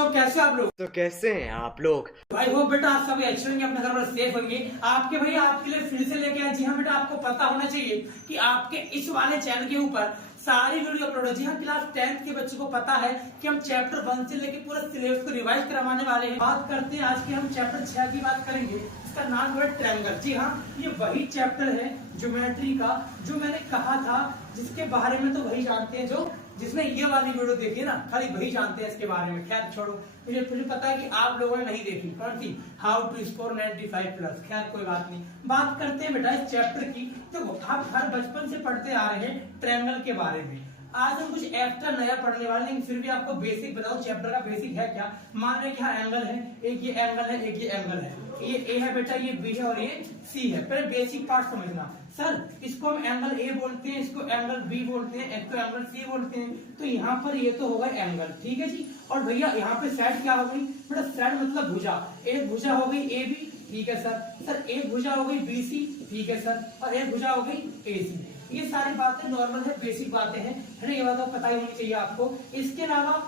बच्चों कैसे आप लोग? तो कैसे हैं आप लोग? भाई हो बेटा, आप सब एक्सीडेंट अपने घर पर सेफ होंगे। आपके भैया आपके लिए फिर से लेके आए। जी हाँ बेटा, आपको पता होना चाहिए कि आपके इस वाले चैनल के ऊपर सारी वीडियो अपलोड है। जी हाँ, क्लास 10th के बच्चों को पता है कि हम चैप्टर 1 से लेके पूरा सिलेबस को रिवाइज करवाने वाले हैं। बात करते हैं आज के हम चैप्टर 6 की बात करेंगे। इसका नाम है ट्रायंगल। जी हाँ, ये वही चैप्टर है ज्योमेट्री का जो मैंने कहा था, जिसके बारे में तो वही जानते हैं जो जिसने ये वाली वीडियो देखी ना, खाली वही जानते हैं इसके बारे में। खैर छोड़ो, मुझे पता है कि आप लोगों ने नहीं देखी। कौन सी? How to score 95+। खैर कोई बात नहीं, बात करते हैं बेटा इस चैप्टर की। देखो, आप हर बचपन से पढ़ते आ रहे हैं ट्रायंगल के बारे में। आज हम कुछ एक्स्ट्रा नया पढ़ने वाले हैं, लेकिन फिर भी आपको बेसिक बताओ चैप्टर का बेसिक है क्या। मान रहे कि हाँ एंगल है, एक ये एंगल है, एक ये एंगल है, ये ए है बेटा, ये बी है और ये सी है। पहले बेसिक पार्ट समझना। सर इसको हम एंगल ए बोलते हैं, इसको एंगल बी बोलते हैं, एक तो एंगल सी बोलते हैं। तो यहाँ पर ये तो होगा एंगल, ठीक है जी। और भैया यहाँ पे साइड क्या हो गई बेटा? साइड मतलब भुजा। एक भुजा हो गई ए बी, ठीक है सर। सर एक भुजा हो गई बी सी, ठीक है सर। और एक भुजा हो गई ए सी। ये सारी बातें नॉर्मल है, बेसिक बातें हैं, ये बात पता ही होनी चाहिए आपको। इसके अलावा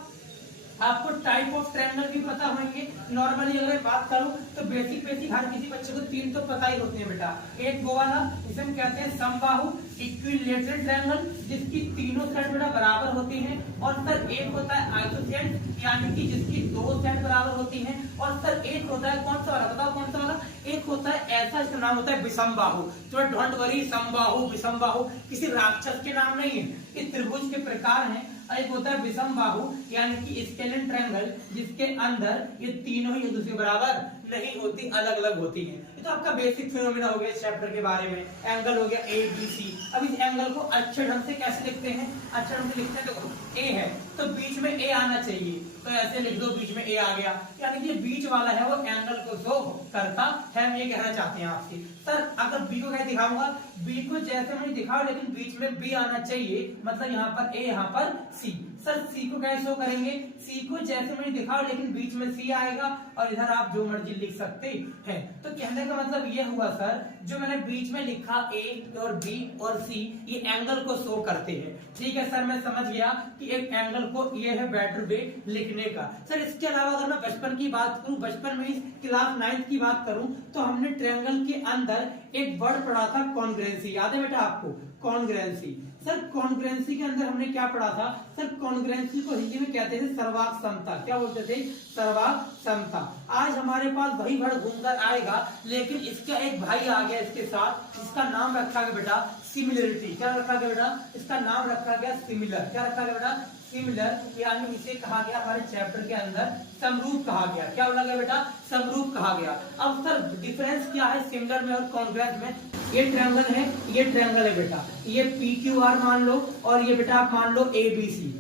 आपको टाइप ऑफ ट्रायंगल भी पता होंगे। नॉर्मली अगर बात करूं तो बेसिक हर किसी बच्चे को 3 तो पता ही होते हैं बेटा। एक वो वाला जिसे हम कहते हैं समबाहु इक्विलैटरल ट्रायंगल, जिसकी तीनों साइड बेटा बराबर होती हैं। और सर एक होता है आइसोसेलेस, यानी कि जिसकी 2 साइड बराबर होती हैं। और सर एक होता है कौन सा वाला, बताओ कौन सा वाला? एक होता है ऐसा, इसका नाम होता है विषमबाहु। तो डोंट वरी, समबाहु विषमबाहु किसी राक्षस के नाम नहीं है, ये त्रिभुज के प्रकार हैं। एक होता है विषमबाहु, यानी कि स्केलेन ट्रायंगल, जिसके अंदर ये तीनों ही एक दूसरे बराबर नहीं होती, अलग अलग होती हैं। ये तो आपका बेसिक फिनोमेना हो गया इस चैप्टर के बारे में। एंगल हो गया ए बी सी। अब इस एंगल को अच्छे ढंग से कैसे लिखते हैं? अच्छे ढंग से लिखते हैं, देखो ए है तो बीच में ए आना चाहिए, तो ऐसे लिख दो, बीच में ए आ गया, यानी कि बीच वाला है वो एंगल को शो करता है। हम ये कहना चाहते हैं आपसे। सर अगर बी को क्या दिखाऊंगा? बी को जैसे मैंने दिखाओ, लेकिन बीच में बी आना चाहिए, मतलब यहाँ पर ए, यहाँ पर सी। सर सी को कैसे शो करेंगे? सी को जैसे मैंने दिखाओ, लेकिन बीच में सी आएगा और इधर आप जो मर्जी लिख सकते हैं। तो कहने का मतलब ये हुआ सर, जो मैंने बीच में लिखा ए और बी और सी, ये एंगल को शो करते हैं। ठीक है सर, मैं समझ गया कि एक एंगल को ये है बेटर वे लिखने का। सर इसके अलावा अगर मैं बचपन की बात करूं, बचपन में क्लास 9th की बात करूं, तो हमने ट्रायंगल के अंदर एक वर्ड पढ़ा था कॉन्ग्रुएंसी। याद है बेटा आपको? कॉन्ग्रुएंसी। सर कॉन्ग्रुएंसी के अंदर हमने क्या पढ़ा था? सर कॉन्ग्रुएंसी को हिंदी में कहते थे सर्वाक समता। क्या बोलते थे? सर्वाक समता। आज हमारे पास वही वर्ड घूमकर आएगा, लेकिन इसका एक भाई आ गया इसके साथ, इसका नाम रखा गया बेटा सिमिलरिटी। क्या रखा गया बेटा? इसका नाम रखा गया सिमिलर। क्या रखा गया बेटा? सिमिलर, यानी इसे कहा गया हमारे चैप्टर के अंदर समरूप कहा गया। क्या बोला गया बेटा? समरूप कहा गया। अब सर डिफरेंस क्या है सिमिलर में और कॉन्ग्रुएंट में? ये ट्रायंगल है, ये ट्रायंगल है बेटा, ये PQR मान लो, और ये बेटा आप मान लो ABC।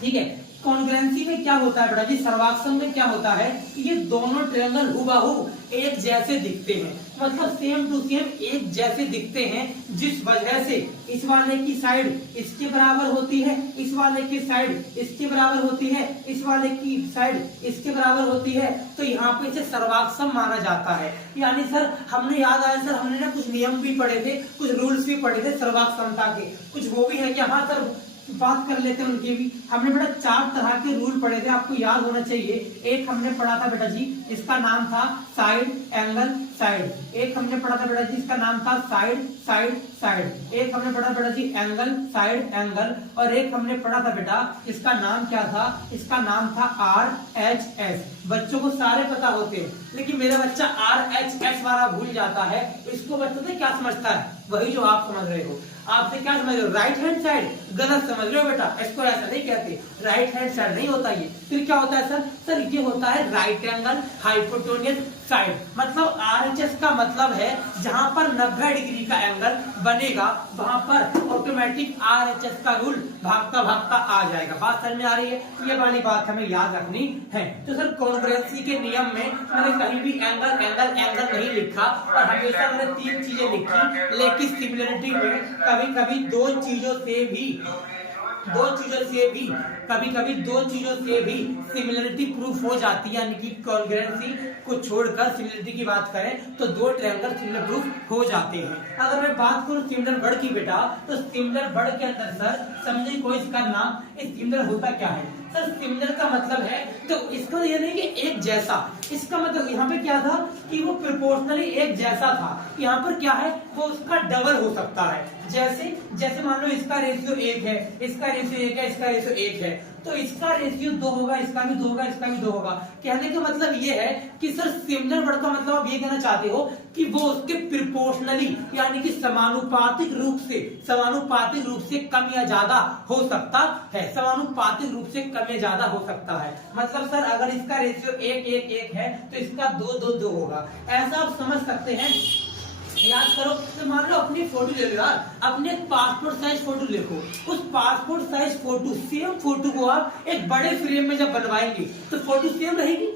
ठीक है। कॉन्ग्रुएंसी में क्या होता है बेटा जी? सर्वाक्षम में क्या होता है? ये दोनों ट्रायंगल हुबहू एक जैसे दिखते हैं, मतलब सेम टू सेम एक जैसे दिखते हैं, जिस वजह से इस वाले की साइड इसके बराबर होती है, इस वाले की साइड इसके बराबर होती है, इस वाले की साइड इसके बराबर होती है। तो यहाँ पे इसे सर्वाक्षम माना जाता है। यानी सर हमने याद आया सर, हमने ना कुछ नियम भी पढ़े थे, कुछ रूल्स भी पढ़े थे सर्वाक्षमता के, कुछ वो भी है कि हाँ सर बात कर लेते हैं उनकी भी। हमने बेटा 4 तरह के रूल पढ़े थे, आपको याद होना चाहिए। एक हमने पढ़ा था बेटा जी, इसका नाम था साइड एंगल साइड। एक हमने पढ़ा था बेटा जी, इसका नाम था साइड साइड साइड। एक हमने पढ़ा बेटा जी एंगल साइड एंगल। और एक हमने पढ़ा था बेटा, इसका नाम क्या था? इसका नाम था RHS। बच्चों को सारे पता होते हैं, लेकिन मेरा बच्चा RHS वाला भूल जाता है। इसको बच्चों से क्या समझता है? वही जो आप समझ रहे हो। आपसे क्या समझ रहे हो? Right hand side. गलत समझ रहे हो बेटा, इसको ऐसा नहीं कहते, राइट हैंड साइड नहीं होता ये। फिर क्या होता है सर? सर ये होता है राइट एंगल हाइपोटेन्यूज साइड। मतलब RHS का मतलब है जहां पर 90 डिग्री का एंगल बनेगा, वहां पर ऑटोमेटिक RHS का रूल भागता भागता आ जाएगा। बात समझ में आ रही है? ये वाली बात हमें याद रखनी है। तो सर कॉन्ग्रुएंसी के नियम में मैंने कहीं भी एंगल एंगल एंगल नहीं लिखा, और हमेशा मैंने 3 चीजें लिखी। लेकिन सिमिलरिटी में कभी कभी दो चीजों से भी सिमिलरिटी प्रूफ हो जाती है। यानी कि कॉन्ग्रुएंसी को छोड़कर सिमिलरिटी की बात करें तो 2 ट्रायंगल सिमिलर प्रूफ हो जाते हैं। अगर मैं बात करूं सिमिलर वर्ड की बेटा, तो सिमिलर वर्ड के अंदर सर समझिए कोई इसका नाम, इस सिमिलर होता क्या है? सर सिमिलर का मतलब है, तो इसका ये नहीं कि एक जैसा, इसका मतलब यहाँ पे क्या था कि वो प्रोपोर्शनली एक जैसा था, यहाँ पर क्या है वो उसका डबल हो सकता है। जैसे जैसे मान लो इसका रेशियो 1 है, इसका रेशियो 1 है, इसका रेशियो 1 है, तो इसका रेशियो 2 होगा, इसका भी 2 होगा, इसका भी 2 होगा। कहने का मतलब ये है कि सर सिमिलर वर्ड का मतलब आप ये कहना चाहते हो कि वो उसके प्रोपोर्शनली यानी कि समानुपातिक रूप से कम या ज्यादा हो सकता है, समानुपातिक रूप से कम या ज्यादा हो सकता है। मतलब सर अगर इसका रेशियो 1 1 1 है तो इसका 2 2 2 होगा, ऐसा आप समझ सकते हैं। याद करो, तो मान लो अपनी फोटो ले लो यार, अपने पासपोर्ट साइज फोटो देखो, उस passport size photo same photo को आप एक बड़े फ्रेम में जब बनवाएंगे तो फोटो सेम रहेगी,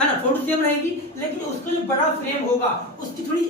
है ना, फोटो सेम रहेगी, लेकिन उसका जो बड़ा फ्रेम होगा उसकी थोड़ी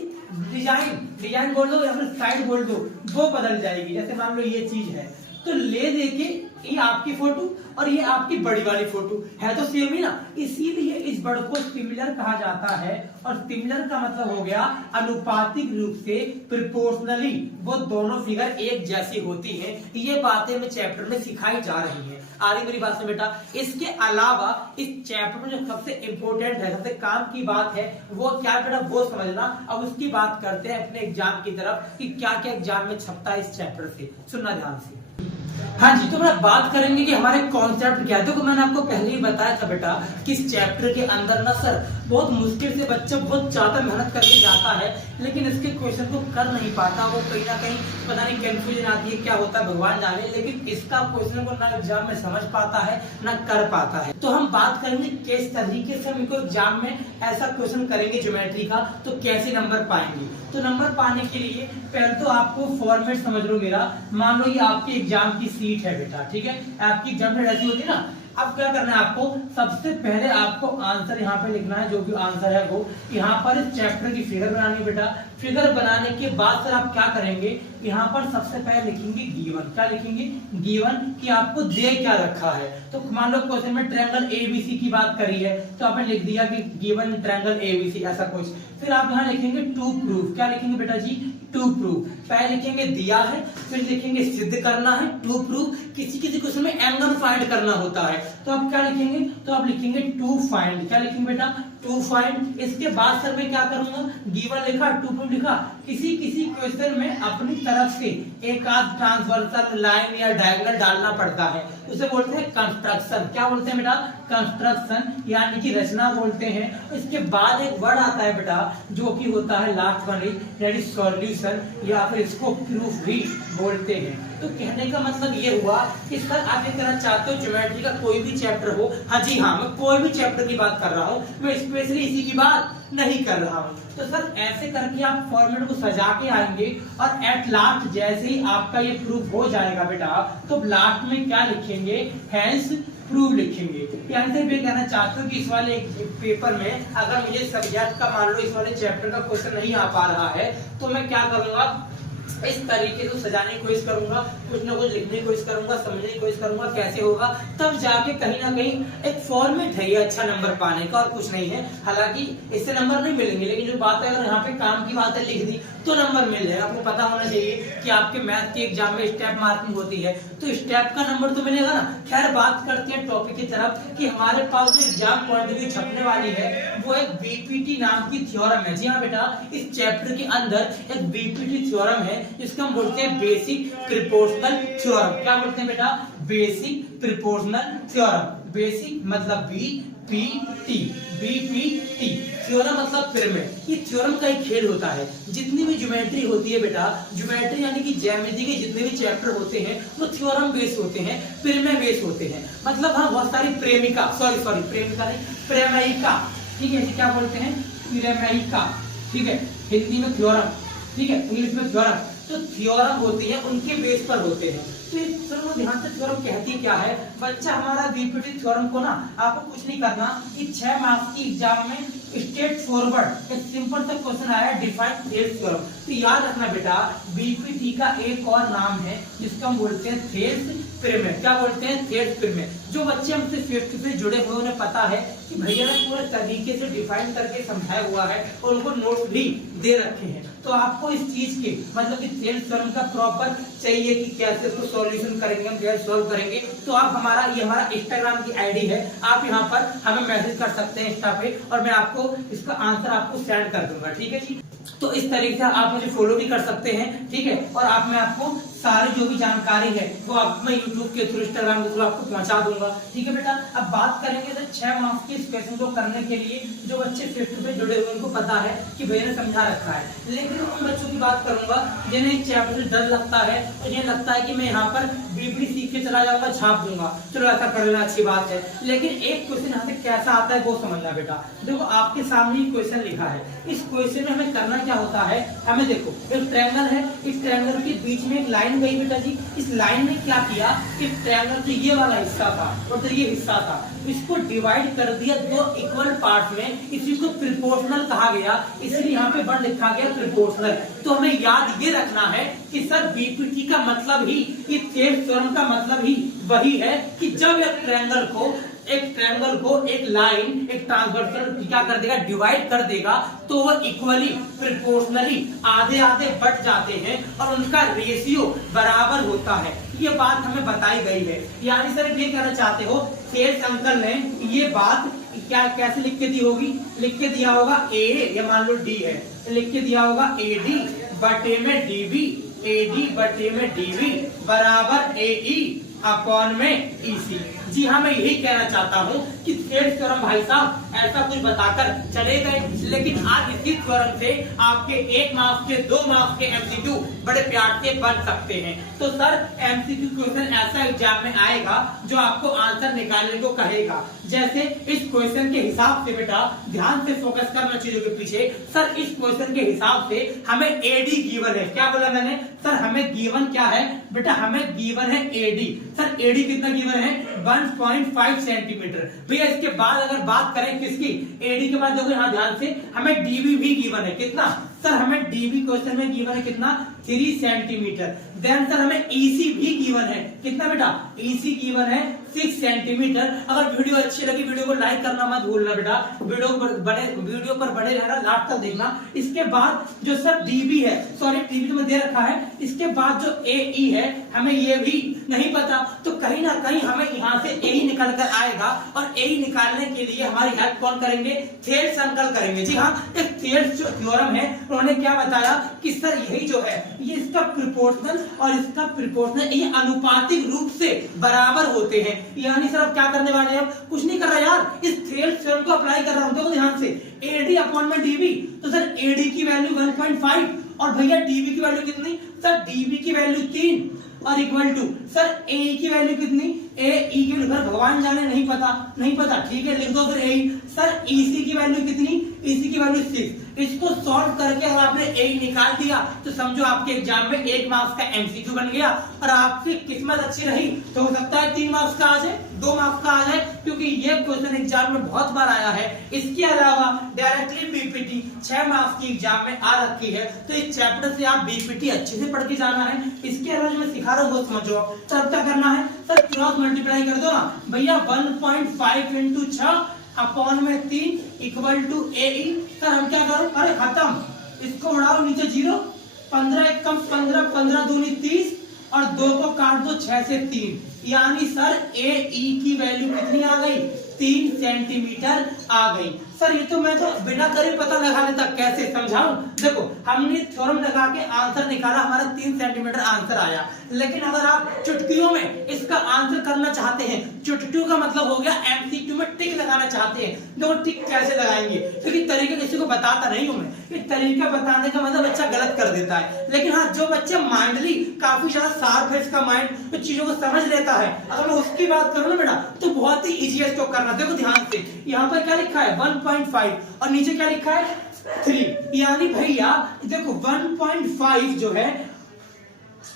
डिजाइन बोल दो या फिर साइड बोल दो, वो बदल जाएगी। जैसे मान लो ये चीज है, तो ले देके ये आपकी फोटो और ये आपकी बड़ी वाली फोटो है तो सेम ही ना, इसीलिए इस वर्ड को सिमिलर कहा जाता है। और सिमिलर का मतलब हो गया अनुपातिक रूप से, प्रोपोर्शनली वो दोनों फिगर एक जैसी होती हैं। ये बातें मैं चैप्टर में सिखाई जा रही हैं। आ रही मेरी बात से बेटा? इसके अलावा इस चैप्टर में जो सबसे इंपॉर्टेंट है, सबसे काम की बात है वो क्या बेटा, वो समझना। अब उसकी बात करते हैं अपने एग्जाम की तरफ कि क्या क्या एग्जाम में छपता है इस चैप्टर से, सुनना ध्यान से। हाँ जी, तो मैं बात करेंगे कि हमारे कॉन्सेप्ट क्या है। देखो मैंने आपको पहले ही बताया था बेटा कि इस चैप्टर के अंदर ना सर बहुत मुश्किल से बच्चा बहुत ज्यादा मेहनत करके जाता है, लेकिन इसके क्वेश्चन को कर नहीं पाता, वो कहीं ना कहीं पता नहीं कंफ्यूजन आती है, क्या होता है भगवान जाने। लेकिन इसका क्वेश्चन को ना एग्जाम में समझ पाता है ना कर पाता है। तो हम बात करेंगे किस तरीके से हम इनको एग्जाम में ऐसा क्वेश्चन करेंगे ज्योमेट्री का, तो कैसे नंबर पाएंगे। तो नंबर पाने के लिए पहले तो आपको फॉर्मेट समझ लो मेरा। मान लो ये आपकी एग्जाम की सीट है बेटा, ठीक है, आपकी एग्जाम में ऐसी होती है ना। अब क्या करना है आपको, सबसे पहले आपको आंसर यहाँ पे लिखना है, जो भी आंसर है वो यहाँ पर इस चैप्टर की फिगर बनानी है बेटा। फिगर बनाने के बाद सर आप क्या करेंगे, यहाँ पर सबसे पहले लिखेंगे गिवन। क्या लिखेंगे? गिवन, कि आपको दे क्या रखा है। तो मान लो क्वेश्चन में ट्रायंगल एबीसी की बात करी है, तो आपने लिख दिया कि गिवन ट्रायंगल एबीसी, ऐसा कुछ। फिर आप यहाँ लिखेंगे टू प्रूफ। क्या लिखेंगे बेटा जी? To proof. पहले लिखेंगे दिया है, फिर लिखेंगे सिद्ध करना है, टू प्रूफ। किसी किसी क्वेश्चन में एंगल फाइंड करना होता है, तो आप क्या लिखेंगे, तो आप लिखेंगे टू फाइंड। क्या लिखेंगे बेटा? To find. इसके बाद सर मैं क्या करूंगा, गिवन लिखा, टू प्रूफ लिखा। किसी किसी क्वेश्चन में अपनी तरफ से एक आध ट्रांसवर्सल लाइन या डायगोनल डालना पड़ता है, उसे बोलते हैं कंस्ट्रक्शन। क्या बोलते हैं बेटा? कंस्ट्रक्शन, यानी कि रचना बोलते हैं। इसके बाद एक वर्ड आता है बेटा जो कि होता है लास्ट वन, यानी सॉल्यूशन, या फिर इसको प्रूफ भी बोलते हैं। तो कहने का मतलब ये हुआ कि सर आप ये कहना चाहते हो ज्योमेट्री का कोई भी चैप्टर हो, हाँ जी हाँ, मैं कोई भी चैप्टर की बात कर रहा हूँ, मैं स्पेशली इसी की बात नहीं कर रहा हूँ। तो सर ऐसे करके आप फॉर्मेट को सजा के आएंगे और एट लास्ट जैसे ही आपका ये प्रूफ हो जाएगा बेटा, तो लास्ट में क्या लिखेंगे, हैंस प्रूफ लिखेंगे। यानी सिर्फ ये कहना चाहते हो कि इस वाले पेपर में अगर मुझे सब्जेक्ट का मान लो इस वाले चैप्टर का क्वेश्चन नहीं आ पा रहा है, तो मैं क्या करूंगा, इस तरीके से सजाने की कोशिश करूंगा, कुछ ना कुछ लिखने की कोशिश करूंगा, समझने की कोशिश करूंगा कैसे होगा, तब जाके कहीं ना कहीं एक फॉर्मेट है ये अच्छा नंबर पाने का, और कुछ नहीं है। हालांकि इससे नंबर नहीं मिलेंगे, लेकिन जो बात है अगर यहाँ पे काम की बात है लिख दी तो नंबर मिल जाएगा। आपको पता होना चाहिए कि आपके मैथ के एग्जाम में स्टेप मार्किंग होती है, तो स्टेप का नंबर तो मिलेगा ना। खैर बात करते हैं टॉपिक की तरफ कि हमारे पास जो एग्जाम पॉइंट ऑफ व्यू छपने वाली है वो एक बीपीटी नाम की थ्योरम है। जी हाँ बेटा, इस चैप्टर के अंदर एक बीपीटी थ्योरम है जिसको हम बोलते हैं बेसिक प्रोपोर्शनल थ्योरम। क्या बोलते हैं बेटा? Basic proportional theorem. बेसिक मतलब बीपीटी, बीपीटी थ्योरम मतलब पिरामिड। ये थ्योरम का एक खेल होता है। जितनी भी ज्योमेट्री होती है बेटा, ज्योमेट्री यानी कि ज्यामिति के जितने भी चैप्टर होते हैं वो थ्योरम बेस होते हैं, पिरामिड बेस होते हैं। मतलब हाँ बहुत सारी प्रेमिका नहीं, प्रेमिका, ठीक है, क्या बोलते हैं? प्रेमिका, ठीक है, हिंदी में थ्योरम, ठीक है, इंग्लिश में थ्योरम। तो थ्योरम होती है उनके बेस पर होते हैं। तो चलो ध्यान से थ्योरम कहती क्या है। बच्चा हमारा बीपीटी थ्योरम को ना आपको कुछ नहीं करना, कि 6 मार्क्स की एग्जाम में स्ट्रेट फॉरवर्ड एक सिंपल सा क्वेश्चन आया, डिफाइन थ्योरम। तो याद रखना बेटा, बीपीटी का एक और नाम है जिसको हम बोलते हैं थेल्स पिरामिड। क्या बोलते हैं? Thales pyramid. जो बच्चे हमसे फेस टू फेस जुड़े हुए उन्हें पता है कि भैया ने पूरे तरीके से डिफाइन करके समझाया हुआ है और उनको नोट्स भी दे रखे हैं। तो आपको इस चीज के मतलब कि थेल्स थ्योरम का प्रॉपर चाहिए कि कैसे इसको सॉल्यूशन करेंगे, हम कैसे सॉल्व करेंगे, तो आप ये हमारा इंस्टाग्राम की आईडी है, आप यहाँ पर हमें मैसेज कर सकते हैं इंस्टा पे और मैं आपको इसका आंसर आपको सेंड कर दूंगा। ठीक है जी। तो इस तरीके से आप मुझे फॉलो भी कर सकते हैं। ठीक है। और मैं आपको सारी जो भी जानकारी है वो मैं यूट्यूब के थ्रू, इंस्टाग्राम के थ्रू आपको पहुंचा दूंगा। ठीक है बेटा। अब बात करेंगे तो 6 मार्क्स के इस क्वेश्चन को करने के लिए जो बच्चे फेस टू फेस जुड़े हुए उनको पता है कि भैया ने समझा रखा है, लेकिन उन बच्चों की बात करूंगा जिन्हें चैप्टर से डर लगता है और जिन्हें लगता है कि मैं यहाँ पर बीपीटी सीख के चला जाऊंगा, छाप दूंगा, चलो ऐसा कर लेना, अच्छी बात है, लेकिन एक क्वेश्चन यहाँ से कैसा आता है वो समझना बेटा। देखो आपके सामने क्वेश्चन लिखा है, इस क्वेश्चन में हमें करना क्या होता है, हमें देखो एक ट्रायंगल है, इस ट्रायंगल के बीच में एक लाइन गई बेटा जी। इस लाइन ने क्या किया, इस ट्रायंगल के ये वाला हिस्सा था और तो ये हिस्सा था, इसको डिवाइड कर दिया दो इक्वल पार्ट में, इसी को प्रोपोर्शनल कहा गया, इसलिए यहाँ पे वर्ड लिखा गया प्रोपोर्शनल। तो हमें याद ये रखना है कि सर बीपीटी का मतलब ही, थेल्स थ्योरम का मतलब ही वही है कि जब एक ट्रायंगल को एक लाइन, एक ट्रांसवर्सल क्या कर देगा, डिवाइड कर देगा, तो वो इक्वली प्रोपोर्शनली आधे आधे बट जाते हैं और उनका रेशियो बराबर होता है। ये बात हमें बताई गई है। यानी सर ये कहना चाहते हो, थेल्स अंकल ने ये बात क्या कैसे लिख के दी होगी, लिख के दिया होगा ए, या मान लो डी है, लिख के दिया होगा एडी बटे में डीबी, एडी बटे में डीबी बराबर एई अपॉन में ईसी। जी हाँ, मैं यही कहना चाहता हूँ कि थेल्स थ्योरम भाई साहब ऐसा कुछ बताकर चले गए, लेकिन आज इसी थ्योरम से आपके 1 मार्क्स के 2 मार्क्स के एमसीक्यू बड़े प्यार से बन सकते हैं। तो सर एमसीक्यू क्वेश्चन ऐसा एग्जाम में आएगा जो आपको आंसर निकालने को कहेगा। जैसे इस क्वेश्चन के हिसाब से बेटा ध्यान से फोकस करना चीजों के पीछे। सर इस क्वेश्चन के हिसाब से हमें एडी गिवन है। क्या बोला मैंने? सर हमें गिवन क्या है बेटा, हमें गिवन है एडी। सर एडी कितना गिवन है? 1.5 सेंटीमीटर। भैया इसके बाद अगर बात करें किसकी, एडी के बाद देखो यहाँ ध्यान से, हमें डीबी भी गिवन है। कितना? सर हमें डीबी क्वेश्चन में गिवन है कितना, 3 सेंटीमीटर। देन सर हमें ईसी भी गिवन है, कितना बेटा, ईसी गिवन है 6 सेंटीमीटर। अगर वीडियो अच्छी लगी वीडियो को लाइक करना मत भूलना बेटा, वीडियो पर बड़े रहना, लास्ट तक देखना। इसके बाद जो सर डीबी है, सॉरी डीबी तो दे रखा है, इसके बाद जो एई है हमें ये भी नहीं पता, तो कहीं ना कहीं हमें यहाँ से एई निकल कर आएगा और एई निकालने के लिए हमारी हेल्प कौन करेंगे, थेल्स अंकल करेंगे। जी हाँ, एक थेल्स जो थ्योरम है उन्होंने क्या बताया कि सर यही जो है ये इसका प्रोपोर्शनल और इसका प्रोपोर्शनल ये अनुपातिक रूप से बराबर होते हैं। यानी सर अब क्या करने वाले हैं, कुछ नहीं कर रहा यार, इस थेल्स थ्योरम को अप्लाई कर रहा हूं। देखो ध्यान से, एडी अपॉन में डीबी, तो सर एडी की वैल्यू 1.5 और भैया डीबी की वैल्यू कितनी, सर डीबी की वैल्यू 3 और इक्वल टू सर ए की वैल्यू कितनी, ए ई की वैल्यू भगवान जाने, नहीं पता, ठीक है लिख दो फिर ए। सर ईसी की वैल्यू कितनी, ईसी की वैल्यू 6। इसको सॉल्व करके अगर आपने ए निकाल दिया तो समझो आपके एग्जाम में 1 मार्क्स का एमसीक्यू बन गया, और आपकी किस्मत अच्छी रही तो हो सकता है 3 मार्क्स का आ जाए, 2 मार्क्स का आ जाए, क्योंकि ये क्वेश्चन एग्जाम में बहुत बार आया है। इसके अलावा डायरेक्टली बीपीटी 6 मार्क्स की एग्जाम में आ रखी है, तो इस चैप्टर से आप बीपीटी अच्छे से पढ़ के जाना है। इसके अलावा जो मैं सिखा रहा हूँ वो समझो। सर क्या करना है, सर क्रॉस मल्टीप्लाई कर दो ना भैया, 1.5 इंटू 6 अपॉन में 3 इक्वल टू एई। सर हम क्या करो, अरे खत्म, इसको उड़ाओ नीचे 0, 15 एकम 15, 15 दूनी 30 और 2 को काट दो 6 से 3, यानी सर ए ई की वैल्यू कितनी आ गई, 3 सेंटीमीटर आ गई। सर ये तो मैं तो बिना करे पता लगा लेता, कैसे समझाऊं। देखो हमने थ्योरम लगा के आंसर निकाला, हमारा 3 सेंटीमीटर आंसर आया, लेकिन अगर आप चुटकियों में इसका आंसर करना चाहते हैं, चुटकियों का मतलब हो गया एमसीक्यू में टिक लगाना चाहते हैं, देखो टिक कैसे लगाएंगे, क्योंकि तरीका किसी को बताता नहीं हूं मैं, ये तरीका बताने का मतलब बच्चा गलत कर देता है। लेकिन हाँ, जो बच्चा माइंडली काफी ज्यादा शार्प है, इसका माइंड तो चीजों को समझ लेता है, अगर मैं उसकी बात करूं ना बेटा तो बहुत ही इजी है इसको करना। देखो ध्यान से, यहाँ पर क्या लिखा है 1.5 और नीचे क्या लिखा है 3, यानी भैया देखो 1.5 जो है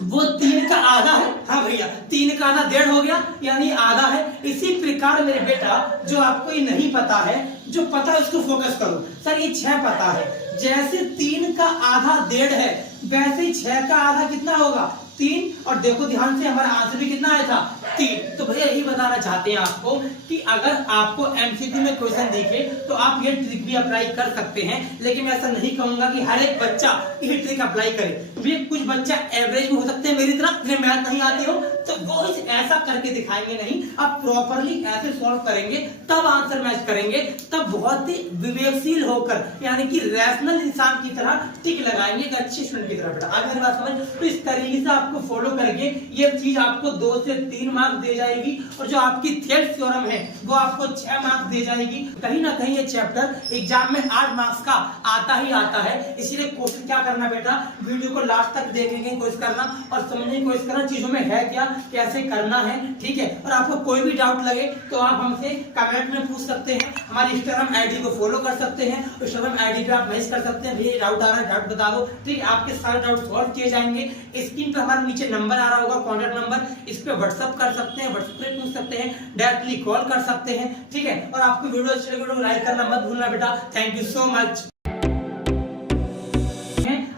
वो 3 का आधा है। हाँ भैया 3 का आधा 1.5 हो गया, यानी आधा है। इसी प्रकार मेरे बेटा जो आपको ये नहीं पता है, जो पता है उसको फोकस करो। सर ये 6 पता है, जैसे 3 का आधा 1.5 है, वैसे ही 6 का आधा कितना होगा 3। और देखो ध्यान से हमारा आंसर भी कितना आया था 3। तो भैया यही बताना चाहते हैं आपको कि अगर आपको एमसीक्यू में क्वेश्चन दिखे तो आप ये ट्रिक भी अप्लाई कर सकते हैं, लेकिन मैं ऐसा नहीं कहूंगा कि हर एक बच्चा ये ट्रिक अप्लाई करे। भी कुछ बच्चा एवरेज में हो सकते हैं मेरी तरह, जिन्हें मैथ नहीं आती हो, तो वो ऐसा करके दिखाएंगे नहीं। आप प्रॉपरली ऐसे सॉल्व करेंगे तब आंसर मैच करेंगे, तब बहुत ही विवेकशील होकर यानी कि रैशनल इंसान की तरह टिक लगाएंगे एक अच्छे स्टूडेंट की तरह। बेटा आगे मेरी बात समझ। तो इस तरीके से आपको फॉलो करके ये चीज आपको 2 से 3 मार्क्स दे जाएगी, और जो आपकी थेट थ्योरम है वो आपको 6 मार्क्स दे जाएगी। कहीं ना कहीं ये चैप्टर एग्जाम में 8 मार्क्स का आता ही आता है, इसीलिए कोशिश क्या करना बेटा, वीडियो को लास्ट तक देखने की कोशिश करना और समझने की कोशिश करना चीजों में है क्या, कैसे करना है, ठीक है। और आपको कोई भी डाउट लगे तो आप हमसे कमेंट में पूछ सकते हैं, हमारी इंस्टाग्राम आईडी को फॉलो कर सकते हैं, इंस्टाग्राम आईडी पे आप मैसेज कर सकते हैं, भैया डाउट आ रहा है डाउट बता दो, ठीक है। आपके सारे डाउट सॉल्व किए जाएंगे। स्क्रीन पे हमारे नीचे नंबर आ रहा होगा, कॉन्टैक्ट नंबर, इस पे व्हाट्सएप कर सकते हैं, व्हाट्सएप पे पूछ सकते हैं, डायरेक्टली कॉल कर सकते हैं, ठीक है। और आपको वीडियो अच्छी लगे तो लाइक करना मत भूलना बेटा। Thank you so much.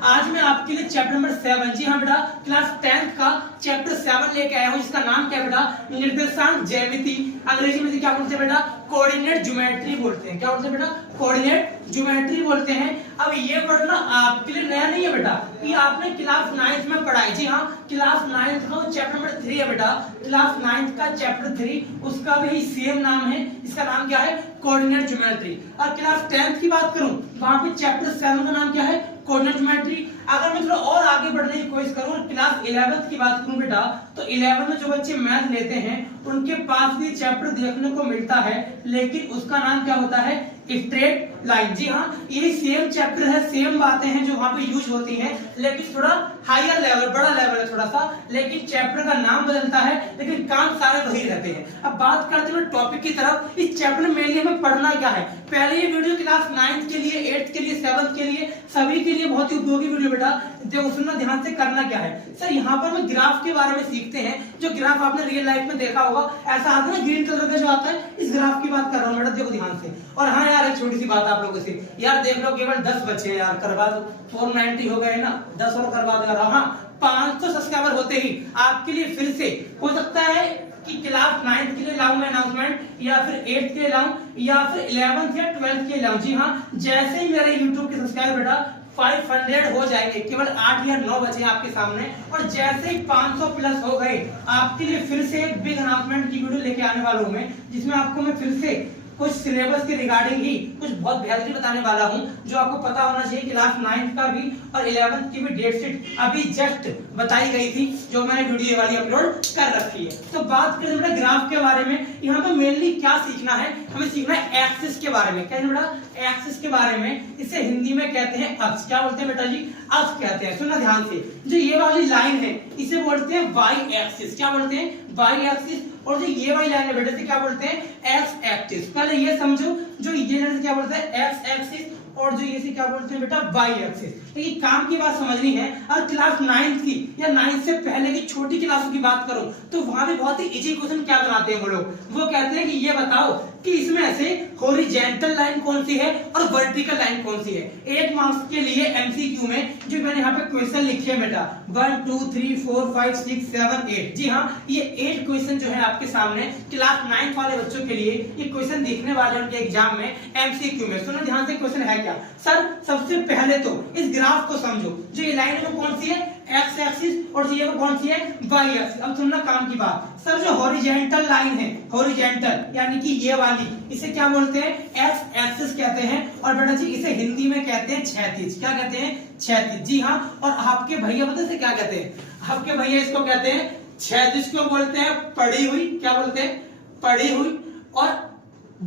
आज मैं आपके लिए चैप्टर नंबर 7, जी हाँ बेटा, क्लास 10th का चैप्टर 7 लेके आया हूँ, जिसका नाम क्या है बेटा, निर्देशांक ज्यामिति। अंग्रेजी में क्या बोलते हैं बेटा, कोऑर्डिनेट ज्योमेट्री बोलते हैं। क्या बोलते हैं बेटा, कोऑर्डिनेट ज्योमेट्री बोलते हैं। अब ये वर्ड ना आपके लिए नया नहीं है बेटा, ये आपने क्लास 9th में पढ़ा है। जी हाँ, क्लास 9th का चैप्टर नंबर 3 है बेटा, क्लास 9th का चैप्टर 3, उसका भी सेम नाम है, इसका नाम क्या है, कोऑर्डिनेट ज्योमेट्री। और क्लास 10th की बात करूं, वहां पे चैप्टर 7 का नाम क्या है, कोऑर्डिनेट ज्योमेट्री। अगर मैं थोड़ा और आगे बढ़ने की कोशिश करूं, क्लास 11th की बात करूं बेटा, तो 11 में जो बच्चे मैथ लेते हैं उनके पास भी चैप्टर देखने को मिलता है, लेकिन उसका नाम क्या होता है, स्ट्रेट लाइन। जी हाँ, यही सेम चैप्टर है, सेम बातें हैं जो वहां पे यूज होती हैं, लेकिन थोड़ा हायर लेवल, बड़ा लेवल है थोड़ा सा, लेकिन चैप्टर का नाम बदलता है, लेकिन काम सारे वही रहते हैं। अब बात करते हैं टॉपिक की तरफ। इस चैप्टर में मेनली हमें पढ़ना क्या है, पहले ये वीडियो क्लास 9th के लिए, 8th के लिए, 7th के लिए, सभी के लिए बहुत ही उपयोगी वीडियो बेटा। देखो सुनना ध्यान से, करना क्या है सर, यहाँ पर हम ग्राफ के बारे में सीखते हैं। जो ग्राफ आपने रियल लाइफ में देखा होगा, ऐसा आता है ना ग्रीन कलर का जो आता है, इस ग्राफ की बात कर रहा हूँ बेटा, देखो ध्यान से। और हाँ यार, एक छोटी सी बात आप लोगों से, यार देख लो केवल 10 बच्चे हैं यार, करवा दो, 490 हो गए ना, 10 और करवा दो यार। हाँ, 500 सब्सक्राइबर होते ही आपके लिए फिर से हो सकता है कि क्लास 9th के लिए लाऊं मैं अनाउंसमेंट, या फिर 8th के लिए लाऊं, या फिर 11th या 12th के लिए लाऊं। जी हाँ, जैसे ही मेरे YouTube के सब्सक्राइबर बेटा 500 हो जाएंगे, केवल 8 या 9 बचे आपके सामने, और जैसे ही 500 प्लस हो गए, आपके लिए फिर से एक बिग अनाउंसमेंट की वीडियो लेके आने वाला हूं मैं, जिसमें आपको मैं फिर से कुछ सिलेबस के रिगार्डिंग ही कुछ बहुत बेहतरीन बताने वाला हूं, जो आपको पता होना चाहिए। क्लास 9th का भी और 11th की भी डेट शीट अभी जस्ट बताई गई थी, जो मैंने वीडियो वाली अपलोड कर रखी है। तो बात करें बेटा ग्राफ के बारे में, यहाँ पे मेनली क्या सीखना है, हमें सीखना है एक्सिस के बारे में। क्या है बेटा, एक्सिस के बारे में, इसे हिंदी में कहते हैं अक्ष। क्या बोलते हैं बेटा जी, अक्ष कहते हैं। सुनना ध्यान से, जो ये वाली लाइन है इसे बोलते हैं वाई एक्सिस। क्या बोलते हैं, वाई एक्सिस। और जो ये वाली लाइन है बेटा से क्या बोलते हैं, एक्स एक्सिस। पहले ये समझो, जो ये लाइन क्या बोलते हैं, एक्स एक्सिस, और जो ये से क्या बोलते हैं बेटा, वाई एक्सिस। तो ये काम की बात समझनी है। और क्लास 9th की या 9th से पहले की छोटी क्लासों की बात करूं, तो वहां भी बहुत ही इजी क्वेश्चन क्या कराते हैं वो लोग, वो कहते हैं कि ये बताओ कि इसमें से हॉरिजॉन्टल लाइन कौन सी है और वर्टिकल लाइन कौन सी है। 8 मार्क्स के लिए एमसीक्यू में जो मैंने यहाँ पे क्वेश्चन लिखे हैं बेटा, 1 2 3 4 5 6 7 8। जी हाँ, ये 8 क्वेश्चन जो है आपके सामने क्लास 9th वाले बच्चों के लिए ये क्वेश्चन दिखने वाले हैं उनके एग्जाम में एमसीक्यू में। सुनो ध्यान से, क्वेश्चन है क्या सर, सबसे पहले तो इस ग्राफ को समझो, जो ये लाइन है वो कौन सी है, एक्स एक्सिस, और ये कौन सी है, वाई एक्सिस। अब सुनना काम की बात, सर जो हॉरिजॉन्टल लाइन है, हॉरिजॉन्टल यानी कि ये वाली, इसे क्या बोलते हैं, एक्स एक्सिस कहते हैं। और बेटा जी इसे हिंदी में कहते हैं क्षैतिज। क्या कहते हैं, क्षैतिज। जी हाँ, और आपके भैया पता से क्या कहते हैं, आपके भैया इसको कहते हैं क्षैतिज को बोलते हैं पड़ी हुई। क्या बोलते हैं, पड़ी हुई। और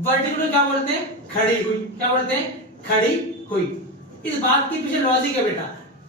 वर्टिकल क्या बोलते हैं, खड़ी हुई। क्या बोलते हैं, खड़ी हुई। इस बात के पीछे लॉजिक है बेटा,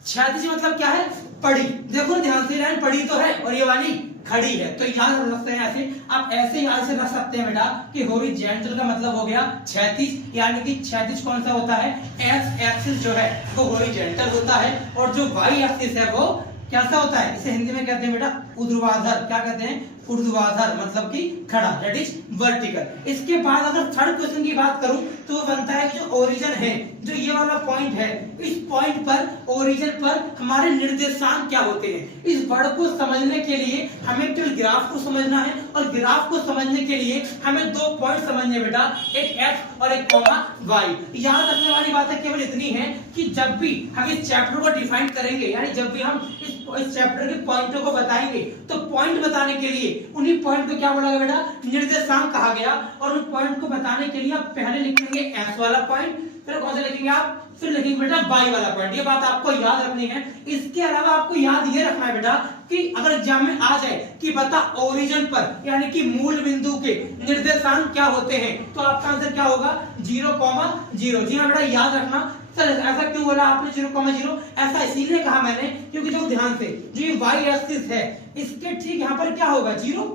क्षैतिज मतलब क्या है, पड़ी। देखो ध्यान से, लाइन पड़ी तो है और ये वाली खड़ी है, तो याद रख सकते हैं ऐसे। आप ऐसे याद से रख सकते हैं बेटा कि हॉरिजॉन्टल का मतलब हो गया क्षैतिज, यानी कि क्षैतिज कौन सा होता है, एक्स एक्सिस जो है वो हॉरिजॉन्टल होता है, और जो वाई एक्सिस है वो कैसा होता है, इसे हिंदी में कहते हैं बेटा ऊर्ध्वाधर। क्या कहते हैं, ऊर्ध्वाधर, मतलब कि खड़ा, दैट इज वर्टिकल। इसके बाद अगर थर्ड क्वेश्चन की बात करूं तो बनता है कि जो ओरिजिन है, जो ये वाला पॉइंट है, इस पॉइंट पर, ओरिजिन पर हमारे निर्देशांक क्या होते हैं। इस वर्ड को समझने के लिए हमें केवल ग्राफ को समझना है, और ग्राफ को समझने के लिए हमें दो पॉइंट समझने बेटा, एक एक्स और एक कॉमा वाई। याद रखने वाली बात है केवल इतनी है कि जब भी हम इस चैप्टर को डिफाइन करेंगे, यानी जब भी हम इस चैप्टर के पॉइंटों को बताएंगे, तो पॉइंट बताने के लिए उन्हीं पॉइंट को क्या बोला गया बेटा, निर्देशांक कहा गया। और उन पॉइंट को बताने के लिए आप पहले लिखेंगे एक्स वाला पॉइंट, फिर कौन सा लिखेंगे आप, फिर लिखेंगे बेटा वाई वाला पॉइंट। ये बात आपको याद रखनी है। इसके अलावा आपको याद ये रखना है बेटा कि अगर एग्जाम में आ जाए कि बता ओरिजिन पर, यानी कि मूल बिंदु के निर्देशांक क्या होते हैं, तो आपका आंसर क्या होगा, 0,0। जी हाँ बेटा, याद रखना। सर ऐसा क्यों बोला आपने 0,0? ऐसा इसीलिए कहा मैंने क्योंकि जो ध्यान से जो ये वाई एक्सिस है, इसके ठीक यहाँ पर क्या होगा 0,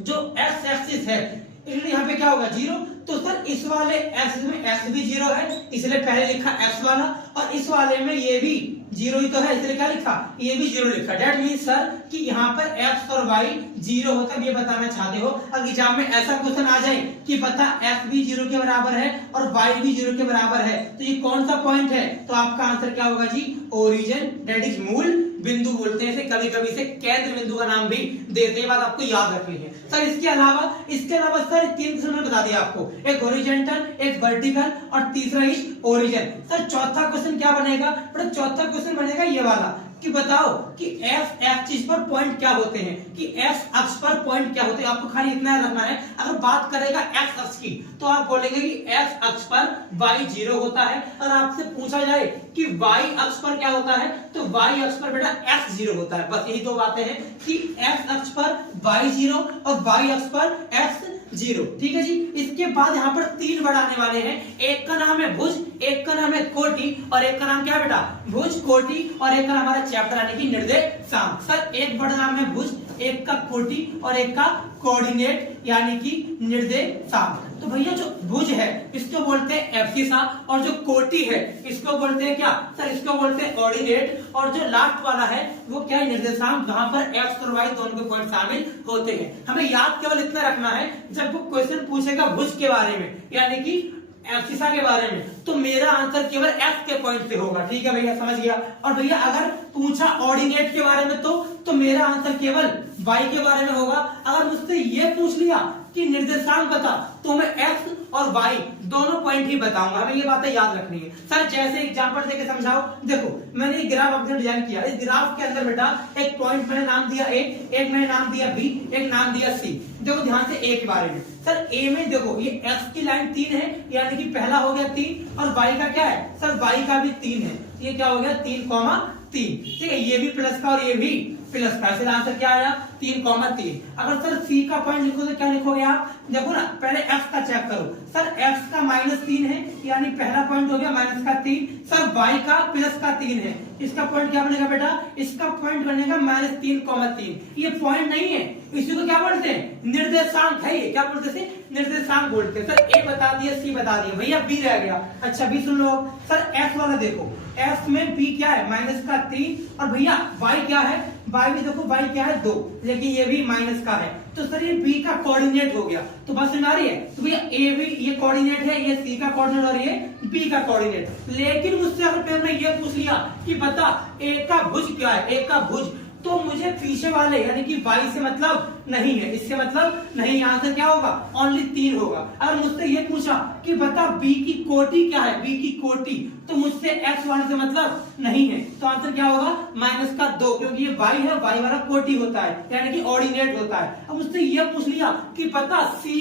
जो एक्स एक्सिस है इसलिए यहाँ पे क्या होगा 0। तो सर इस वाले एक्सिस में एक्स भी 0 है, इसलिए पहले लिखा एक्स वाला, और इस वाले में ये भी 0 ही तो है, इसलिए क्या लिखा, ये भी 0 लिखा। दैट मीन सर कि यहाँ पर एक्स और वाई 0 होता है, ये बताना चाहते हो। अगर एग्जाम में ऐसा क्वेश्चन आ जाए कि पता एक्स भी 0 के बराबर है और वाई भी 0 के बराबर है, तो ये कौन सा पॉइंट है, तो आपका आंसर क्या होगा जी, ओरिजिन, दैट इज मूल बिंदु बोलते हैं इसे, कभी कभी इसे केंद्र बिंदु का नाम भी देते हैं। बात आपको याद रखनी है। सर इसके अलावा सर 3 क्वेश्चन में बता दिया आपको, एक हॉरिजॉन्टल, एक वर्टिकल और तीसरा इज ओरिजिन। सर चौथा क्वेश्चन क्या बनेगा, बड़ा चौथा क्वेश्चन बनेगा ये वाला कि बताओ कि एफ एक्सिस पर पॉइंट क्या होते हैं, कि एफ अक्ष पर पॉइंट क्या होते हैं। आपको खाली इतना रखना है, अगर बात करेगा एक्स अक्ष की तो आप बोलेंगे कि एक्स अक्ष पर y 0 होता है, और आपसे पूछा जाए कि y अक्ष पर क्या होता है, तो y अक्ष पर बेटा x 0 होता है। बस यही दो बातें हैं कि x अक्ष पर y 0 और y अक्ष पर x 0। ठीक है जी। इसके बाद यहाँ पर 3 वर्ड आने वाले हैं, एक का नाम है भुज, एक का नाम है कोटि, और एक का नाम क्या बेटा, भुज, कोटि, और एक का हमारा चैप्टर यानी कि निर्देशांक। सर एक वर्ड नाम है भुज, एक का कोटि और एक का कोऑर्डिनेट यानी कि निर्देशांक। तो भैया जो भुज है इसको बोलते हैं एब्सिसा, और जो कोटि है इसको बोलते हैं क्या, सर इसको बोलते हैं कोऑर्डिनेट, और जो लास्ट वाला है वो क्या है, निर्देशांक, जहां पर एक्स और वाई दोनों के पॉइंट शामिल होते हैं। हमें याद केवल इतना रखना है, जब वो क्वेश्चन पूछेगा भुज के बारे में यानी कि एब्सिसा के बारे में, तो मेरा आंसर केवल एक्स के पॉइंट से होगा। ठीक है भैया, समझ गया। और भैया अगर पूछा ऑर्डिनेट के बारे में तो मेरा आंसर केवल वाई के बारे में होगा। अगर मुझसे ये पूछ लिया कि निर्देशांक बता, तो मैं एक्स और वाई दोनों पॉइंट ही बताऊंगा। हमें ये बातें याद रखनी है। सर जैसे एग्जांपल देके समझाओ, देखो मैंने एक ग्राफ अपने डिजाइन किया, इस ग्राफ के अंदर बेटा एक पॉइंट मैंने नाम दिया ए, एक मैंने नाम दिया बी, एक नाम दिया सी। देखो ध्यान से ए के बारे में, सर ए में देखो ये एक्स की लाइन 3 है, यानी कि पहला हो गया 3, और वाई का क्या है, सर वाई का भी 3 है, ये क्या हो गया 3,3। ठीक है, ये भी प्लस का और ये भी प्लस का, इसलिए आंसर क्या आया 3,3। अगर सर सी का पॉइंट लिखो तो क्या लिखोगे आप, देखो ना पहले एक्स का चेक करो, सर एक्स का -3 है, यानी पहला पॉइंट हो गया -3। सर वाई का प्लस का 3 है, इसका पॉइंट क्या बनेगा बेटा, इसका पॉइंट बनेगा -3,3। ये पॉइंट नहीं है, इसी को क्या बोलते हैं, निर्देशांक है। ये क्या बोलते हैं, निर्देशांक बोलते हैं। सर ए बता दिया, सी बता दिया, भैया बी रह गया। अच्छा बी सुन लो। सर एक्स वाला देखो, एक्स में बी क्या है -3, और भैया वाई क्या है, वाई भी देखो वाई क्या है 2, लेकिन ये भी माइनस का है, तो सर ये बी का कोऑर्डिनेट हो गया। तो बस समझ आ रही है, तो भैया ए भी ये कोऑर्डिनेट है, ये सी का कोऑर्डिनेट और ये बी का कोऑर्डिनेट। लेकिन मुझसे अगर पेपर ने ये पूछ लिया कि बता ए का भुज क्या है, ए का भुज, तो मुझे पीछे वाले यानी कि वाई से मतलब नहीं है, इससे मतलब नहीं, आंसर क्या होगा, ओनली 3 होगा। अगर मुझसे ये पूछा कि बता बी की कोटि क्या है, बी की कोटि, तो मुझसे एक्स वाले से मतलब नहीं है, तो आंसर क्या होगा -2, क्योंकि ये वाई है, वाई वाला कोटि होता है यानी कि ऑर्डिनेट होता है। अब मुझसे ये पूछ लिया कि पता सी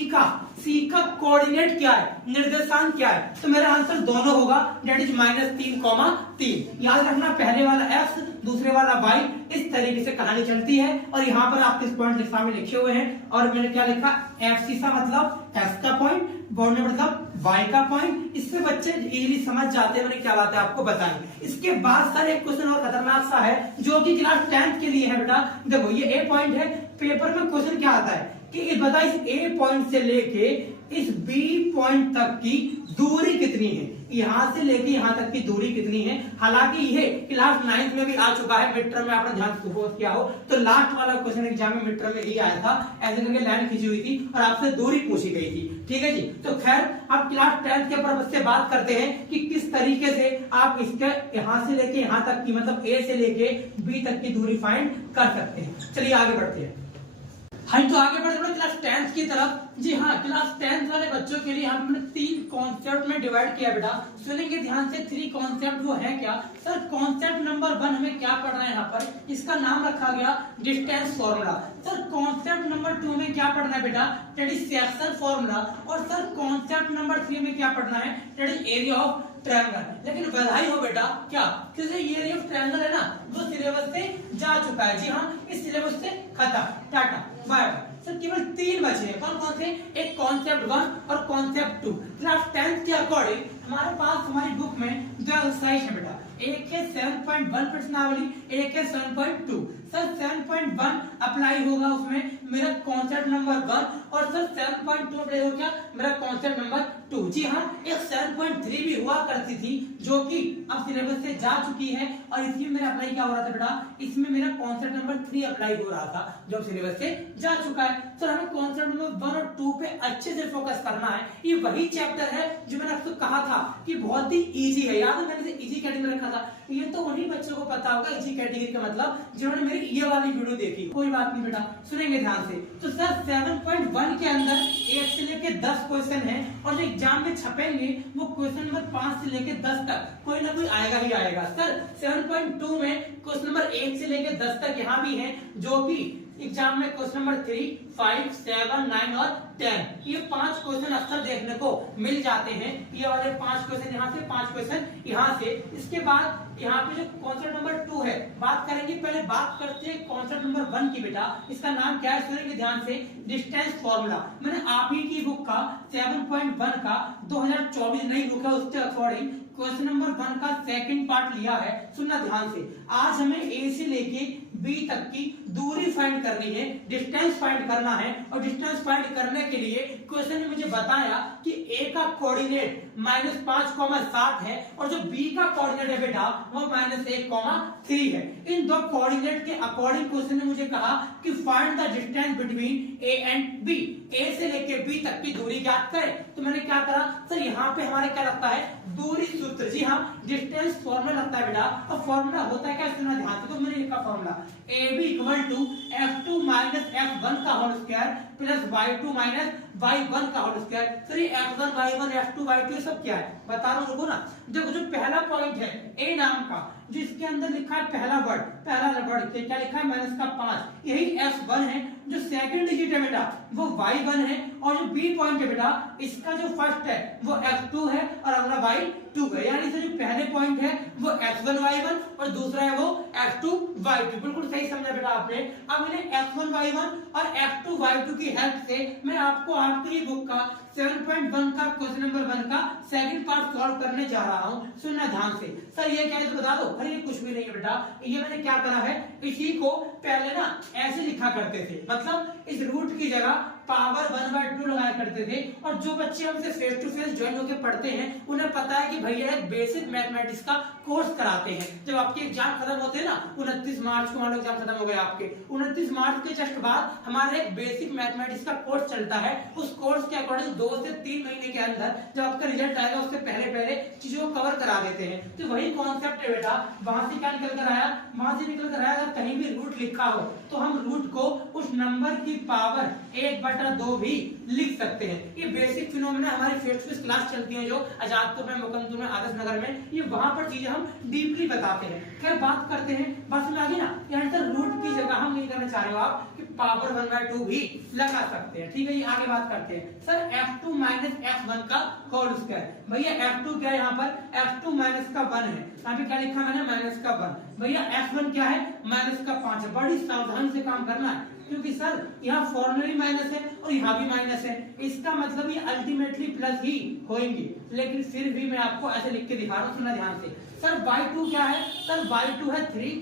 का कोऑर्डिनेट क्या है, निर्देशांक क्या है, तो मेरा आंसर दोनों होगा, दैट इज -3,3। याद रखना पहले वाला एक्स, दूसरे वाला वाई, इस तरीके से कहानी चलती है। और यहाँ पर आपके पॉइंट सामने लिखे हुए हैं, और मैंने क्या लिखा, एब्सिसा मतलब एक्स का पॉइंट, कोऑर्डिनेट मतलब वाई का पॉइंट। इससे बच्चे इजीली समझ जाते हैं मैंने क्या बात है आपको बताई। इसके बाद सर एक क्वेश्चन और खतरनाक सा है जो कि क्लास 10th के लिए है बेटा। देखो ये ए पॉइंट है, पेपर में क्वेश्चन क्या आता है कि बता इस ए पॉइंट से लेके इस बी पॉइंट तक की दूरी कितनी है, यहां से लेके यहां तक की दूरी कितनी है। हालांकि ये क्लास 9th में भी आ चुका है, मिड टर्म में आपने ध्यान से सपोज किया हो तो लास्ट वाला क्वेश्चन एग्जाम में मिड टर्म में ही आया था, ऐसे करके लाइन खींची हुई थी और आपसे दूरी पूछी गई थी। ठीक है जी, तो खैर आप क्लास 10th के पर्पस से बात करते हैं कि किस तरीके से आप इसके यहां से लेके यहां तक की मतलब ए से लेके बी तक की दूरी फाइंड कर सकते हैं। चलिए आगे बढ़ते हैं। हाँ तो आगे बढ़ते क्लास 10th की तरफ। जी हाँ, क्लास 10th वाले बच्चों के लिए हमने 3 कॉन्सेप्ट में डिवाइड किया बेटा, सुनेंगे ध्यान से। 3 कॉन्सेप्ट वो है क्या सर? कॉन्सेप्ट नंबर 1 हमें क्या पढ़ना है यहाँ पर, इसका नाम रखा गया distance formula. Sir concept number 2 में क्या पढ़ना है बेटा, दैट इज सेक्शन फॉर्मूला। और सर कॉन्सेप्ट नंबर 3 में क्या पढ़ना है, that is area of triangle. लेकिन बधाई हो बेटा, क्या क्योंकि ये एरिया ऑफ ट्रायंगल है ना वो सिलेबस से जा चुका है। जी हाँ, इस सिलेबस से खत्म, टाटा बाय बाय। सर केवल 3 बचे हैं, कौन कौन से? एक कॉन्सेप्ट 1 और कॉन्सेप्ट 2। क्लास 10th के अकॉर्डिंग हमारे पास हमारी बुक में 2 एक्सरसाइज है बेटा, एक है 7.1 प्रश्नावली, एक है 7.2। सर 7.1 अप्लाई होगा उसमें मेरा कॉन्सेप्ट नंबर 1 और सर 7.2 अप्लाई हो क्या मेरा कॉन्सेप्ट नंबर 2। जी हाँ, एक 7.3 भी हुआ करती थी जो कि अब सिलेबस से जा चुकी है और इसमें मेरा अप्लाई क्या हो रहा था बेटा, इसमें मेरा कॉन्सेप्ट नंबर 3 अप्लाई हो रहा था जो सिलेबस से जा चुका है। सर हमें कॉन्सेप्ट नंबर 1 और 2 पे अच्छे से फोकस करना है। ये वही चैप्टर है जो मैंने आपको कहा था कि बहुत ही इजी है, याद है मैंने इसे इजी कैटेगरी में रखा था। ये तो उन्हीं बच्चों को पता होगा इजी कैटेगरी का मतलब जिन्होंने मेरी ये वाली वीडियो देखी। कोई बात नहीं बेटा, सुनेंगे ध्यान से। तो सर 7.1 के अंदर 1 से लेके 10 क्वेश्चन है और जो एग्जाम में छपेंगे वो क्वेश्चन नंबर 5 से लेके 10 तक कोई ना कोई आएगा ही आएगा। सर 7.2 में क्वेश्चन नंबर 1 से लेके 10 तक यहाँ भी है जो कि एग्जाम में क्वेश्चन नंबर 3, 5, 7, 9 और 10 ये 5 क्वेश्चन अक्सर देखने को मिल जाते हैं। ये वाले 5 क्वेश्चन यहाँ से, 5 क्वेश्चन यहाँ से। इसके बाद यहाँ पे जो कॉन्सेप्ट नंबर 2 है बात करेंगे। पहले बात करते हैं कॉन्सेप्ट नंबर 1 की बेटा, इसका नाम क्या है सुनेंगे ध्यान से, डिस्टेंस फॉर्मूला। मैंने आप ही की बुक का 7.1 का 2024 नई बुक है उसके अकॉर्डिंग क्वेश्चन नंबर 1 का सेकंड पार्ट लिया है, सुनना ध्यान से। आज हमें ए से लेके बी तक की दूरी फाइंड करनी है, डिस्टेंस फाइंड करना है। और डिस्टेंस फाइंड करने के लिए क्वेश्चन ने मुझे बताया कि ए का कोऑर्डिनेट -5,7 है और जो बी का कोऑर्डिनेट है बेटा वो -1,3 है। इन दो कोऑर्डिनेट के अकॉर्डिंग क्वेश्चन ने मुझे कहा कि find the distance between A and B, A से लेके बी तक की दूरी ज्ञात करें। तो मैंने क्या करा सर, यहाँ पे हमारे क्या लगता है, दूरी सूत्र। जी हाँ, डिस्टेंस फॉर्मूला लगता है बेटा। और फॉर्मूला होता है क्या, सुनना ध्यान से। तो मैंने लिखा फॉर्मूला AB = F2 - F1 का whole square plus Y2 - Y1 का होल स्क्वायर। सर ये F1 Y1 F2 Y2 ये सब क्या है बता रहा हूं, रुको ना। देखो जो पहला पॉइंट है ए नाम का, जिसके अंदर लिखा है पहला वर्ड क्या लिखा है -5, यही F1 है। जो सेकंड डिजिट है बेटा वो Y1 है और जो बी पॉइंट है बेटा इसका जो फर्स्ट है वो F2 है और अगला Y2 है। यानी जो पहले पॉइंट है वो F1 Y1 और दूसरा है वो F2 Y2। बिल्कुल सही समझा बेटा आपने। अब मैंने F1 Y1 और F2 Y2 की हेल्प से मैं आपको आपकी बुक का 7.1 का क्वेश्चन नंबर 1 का सेकंड पार्ट सॉल्व करने जा रहा हूं, सुनना ध्यान से। सर ये क्या है तो बता दो। अरे ये कुछ भी नहीं है बेटा, ये मैंने क्या करा है, इसी को पहले ना ऐसे लिखा करते थे, मतलब इस रूट की जगह पावर 1/2 लगाया करते थे। और जो बच्चे हमसे फेस टू फेस ज्वाइन होकर पढ़ते हैं उन्हें पता है कि भैया एक बेसिक मैथमेटिक्स का कोर्स कराते हैं। जब आपके एग्जाम खत्म होते हैं ना 29 मार्च को, मान लो एग्जाम खत्म हो गए आपके, 29 मार्च के जस्ट बाद हमारा एक बेसिक मैथमेटिक्स का कोर्स चलता है। उस कोर्स के अकॉर्डिंग 2 से 3 महीने के अंदर जब आपका रिजल्ट आएगा उससे पहले चीजों को कवर करा देते हैं। तो वही कॉन्सेप्ट है बेटा। वहां से क्या निकल कर आया, वहां से निकल कर आया अगर कहीं भी रूट लिखा हो तो हम रूट को उस नंबर की पावर 1/2 भी लिख सकते हैं। ये बेसिक फिनोमेना हमारी फेस टू फेस क्लास चलती है जो आजादपुर में, मुकंदपुर में, आदर्श नगर में, ये वहां पर चीजें हम डीपली बताते हैं। खैर बात करते हैं, बस में आ गई ना। यहाँ सर रूट की जगह हम नहीं करना चाह रहे हो आप कि पावर 1/2 भी लगा सकते हैं। ठीक है, ये आगे बात करते हैं। सर F2 - F1 का होल स्क्वायर। भैया F2 क्या है, यहाँ पर F2 माइनस का 1 है, यहाँ पे क्या लिखा मैंने -1। भैया F1 क्या है, -5 है। बड़ी सावधानी से काम करना है क्योंकि सर यहाँ फॉर्मूला भी माइनस है और यहाँ भी माइनस है, इसका मतलब ये अल्टीमेटली प्लस ही होंगे। लेकिन फिर भी मैं आपको ऐसे लिख के दिखा रहा हूँ, सुनना ध्यान से। सर Y2 क्या है, सर Y2 है 3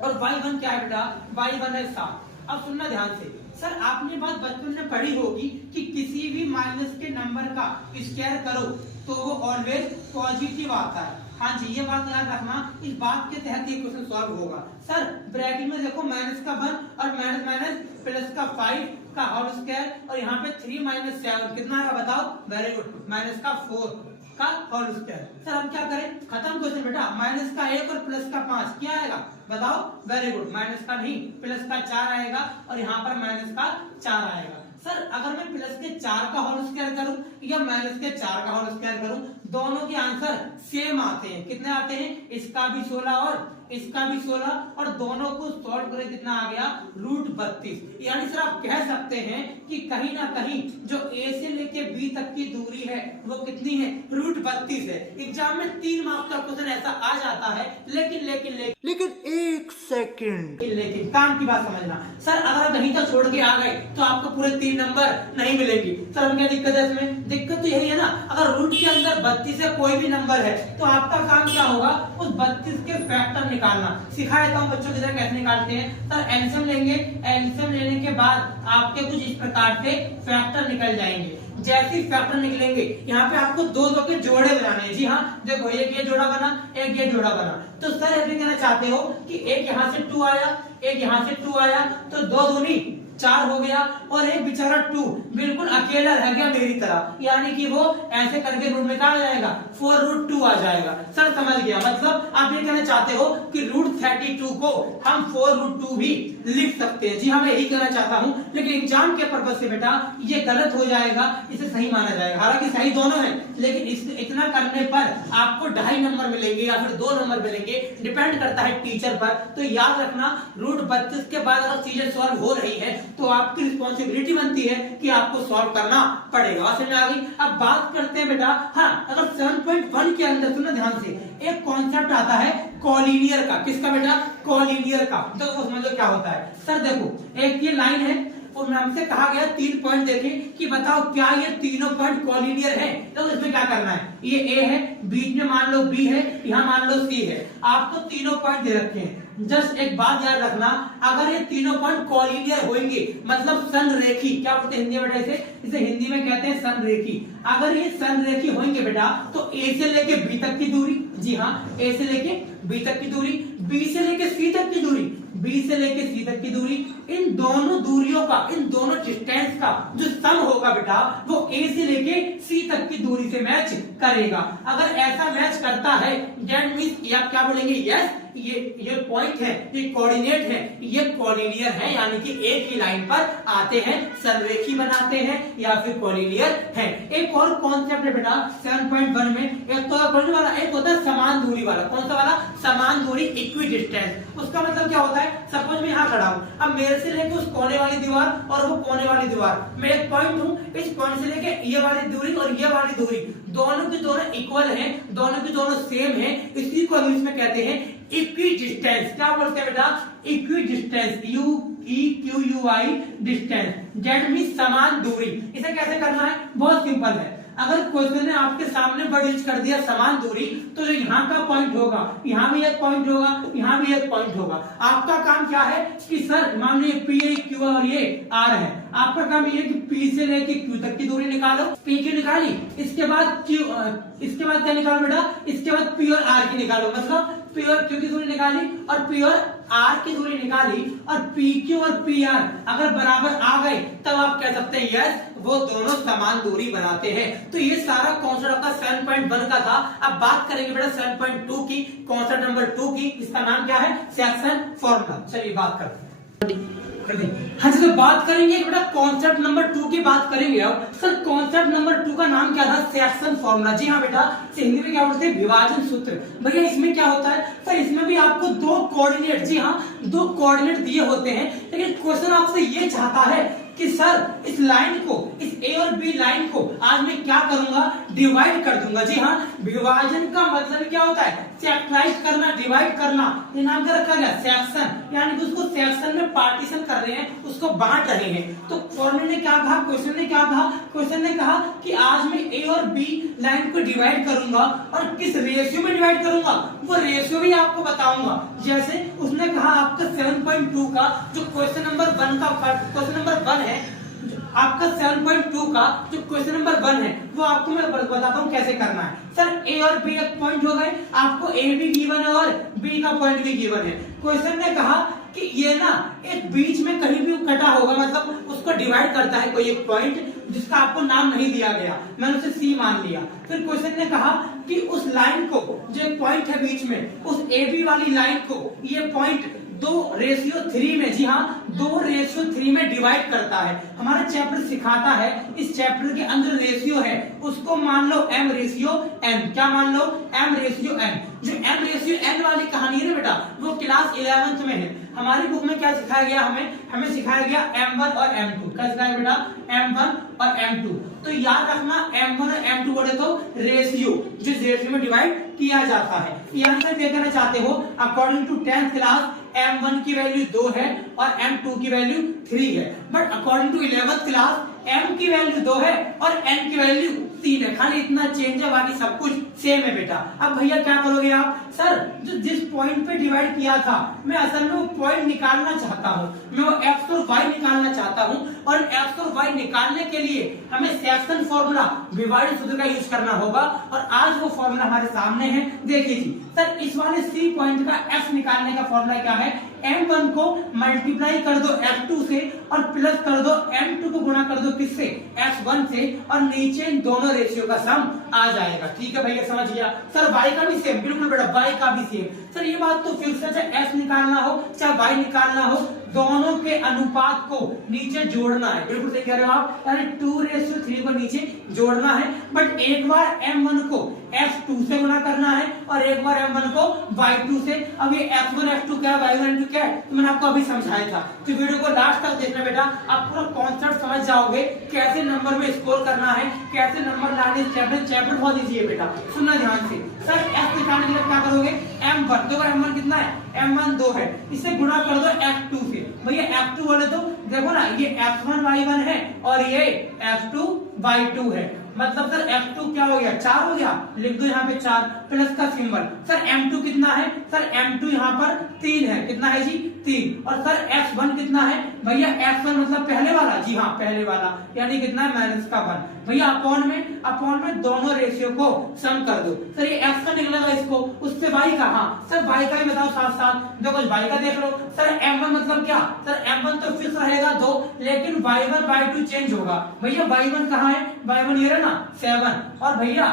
और Y1 क्या है बेटा, Y1 है 7। अब सुनना ध्यान से। सर आपने बात बचपन में पढ़ी होगी कि किसी भी माइनस के नंबर का स्क्वायर करो तो वो ऑलवेज पॉजिटिव आता है। हाँ जी, ये बात याद रखना, इस बात के तहत ये क्वेश्चन सॉल्व होगा। सर ब्रैकेट में देखो माइनस का 1 और माइनस माइनस प्लस का 5 का होल स्क्वायर और यहाँ पे 3 माइनस 7 कितना आएगा बताओ? वेरी गुड, माइनस का 4 का होल स्क्वायर। सर हम क्या करें? खत्म क्वेश्चन बेटा। माइनस का 1 और प्लस का 5 क्या आएगा बताओ? वेरी गुड, माइनस का नहीं प्लस का 4 आएगा और यहाँ पर माइनस का 4 आएगा। सर अगर मैं प्लस के 4 का होल स्क्वायर करूं या माइनस के 4 का होल स्क्वायर करूं, दोनों के आंसर सेम आते हैं। कितने आते हैं? इसका भी 16 और इसका भी 16 और दोनों को सॉल्व करें कितना आ गया? √32। यानी सर आप कह सकते हैं कि कहीं ना कहीं जो ए से लेके बी तक की दूरी है वो कितनी है? √32 है। एग्जाम में 3 मार्क्स का क्वेश्चन ऐसा आ जाता है, लेकिन एक सेकंड, लेकिन काम की बात समझना। सर अगर कहीं तक छोड़ के आ गए तो आपको पूरे 3 नंबर नहीं मिलेंगे। सर हम क्या दिक्कत है इसमें? दिक्कत तो यही है ना, अगर रूट के अंदर 32 से कोई भी नंबर है तो आपका काम क्या होगा? उस 32 के फैक्टर निकालना। सिखा देता हूँ बच्चों की तरह कैसे निकालते हैं। सर एलसीएम लेंगे, एलसीएम लेने के बाद आपके कुछ इस प्रकार से फैक्टर निकल जाएंगे। जैसे फैक्टर निकलेंगे यहाँ पे आपको दो के जोड़े बनाने हैं। जी हाँ, देखो एक ये जोड़ा बना, एक ये जोड़ा बना। तो सर ऐसे कहना चाहते हो कि एक यहाँ से 2 आया, एक यहाँ से 2 आया, तो 2 दूनी 4 हो गया और एक बेचारा 2 बिल्कुल अकेला रह गया मेरी तरह, यानी कि वो ऐसे करके रूट में कहा जाएगा 4√2 आ जाएगा। सर समझ गया, मतलब आप ये कहना चाहते हो कि √32 को हम 4√2 भी लिख सकते हैं। जी हाँ, मैं यही कहना चाहता हूँ, लेकिन एग्जाम के पर्पज से बेटा ये गलत हो जाएगा, इसे सही माना जाएगा। हालांकि सही दोनों है, लेकिन इतना करने पर आपको 2.5 नंबर मिलेंगे या फिर 2 नंबर मिलेंगे, डिपेंड करता है टीचर पर। तो याद रखना, √32 के बाद अगर चीजें सॉल्व हो रही है तो आपकी रिस्पॉन्सिबिलिटी बनती है कि आपको सॉल्व करना पड़ेगा। समझ में आ गई? अब बात करते हैं बेटा, हाँ अगर 7.1 के अंदर सुनो ध्यान से, एक कॉन्सेप्ट आता है कॉलिनियर का। किसका बेटा? कॉलिनियर का। तो समझो क्या होता है। सर देखो एक ये लाइन है और हमसे कहा गया 3 पॉइंट देखे कि बताओ क्या ये तीनों पॉइंट कॉलिनियर है। तो इसमें क्या करना है? ये ए है, बीच में मान लो बी है, यहाँ मान लो सी है। आपको तीनों पॉइंट दे रखे हैं। जस्ट एक बात याद रखना, अगर ये तीनों पॉइंट कॉलिनियर होंगे मतलब संरेखी, क्या बोलते हैं हिंदी में बेटा? इसे हिंदी में कहते हैं संरेखी। अगर ये संरेखी होंगे बेटा तो ए से लेके बी तक की दूरी, जी हाँ ए से लेके बी तक की दूरी, बी से लेके सी तक की दूरी, बी से लेके सी तक की दूरी, इन दोनों दूरियों का, इन दोनों डिस्टेंस का जो सम होगा बेटा वो ए से लेके सी तक की दूरी से मैच करेगा। अगर ऐसा मैच करता है दैट मींस आप क्या बोलेंगे? यस, ये पॉइंट है, ये कोऑर्डिनेट है, ये कॉलिनियर है, यानी कि एक ही लाइन पर आते हैं, संरेखी बनाते हैं या फिर कॉलिनियर है। एक और कॉन्सेप्ट है बेटा 7.1 में, एक तो वाला, एक होता है समान दूरी वाला। कौन सा वाला? समान दूरी, इक्वी डिस्टेंस। उसका मतलब क्या होता है? सपोज मैं यहाँ खड़ा हूँ, अब मेरे से लेके उस कोने वाली दीवार और वो कोने वाली दीवार, मैं एक पॉइंट हूँ, इस पॉइंट से लेके ये वाली दूरी और ये वाली दूरी दोनों की दोनों इक्वल है, दोनों की दोनों सेम है। इसी को इंग्लिश में कहते हैं इक्वी डिस्टेंस। क्या बोलते हैं बेटा? Equi distance, UEQUI distance, that means समान दूरी। इसे कैसे करना है? बहुत सिंपल है। अगर क्वेश्चन ने आपके सामने वर्ड कर दिया समान दूरी, तो जो यहाँ का पॉइंट होगा, यहाँ भी एक पॉइंट होगा, यहाँ भी एक पॉइंट होगा। आपका काम क्या है कि सर मान लो ये P है, Q और ये R है, आपका काम ये कि P से लेके Q तक की दूरी निकालो। P की निकाली, इसके बाद इसके बाद क्या निकालो बेटा? इसके बाद P और R की निकालो। मतलब P और Q की दूरी निकाली और P और R की दूरी निकाली और PQ और PR अगर बराबर आ गए तब आप कह सकते हैं यस वो दोनों समान दूरी बनाते हैं। तो ये सारा कॉन्सेप्ट आपका 7.1 का था। अब बात करेंगे बेटा 7.2 की, कॉन्सेप्ट नंबर 2 की। इसका नाम क्या है? Section formula. चलिए बात करते हैं। हाँ जी, तो बात करेंगे बेटा कॉन्सेप्ट नंबर 2 की बात करेंगे। अब सर कॉन्सेप्ट नंबर 2 का नाम क्या था? Section formula. जी हाँ बेटा, हिंदी में क्या बोलते हैं? विभाजन सूत्र। भैया इसमें क्या होता है? सर इसमें भी आपको 2 कोऑर्डिनेट, जी हाँ 2 कोऑर्डिनेट दिए होते हैं, लेकिन क्वेश्चन आपसे ये चाहता है कि सर इस लाइन को, इस ए और बी लाइन को आज मैं क्या करूंगा, डिवाइड कर दूंगा। जी हाँ, विभाजन का मतलब क्या होता है, सेक्टराइज करना, डिवाइड करना। ये नाम क्या रखा गया, सेक्शन, यानी कि उसको सेक्शन में पार्टीशन कर रहे हैं, उसको बांट रहे हैं। तो फॉर्मूले ने क्या कहा, क्वेश्चन ने क्या कहा, क्वेश्चन ने कहा कि आज मैं ए और बी लाइन को डिवाइड करूंगा और किस रेशियो में डिवाइड करूंगा, वो रेशियो भी आपको बताऊंगा। जैसे उसने कहा आपका 7.2 का जो क्वेश्चन नंबर 1 का क्वेश्चन नंबर 1 है, आपका 7.2 का जो क्वेश्चन नंबर 1 है वो आपको मैं बताता हूँ कैसे करना है। सर ए और बी एक पॉइंट हो गए, आपको ए भी गिवन है और बी का पॉइंट भी गिवन है। क्वेश्चन ने कहा कि ये ना एक बीच में कहीं भी कटा होगा, मतलब उसको डिवाइड करता है कोई एक पॉइंट जिसका आपको नाम नहीं दिया गया, मैंने उसे सी मान लिया। फिर क्वेश्चन ने कहा कि उस लाइन को, जो एक पॉइंट है बीच में, उस ए बी वाली लाइन को ये पॉइंट 2:3 में, जी हाँ 2:3 में डिवाइड करता है। हमारा चैप्टर सिखाता है, इस चैप्टर के अंदर रेशियो है, उसको मान लो m/n। क्या मान लो, m/n। जो m/n वाली कहानी है ना बेटा, वो क्लास 11th में है। हमारी बुक में क्या सिखाया गया, हमें सिखाया गया m1 और m2। क्या सिखाया बेटा, m1 और m2। तो याद रखना m1 और m2 बोले तो रेशियो, जिस रेशियो में डिवाइड किया जाता है। ये आंसर देखना चाहते हो, according to 10th class m1 की वैल्यू 2 है और m2 की वैल्यू 3 है, but according to 11th class m की वैल्यू 2 है और n की वैल्यू 3 है। खाली इतना चेंज है, बाकी सब कुछ सेम है बेटा। अब भैया क्या करोगे आप, सर जो जिस पॉइंट पे डिवाइड किया था, मैं असल में वो पॉइंट निकालना चाहता हूँ, मैं वो x और y निकालना चाहता हूँ, और x और y निकालने के लिए हमें सेक्शन फॉर्मूला, विभाज्य सूत्र का यूज करना होगा। और आज वो फॉर्मूला हमारे सामने है, देखिए जी। सर इस वाले C पॉइंट का x निकालने का फॉर्मूला क्या है, m1 को मल्टीप्लाई कर दो f2 से और प्लस कर दो m2 को गुणा कर दो किससे, s1 से, और नीचे इन दोनों रेशियो का सम आ जाएगा। ठीक है भैया, समझ गया। सर y का भी सेम, बिल्कुल बेटा y का भी सेम। सर ये बात तो फिक्स है, चाहे s निकालना हो चाहे y निकालना हो, दोनों के अनुपात को नीचे जोड़ना है। बिल्कुल सही कह रहे हो आप, यानी 2:3 को नीचे जोड़ना है। बट एक बार m1 को f2 से गुणा करना है और एक बार m1 को y2 से। अब ये f1 f2 क्या है, y1 f2 क्या है, तो मैंने आपको अभी समझाया था। तो वीडियो को लास्ट तक देखना बेटा, आप पूरा कॉन्सेप्ट समझ जाओगे, कैसे नंबर में स्कोर करना है, कैसे नंबर लाने। चैप्टर बहुत इजी है बेटा, सुनना ध्यान से। सर f निकालने के लिए क्या करोगे, m1, तो m1 कितना है, m1 2 है, इसे गुणा कर दो f2 से। भैया f2 बोले तो देखो ना, ये f1 y1 है और ये f2 y2 है, मतलब सर f2 क्या हो गया, 4 हो गया, लिख दो यहाँ पे 4 प्लस का सिंबल। सर m2 कितना है, सर m2 यहाँ पर 3 है, कितना है जी 3। और सर f1 कितना है, भैया f1 मतलब पहले वाला, जी हाँ पहले वाला, यानी कितना है -1। भैया अपॉन में दोनों रेशियो को सम कर दो। सर ये f का निकलेगा इसको, उससे y का, हाँ सर y का भी बताओ साथ साथ, देखो y का देख लो। सर m1 मतलब क्या, सर m1 तो फिक्स रहेगा 2, लेकिन y1 y2 चेंज होगा। भैया y1 कहाँ है, y1 ये रहा ना 7, और भैया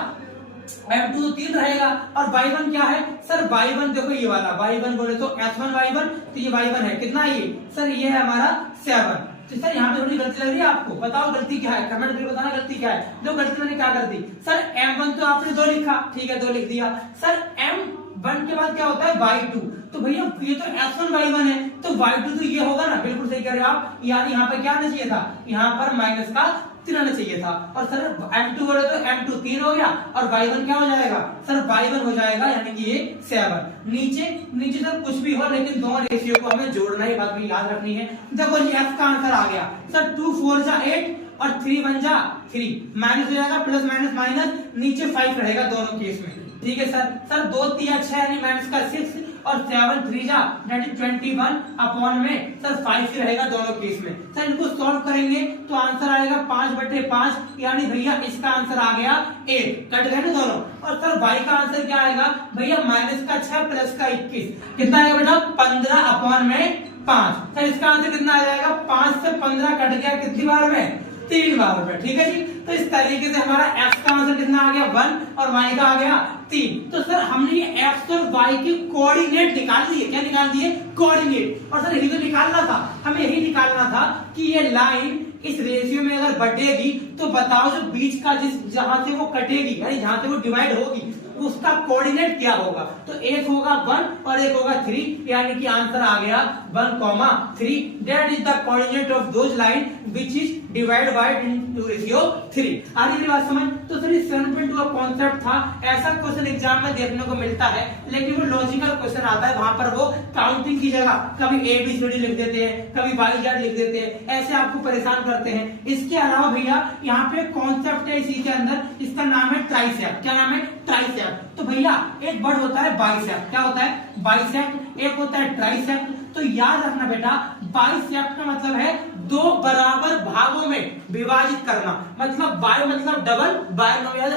m2 3 रहेगा, और y1 क्या है, सर y1 देखो ये वाला y1 बोले तो f1 y1, तो ये y1 है, कितना है ये, सर ये है हमारा 7। तो सर यहाँ पे थोड़ी गलती लग रही है आपको, बताओ गलती क्या है, कमेंट करके बताना गलती क्या है। जो गलती मैंने क्या कर दी, सर m1 तो आपने 2 लिखा, ठीक है 2 लिख दिया। सर m1 के बाद क्या होता है y2, तो भैया ये तो f1 y1 है, तो y2 तो ये होगा ना, बिल्कुल सही कह रहे हो आप। यानी यहाँ पर क्या आना चाहिए था, यहाँ पर माइनस का 3 आना चाहिए था। और सर m2 बोले तो m2 3 हो गया, और y1 क्या हो जाएगा, सर y1 हो जाएगा, यानी कि ये 7। नीचे सर कुछ भी हो, लेकिन दोनों रेशियो को हमें जोड़ना है, बात में याद रखनी है। देखो जी f का आंसर आ गया, सर 2 4 जा 8 और 3 1 जा 3, माइनस हो जाएगा, प्लस माइनस माइनस, नीचे 5 रहेगा दोनों केस में। ठीक है सर 2 3 6 यानी माइनस का 6, और 7 3 जा 21 अपॉन में सर 5 ही रहेगा दोनों केस में। सर इनको सॉल्व करेंगे तो आंसर आएगा 5/5, यानी भैया इसका आंसर आ गया 8, कट गए ना दोनों। और सर y का आंसर क्या आएगा, भैया माइनस का 6 प्लस का 21, कितना आएगा बेटा 15 अपॉन में 5। सर इसका आंसर कितना आ जाएगा, 5 से 15 कट गया कितनी बार में, 3 बार में। ठीक है जी, तो इस तरीके से हमारा x का आंसर कितना आ गया 1 और y का आ गया 3। तो सर हमने ये x और y के कोऑर्डिनेट निकाल दिए, क्या निकाल दिए, कोऑर्डिनेट। और सर यही तो निकालना था, हमें यही निकालना था कि ये लाइन इस रेशियो में अगर बढ़ेगी तो बताओ जो बीच का जहां से वो कटेगी, यानी जहां से वो डिवाइड होगी, उसका कोऑर्डिनेट क्या होगा, तो एक होगा 1 और एक होगा 3, यानी कि आंसर आ गया 1,3। That is the coordinate of those line which is divide by into ratio 3। आगे की बात समझ। तो सर 7.2 का कॉन्सेप्ट था, ऐसा क्वेश्चन एग्जाम में देखने को मिलता है, लेकिन वो लॉजिकल क्वेश्चन आता है, वहां पर वो काउंटिंग की जगह कभी ABCD लिख देते हैं, कभी YZ लिख देते हैं, ऐसे आपको परेशान करते हैं। इसके अलावा भैया यहाँ पे कॉन्सेप्ट है इसी के अंदर, इसका नाम है ट्राइसेप्ट। क्या नाम है? ट्राइसेप्ट। तो भैया एक वर्ड होता है बाइसेप्ट। क्या होता है? बाइसेप्ट। एक होता है ट्राइसेप्ट। तो याद रखना बेटा, बाइसेप्ट का मतलब है दो बराबर भागों में विभाजित करना, मतलब बाय मतलब डबल, बायनोमियल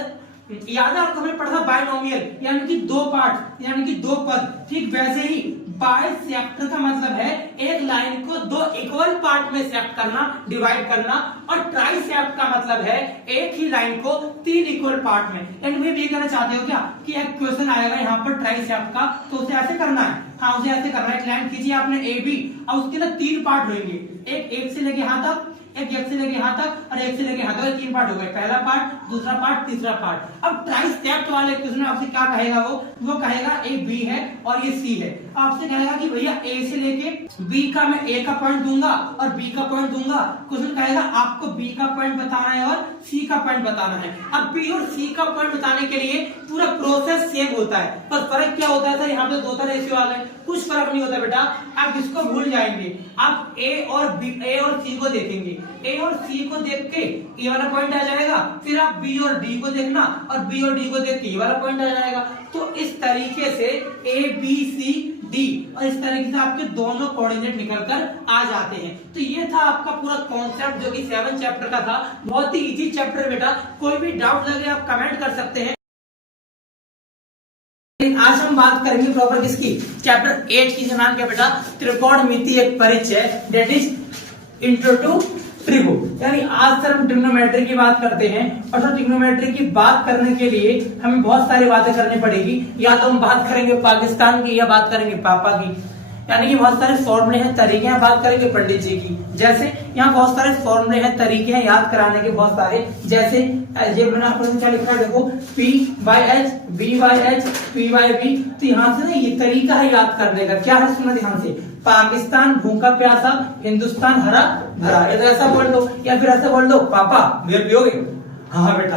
याद है आपको, हमने पढ़ा था बायनोमियल यानी कि दो पार्ट यानी कि दो पद। ठीक वैसे ही बाइसेप्टर का मतलब है एक लाइन को दो इक्वल पार्ट में सेप्ट करना, डिवाइड करना, और ट्राइसेप्ट का मतलब है एक ही लाइन को 3 इक्वल पार्ट में। एंड में भी कहना चाहते हो क्या कि एक क्वेश्चन आएगा यहाँ पर ट्राइसेप्ट का, तो उसे ऐसे करना है। हाँ, उसे ऐसे करना है। एक लाइन खींची आपने AB और उसके ना 3 पार्ट होंगे, एक से लेके यहाँ तक, एक से लेके यहाँ तक और एक से लेके यहाँ तक, 3 पार्ट हो गए। पहला पार्ट, दूसरा पार्ट, तीसरा पार्ट। अब ट्राइसेप्ट वाले क्वेश्चन में आपसे क्या कहेगा, वो कहेगा A B है और ये C है। आपसे कहेगा कि भैया A से लेके B का मैं A का पॉइंट दूंगा और B का पॉइंट दूंगा। क्वेश्चन कहेगा आपको B का पॉइंट बताना है और C का पॉइंट बताना है। अब B और C का पॉइंट बताने के लिए पूरा प्रोसेस सेम होता है, पर फर्क क्या होता है सर, यहाँ पे 2 तरह रेशियो आ गए, कुछ फर्क नहीं होता बेटा। आप इसको भूल जाएंगे, आप A और C को देखेंगे, A और C को देख के ये वाला पॉइंट आ जाएगा, फिर आप B और D को देखना और B और D को देख के ये वाला पॉइंट आ जाएगा। तो इस तरीके से A B C D और इस तरीके से आपके दोनों कोऑर्डिनेट निकल कर आ जाते हैं। तो ये था आपका पूरा कॉन्सेप्ट जो कि 7 चैप्टर का था। बहुत ही इजी चैप्टर बेटा, कोई भी डाउट लगे आप कमेंट कर सकते हैं। आज हम बात करेंगे प्रॉपर किसकी, चैप्टर 8 की, नाम क्या बेटा, त्रिकोणमिति एक परिचय, that is intro to trigo. यानी आज सर हम ट्रिग्नोमेट्री की बात करते हैं, और सर ट्रिग्नोमेट्री की बात करने के लिए हमें बहुत सारी बातें करनी पड़ेगी। या तो हम बात करेंगे पाकिस्तान की या बात करेंगे पापा की, यानी कि बहुत सारे फॉर्मूले हैं, तरीके हैं। बात करेंगे पंडित जी की, जैसे यहाँ बहुत सारे फॉर्मूले हैं, तरीके हैं याद कराने के बहुत सारे। जैसे ये मैंने आपको क्या लिखा है, देखो P/H, B/H, P/B। तो यहाँ से ना ये तरीका है याद करने का। क्या है, सुना ध्यान से, पाकिस्तान भूखा प्यासा, हिंदुस्तान हरा भरा। तो ऐसा बोल दो, या फिर ऐसा बोल दो, पापा बियर पियोगे? हाँ बेटा,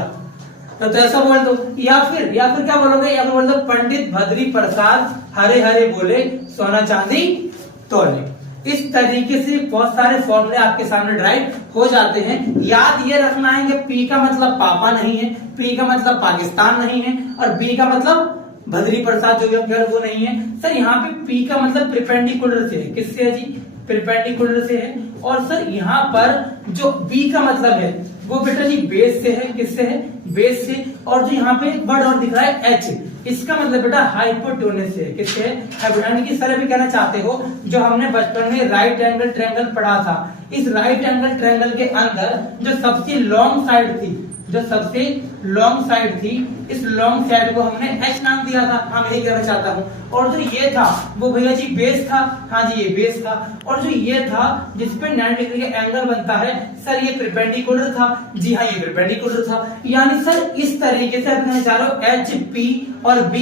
तो ऐसा बोल दो। या फिर क्या बोलोगे, या फिर बोल दो पंडित भद्री प्रसाद हरे हरे बोले, सोना चांदी तोले। इस तरीके से बहुत सारे फॉर्मूले आपके सामने ड्राइव हो जाते हैं। याद ये रखना है कि P का मतलब पापा नहीं है, P का मतलब पाकिस्तान नहीं है, और B का मतलब भद्री प्रसाद जो भी हम वो नहीं है। सर यहाँ पे P का मतलब परपेंडिकुलर से है, किससे है जी, परपेंडिकुलर से है। और सर यहाँ पर जो B का मतलब है वो बेटा जी बेस से है, किससे है, बेस से। और जो यहाँ पे एक वर्ड और दिख रहा है H, इसका मतलब बेटा हाइपोटेन्यूज से है, किससे है, यानी कि सर अभी कहना चाहते हो जो हमने बचपन में राइट एंगल ट्रायंगल पढ़ा था, इस राइट एंगल ट्रायंगल के अंदर जो सबसे लॉन्ग साइड थी, इस लॉन्ग साइड को हमने H नाम दिया था। हाँ, मैं यही कहना चाहता हूँ। और जो ये था वो भैया जी बेस था। हाँ जी, ये बेस था। और जो ये था जिसपे 90 डिग्री का एंगल बनता है, सर ये परपेंडिकुलर था। जी हाँ, ये परपेंडिकुलर था। यानी सर इस तरीके से आप कहना चाह रहे हो H, P और B,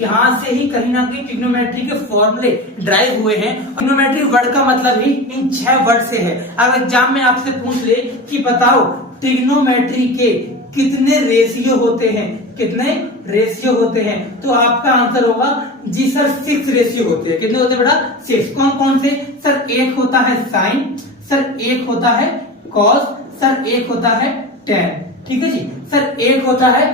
यहाँ से ही कहीं ना कहीं ट्रिग्नोमेट्री के फॉर्मूले ड्राइव हुए हैं। ट्रिग्नोमेट्री वर्ड का मतलब ही इन 6 वर्ड से है। अब एग्जाम में आपसे पूछ ले कि बताओ ट्रिग्नोमेट्री के कितने रेशियो होते हैं, कितने रेशियो होते हैं, तो आपका आंसर होगा जी सर 6 रेशियो होते हैं। कितने होते हैं बेटा, 6। कौन कौन से, सर एक होता है साइन, सर एक होता है कॉस, सर एक होता है टेन, ठीक है जी, सर एक होता है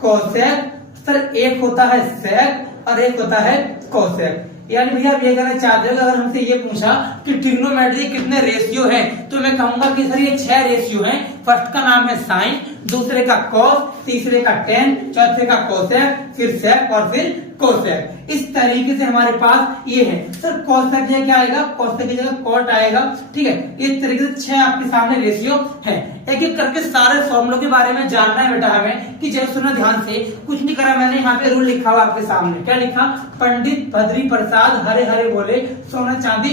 कोसेक, सर एक होता है सेक और एक होता है कोसेक। यानी भैया आप ये कहना चाहते हो कि अगर हमसे ये पूछा कि ट्रिग्नोमेट्री कितने रेशियो हैं, तो मैं कहूंगा कि सर ये 6 रेशियो हैं। फर्स्ट का नाम है साइन, दूसरे का कॉस, तीसरे का टेन, चौथे का कोसेक, फिर सेक और फिर कोसेक। इस तरीके से हमारे पास ये है। सर कोसेक की क्या आएगा, कोसेक की जगह कॉट आएगा, ठीक है। इस तरीके से 6 आपके सामने रेशियो है। एक एक करके सारे फॉर्मूलों के बारे में जानना है बेटा हमें, कि जब सुना ध्यान से, कुछ नहीं करा मैंने, यहाँ पे रूल लिखा हुआ आपके सामने। क्या लिखा, पंडित भद्री प्रसाद हरे हरे बोले, सोना चांदी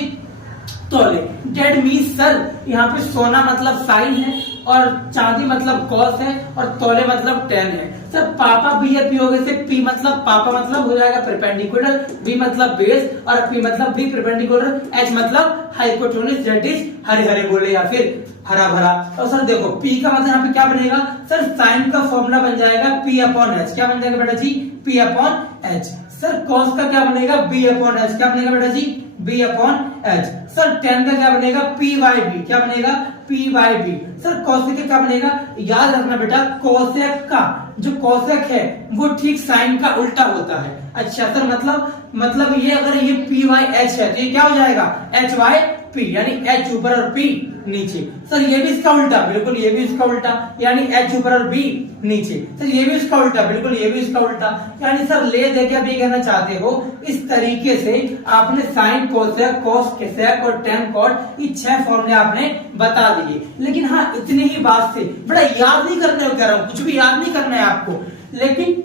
तोले। डेट मीन्स सर यहाँ पे सोना मतलब साइन है और चांदी मतलब कॉस है और तोले मतलब 10 है। सर पापा बी या पी हो गए से पी मतलब पापा मतलब हो जाएगा परपेंडिकुलर, बी मतलब बेस और पी मतलब बी परपेंडिकुलर, एच मतलब hypotenuse that is Hare Hare बोले या फिर हरा भरा। और सर देखो पी का मतलब यहाँ पे क्या बनेगा सर, साइन का फॉर्मूला बन जाएगा पी अपॉन एच। क्या बन जाएगा बेटा जी, P upon H. Sir cos का क्या बनेगा, बी अपॉन एच। क्या बनेगा बेटा जी, B upon H. Sir tan का क्या बनेगा, पी बाई बी। क्या बनेगा, P by B. Sir cosec का क्या बनेगा, याद रखना बेटा कॉसेक का जो कॉसेक है वो ठीक साइन का उल्टा होता है। अच्छा सर मतलब ये अगर ये पी बाई एच है तो ये क्या हो जाएगा, एच बाई पी, यानी एच ऊपर और पी नीचे। सर ये भी इसका उल्टा, बिल्कुल ये भी इसका उल्टा, यानी एच ऊपर और बी नीचे। सर ये भी इसका उल्टा, बिल्कुल ये भी इसका उल्टा, यानी सर ले दे के आप ये कहना चाहते हो इस तरीके से आपने साइन कोसेक कॉस सेक और टेन कॉट ये 6 फॉर्मूले आपने बता दिए। लेकिन हाँ इतनी ही बात से बड़ा याद नहीं करने को कह रहा हूं, कुछ भी याद नहीं करना है आपको, लेकिन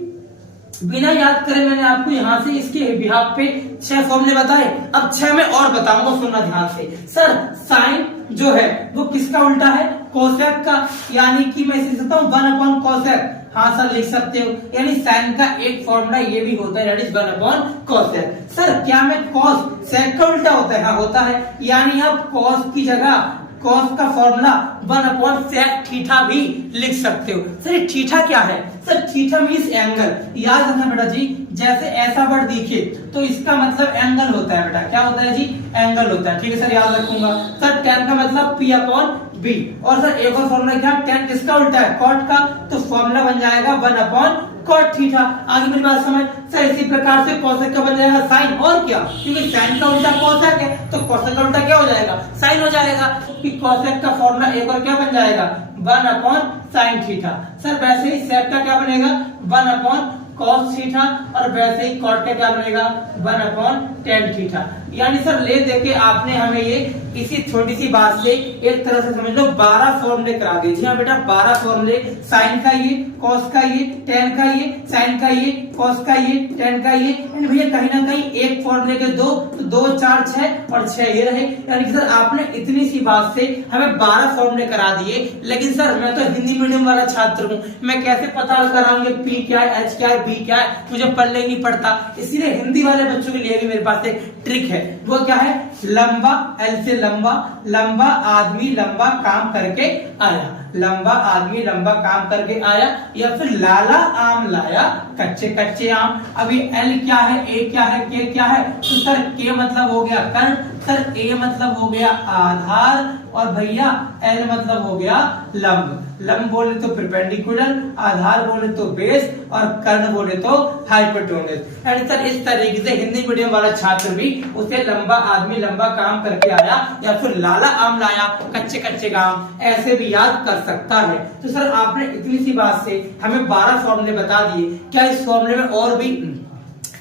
बिना याद करे मैंने आपको यहाँ से इसके बिहाफ पे 6 फॉर्मूले बताए। अब 6 में और बताऊंगा, सुनना ध्यान से। सर साइन जो है वो किसका उल्टा है, कोसेक का, यानी कि मैं इसे सकता हूँ 1 अपॉन कोसेक। हाँ सर लिख सकते हो, यानी साइन का एक फॉर्मूला ये भी होता है that is 1 upon cosec. Sir क्या मैं कॉस सेक का उल्टा होता है, हाँ होता है, यानी आप कॉस की जगह कॉस का फॉर्मूला 1 अपॉन सेक थीटा भी लिख सकते हो। सर थीटा क्या है, सर थीटा मीन्स एंगल। याद रखना बेटा जी, जैसे ऐसा वर्ड दिखे तो इसका मतलब एंगल होता है बेटा। क्या होता है जी, एंगल होता है। ठीक है सर याद रखूंगा। सर टेन का मतलब पी अपॉन बी। और सर एक और फॉर्मूला क्या, टेन किसका उल्टा है, कॉट का, तो फॉर्मूला बन जाएगा 1 अपॉन कॉट थीटा। आगे मेरी बात समझ। सर इसी प्रकार से कोसेक का बन जाएगा साइन, और क्या, क्योंकि साइन का उल्टा कोसेक है तो कोसेक का उल्टा क्या हो जाएगा, साइन हो जाएगा। कि कोसेक का फॉर्मूला एक और क्या बन जाएगा, 1 अपॉन साइन थीटा। सर वैसे ही सेक का क्या बनेगा, 1 अपॉन कॉस थीटा, और वैसे ही कॉट का क्या बनेगा, 1 अपॉन टेन थीटा। यानी सर ले देके आपने हमें ये इसी छोटी सी बात से एक तरह से समझ लो 12 फॉर्मूले करा दिए। जी हाँ बेटा 12 फॉर्मूले, साइन का ये, कॉस का ये, टेन का ये, साइन का ये, कॉस का ये, टेन का ये, भैया कहीं ना कहीं एक फॉर्मूले के 2 तो 2 4 6 और 6 ये रहे। यानी कि सर आपने इतनी सी बात से हमें 12 फॉर्मूले करा दिए। लेकिन सर मैं तो हिंदी मीडियम वाला छात्र हूँ, मैं कैसे पता कराऊंगी पी क्या है, एच क्या है, बी क्या है, मुझे पढ़ने नहीं पड़ता। इसीलिए हिंदी वाले बच्चों के लिए भी मेरे पास एक ट्रिक है। वो क्या है, लंबा, एल से लंबा, लंबा आदमी लंबा काम करके आया, लंबा आदमी लंबा काम करके आया, या फिर लाला आम लाया कच्चे कच्चे आम। अभी एल क्या है, ए क्या है, के क्या है, तो सर के मतलब हो गया कर्ण, सर ए मतलब हो गया आधार, और भैया एल मतलब हो गया लंब। लंब बोले तो परपेंडिकुलर, आधार बोले तो बेस, और कर्ण बोले तो हाइपोटेन्यूज। यानी सर इस तरीके से हिंदी मीडियम वाला छात्र भी उसे लंबा आदमी लंबा काम करके आया, या फिर लाला आम लाया कच्चे कच्चे आम, ऐसे भी याद कर सकता है। तो सर आपने इतनी सी बात से हमें 12 फॉर्मूले बता दिए। क्या इस फॉर्मूले में और भी,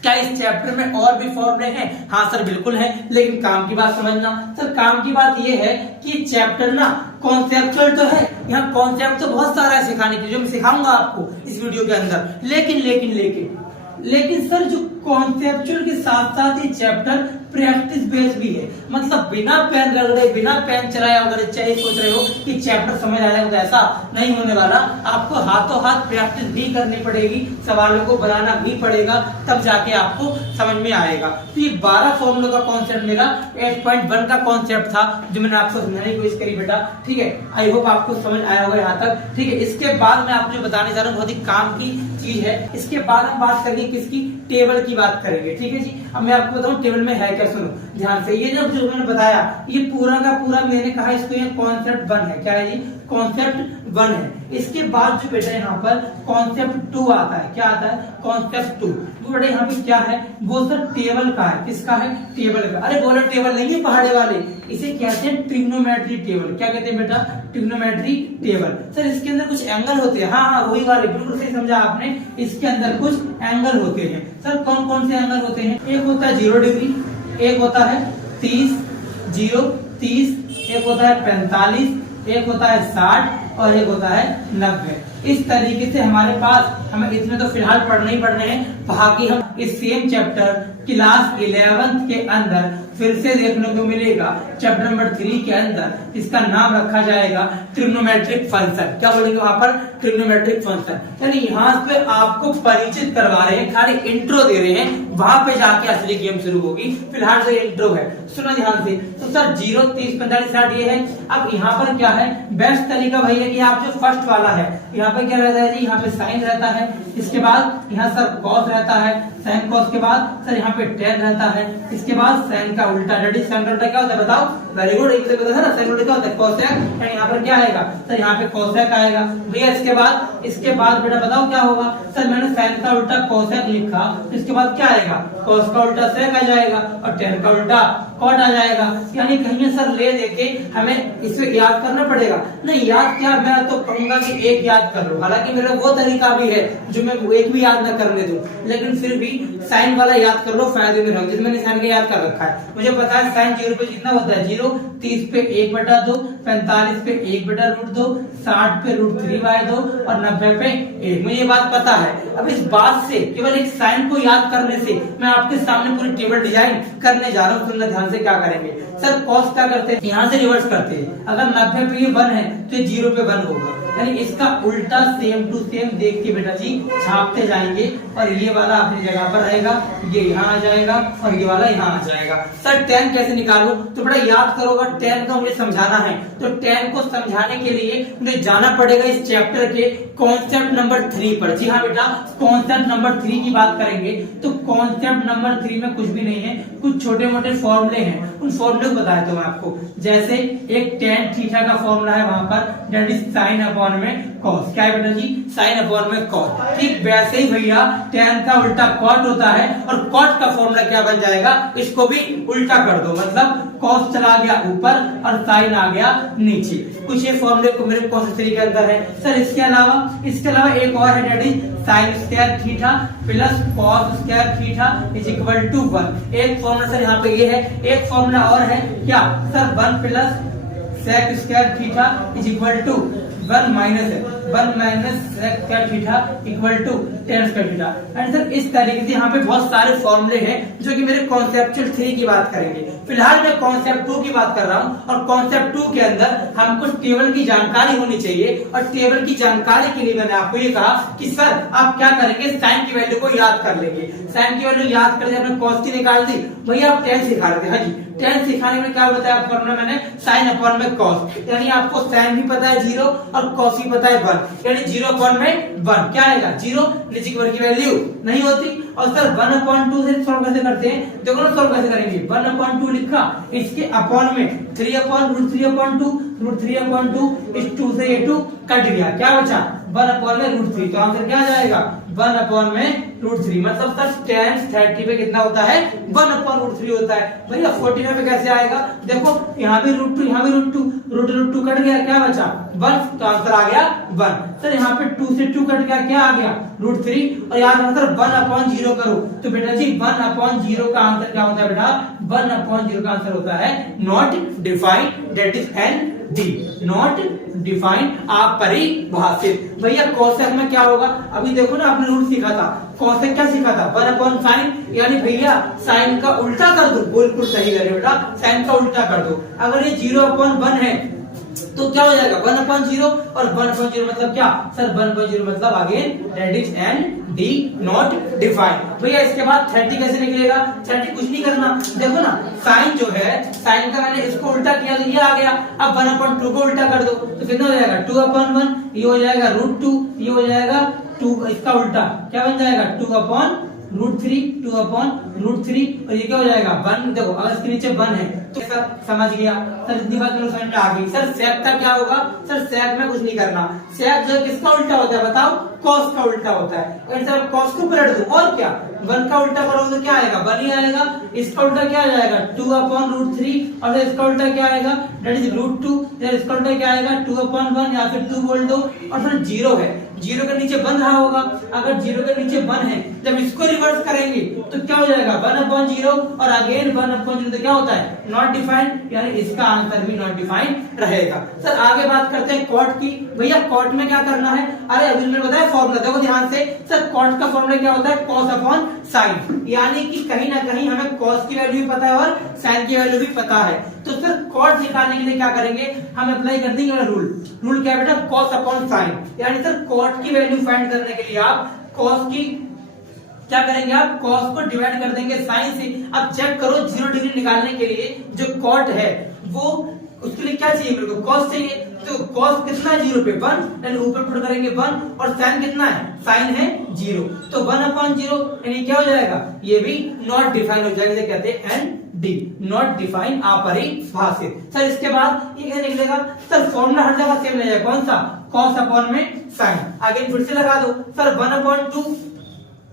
क्या इस चैप्टर में और भी फॉर्मूले हैं? हाँ सर बिल्कुल है, लेकिन काम की बात समझना। सर काम की बात ये है कि चैप्टर ना कॉन्सेप्चुअल तो है, यहाँ कॉन्सेप्ट तो बहुत सारा है सिखाने के लिए, जो मैं सिखाऊंगा आपको इस वीडियो के अंदर। लेकिन सर जो कॉन्सेप्चुअल के साथ साथ ये चैप्टर प्रैक्टिस बेस्ड भी है। मतलब बिना पेन रगड़े, बिना पेन चलाए अगर चाहे सोच रहे हो कि चैप्टर समझ आ जाएगा, तो ऐसा नहीं होने वाला। आपको हाथों हाथ प्रैक्टिस भी करनी पड़ेगी, सवालों को बनाना भी पड़ेगा, तब जाके आपको समझ में आएगा। तो ये 12 फॉर्मूलों का कॉन्सेप्ट मेरा 8.1 का कॉन्सेप्ट था, जो मैंने आपको समझाने की कोशिश करी बेटा। ठीक है, आई होप आपको समझ आया होगा यहाँ तक। ठीक है, इसके बाद मैं आपको जो बताने जा रहा हूँ बहुत ही काम की चीज है। इसके बाद हम बात करेंगे किसकी, टेबल की बात करेंगे। ठीक है जी, अब मैं आपको बताऊं टेबल में है क्या, सुनो ध्यान से। ये जब जो मैंने बताया ये पूरा का पूरा मैंने कहा इसको ये कॉन्सेप्ट 1 है। क्या है जी, कॉन्सेप्ट 1 है। इसके बाद जो बेटा यहाँ पर कॉन्सेप्ट 2 आता है। क्या आता है, कॉन्सेप्ट 2। वो बेटा यहाँ पे क्या है, वो सर टेबल का है। किसका है, टेबल का। अरे बोलो टेबल नहीं है पहाड़े वाले, इसे कहते हैं ट्रिग्नोमेट्री टेबल। क्या कहते हैं बेटा, ट्रिग्नोमेट्री टेबल। सर इसके अंदर कुछ एंगल होते हैं। हाँ वही वाले, बिल्कुल सही समझा आपने, इसके अंदर कुछ एंगल होते हैं। सर कौन कौन से एंगल होते हैं, एक होता है 0 डिग्री, एक होता है 30, 0, 30, एक होता है 45, एक होता है 60 और एक होता है 90। इस तरीके से हमारे पास हमें इसमें तो फिलहाल पढ़ने ही पढ़ने हैं, बाकी हम इस सेम चैप्टर क्लास 11th के अंदर फिर से देखने को मिलेगा। चैप्टर नंबर 3 के अंदर इसका नाम रखा जाएगा ट्रिग्नोमेट्रिक फंक्शन। क्या बोलेंगे वहां पर? Trigonometric function. यानी यहाँ पे आपको परिचित करवा रहे हैं, खाली इंट्रो दे रहे हैं, वहां पे जाके असली गेम शुरू होगी। फिलहाल तो इंट्रो है, सुनो ध्यान से। तो सर 0, 30, 45, 60 ये है। अब यहाँ पर क्या है? बेस्ट तरीका भैया कि आप जो फर्स्ट वाला है यहाँ पे क्या रहता है जी? यहाँ पे साइन रहता है, इसके बाद यहाँ सर कॉस रहता है, साइन कॉस के बाद सर यहाँ पे टेन रहता है, इसके बाद साइन का उल्टा। डैडी साइन का उल्टा क्या होता है बताओ? वेरी गुड, एक पता है ना साइन उल्टा क्या होता है? कोसेक। यहाँ पर क्या आएगा सर? यहाँ पे कोसेक आएगा भैया। इसके बाद बेटा बताओ क्या होगा? सर मैंने साइन का उल्टा कोसेक लिखा, इसके बाद क्या आएगा? कॉस का उल्टा सेक आ जाएगा और टेन का उल्टा कॉट आ जाएगा। यानी कहीं सर ले देके हमें इसे याद करना पड़ेगा। नहीं याद क्या, मैं तो कहूंगा कि एक याद कर लो। हालांकि मेरा वो तरीका भी है जो मैं एक भी याद न करने दूं, लेकिन फिर भी साइन वाला याद कर लो, फायदे में रहो। मैंने साइन का याद कर रखा है, मुझे पता है साइन 0 पे कितना होता है? 0, 30 पे 1/2, 45 पे 1/√2, 60 पे √3/2 और 90 पे 1। मुझे ये बात पता है। अब इस बात से केवल एक साइन को याद करने से मैं आपके सामने पूरी टेबल डिजाइन करने जा रहा हूँ। सुनना ध्यान से क्या करेंगे सर? कॉस क्या करते हैं? यहाँ से रिवर्स करते हैं। अगर 90 पे ये 1 है तो ये 0 पे 1 होगा, यानी इसका उल्टा सेम टू सेम देख के बेटा जी छापते जाएंगे और ये वाला अपनी जगह पर रहेगा, ये यहाँ आ जाएगा और ये वाला यहाँ आ जाएगा। सर 10 कैसे निकालूं? तो बेटा याद करोगा 10 का मुझे समझाना है, तो 10 को समझाने के लिए मुझे जाना पड़ेगा इस चैप्टर के कॉन्सेप्ट नंबर 3 पर। जी हाँ बेटा, कॉन्सेप्ट नंबर 3 की बात करेंगे तो कॉन्सेप्ट नंबर 3 में कुछ भी नहीं है, कुछ छोटे मोटे फॉर्मूले हैं। उन फॉर्मूले को बताया तो मैं आपको, जैसे एक tan थीटा का फॉर्मूला है वहां पर, दैट इज साइन अपॉन में कॉस। क्या है बेटा जी? साइन अपॉन में कॉस। ठीक वैसे ही भैया tan का उल्टा कॉट होता है और कॉट का फॉर्मूला क्या बन जाएगा? इसको भी उल्टा कर दो, मतलब कॉस चला गया ऊपर और साइन आ गया नीचे। कुछ ये फॉर्मूले को मेरे कॉन्सेप्ट 3 के अंदर है। सर इसके अलावा एक और है डैडी, sine square theta plus cos square theta is equal to 1। एक फॉर्मूला सर यहाँ पे ये है। एक फॉर्मूला और है क्या sir? 1 plus sec square theta is equal to 1 minus sec square theta equal to tan square theta. And sir इस तरीके से यहाँ पे बहुत सारे फॉर्मूले हैं जो कि मेरे कॉन्सेप्चुअल 3 की बात करेंगे। फिलहाल मैं कॉन्सेप्ट 2 की बात कर रहा हूँ और कॉन्सेप्ट 2 के अंदर हमको टेबल की जानकारी होनी चाहिए। और टेबल की जानकारी के लिए मैंने आपको ये कहा कि सर आप क्या करेंगे? साइन की वैल्यू को याद कर लेंगे। साइन की वैल्यू याद कर लिया, आपने कॉस की निकाल दी, भैया आप tan सिखा रहे थे। हाँ जी, tan सिखाने में क्या बताया फॉर्मूला मैंने? साइन अपॉन में कॉस। यानी आपको साइन भी पता है 0 और कॉस भी पता है 1, यानी 0 अपॉन में 1 क्या आएगा? 0। नीचे की वर्ग की वैल्यू नहीं होती। और सर 1/2 से सॉल्व कैसे करते हैं? देखो ना सॉल्व कैसे करेंगे। 1/2 लिखा, इसके अपॉन में 3/√3/2, √3/2 इस 2 से ये 2 कट गया, क्या बचा? 1/√3। तो आंसर क्या आ जाएगा? 1/√3। मतलब सर tan 30 पे कितना होता है? 1/√3 होता है। भैया 45 पे कैसे आएगा? देखो यहाँ भी √2, यहाँ भी √2 कट गया, क्या बचा? 1। तो आंसर आ गया 1। सर यहाँ पे 2 से 2 कट गया, क्या आ गया? √3। और याद आंसर 1/0 करो तो बेटा जी 1/0 का आंसर क्या होता है बेटा? 1/0 का आंसर होता है not defined, that is ND, not defined, अपरिभाषित। भैया कोसेक में क्या होगा? अभी देखो ना आपने रूट सीखा था, कोसेक क्या सीखा था? 1/sin, यानी भैया साइन का उल्टा कर दो। बिल्कुल सही करे बेटा, साइन का उल्टा कर दो। अगर ये 0/1 है तो क्या हो जाएगा? 1/0 और 1/0 मतलब क्या सर? 1/0 मतलब again that is ND, not defined. भैया इसके बाद 30 कैसे निकलेगा? 30 कुछ नहीं करना, देखो ना साइन जो है, साइन का मैंने इसको उल्टा किया तो ये आ गया। अब 1/2 को उल्टा कर दो तो कितना हो जाएगा? 2/1, ये हो जाएगा √2, ये हो जाएगा 2, इसका उल्टा क्या बन जाएगा? 2/√3, 2/√3 और ये क्या हो जाएगा? 1। देखो अगर इसके नीचे 1 है तो सर समझ गया। सर इतनी बात मेरे समझ में आ गई। सर सेक का क्या होगा? सर सेक में कुछ नहीं करना। सेक जो किसका उल्टा होता है बताओ? कॉस का उल्टा होता है। अगर सर कॉस को पलट दो और क्या? 1 का उल्टा करोगे तो क्या आएगा? 1 ही आएगा। इसका उल्टा क्या आ जाएगा? 2/√3 और इसका उल्टा क्या आएगा? That is √2। इसका उल्टा क्या आएगा? 2/1 या फिर 2 बोल दो। और सर 0 है, 0 के नीचे 1 रहा होगा। अगर 0 के नीचे 1 है, जब इसको रिवर्स करेंगे तो क्या हो जाएगा? 1/0 और अगेन 1/0 तो क्या होता है? नॉट डिफाइन, यानी इसका आंसर भी नॉट डिफाइन रहेगा। सर आगे बात करते हैं कॉट की। भैया कॉट में क्या करना है? अरे अभी मैंने बताया फॉर्मूला, देखो ध्यान से। सर कॉट का फॉर्मूला क्या होता है? कॉस अपॉन साइन, यानी कि कहीं ना कहीं हमें कॉस की वैल्यू भी पता है और साइन की वैल्यू भी पता है। तो सर कॉट निकालने के लिए क्या करेंगे? हम अप्लाई कर देंगे रूल क्या बेटा? कॉस अपॉन साइन, यानी सर कॉट की वैल्यू फाइंड करने के लिए आप कॉस की क्या करेंगे? आप कॉस को डिवाइड कर देंगे साइन से। अब चेक करो 0 डिग्री निकालने के लिए जो कॉट है वो, उसके लिए क्या चाहिए मेरे को? कॉस चाहिए। तो कॉस कितना है 0 पे? 1, यानी ऊपर पुट करेंगे 1, और साइन कितना है? साइन है 0, तो 1/0, यानी क्या हो जाएगा? ये भी नॉट डिफाइन हो जाएगा, इसे कहते हैं ND, नॉट डिफाइन, अपरिभाषित। सर इसके बाद ये क्या निकलेगा? सर फॉर्मूला हर जगह सेम रहेगा, कौन सा? कॉस अपॉन में साइन। आगे फिर से लगा दो। सर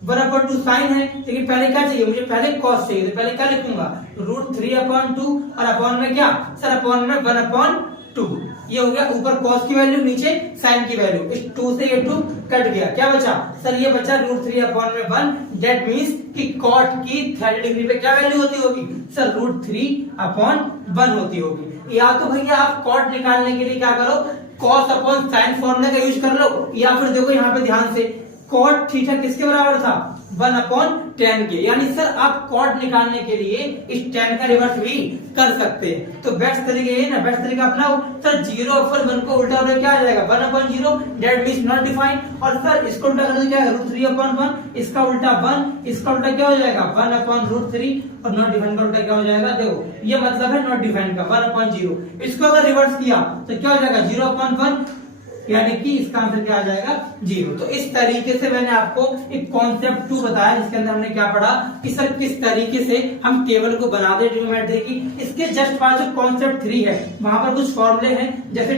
1/2 साइन है, लेकिन पहले क्या चाहिए मुझे? पहले कॉस चाहिए, तो पहले क्या लिखूंगा? √3/2, और अपॉन में क्या? सर अपॉन में 1/2। ये हो गया ऊपर कॉस की वैल्यू, नीचे साइन की वैल्यू। इस 2 से ये 2 कट गया, क्या बचा? सर ये बचा √3/1। दैट मींस कि कॉट की 30 डिग्री पे क्या वैल्यू होती होगी? सर √3/1 होती होगी। या तो भैया आप कॉट निकालने के लिए क्या करो? कॉस अपॉन साइन फॉर्मूला का यूज कर लो, या फिर देखो यहाँ पे ध्यान से, कॉट थीटा किसके बराबर था? 1/10 के, यानी सर आप कॉट निकालने के लिए इस tan का रिवर्स भी कर सकते हैं। तो बेस्ट तरीका ये ना, बेस्ट तरीका अपनाओ। सर 0/1 को उल्टा उल्टा क्या आ जाएगा? 1/0, दैट मींस नॉट डिफाइन। और सर इसको उल्टा कर दो, क्या है? √3/1, इसका उल्टा 1, इसका उल्टा क्या हो जाएगा? 1/√3, और नॉट डिफाइन का उल्टा क्या हो जाएगा? देखो ये मतलब है नॉट डिफाइन का 1/0। इसको अगर रिवर्स किया तो क्या हो जाएगा? 0/1, यानी कि इसका आंसर क्या आ जाएगा? 0। तो इस तरीके से मैंने आपको एक कॉन्सेप्ट 2 बताया, जिसके अंदर हमने क्या पढ़ा कि सर किस तरीके से हम टेबल को बना दे ट्रिग्नोमेट्री की। इसके जस्ट बाद जो कॉन्सेप्ट 3 है, वहां पर कुछ फॉर्मूले हैं, जैसे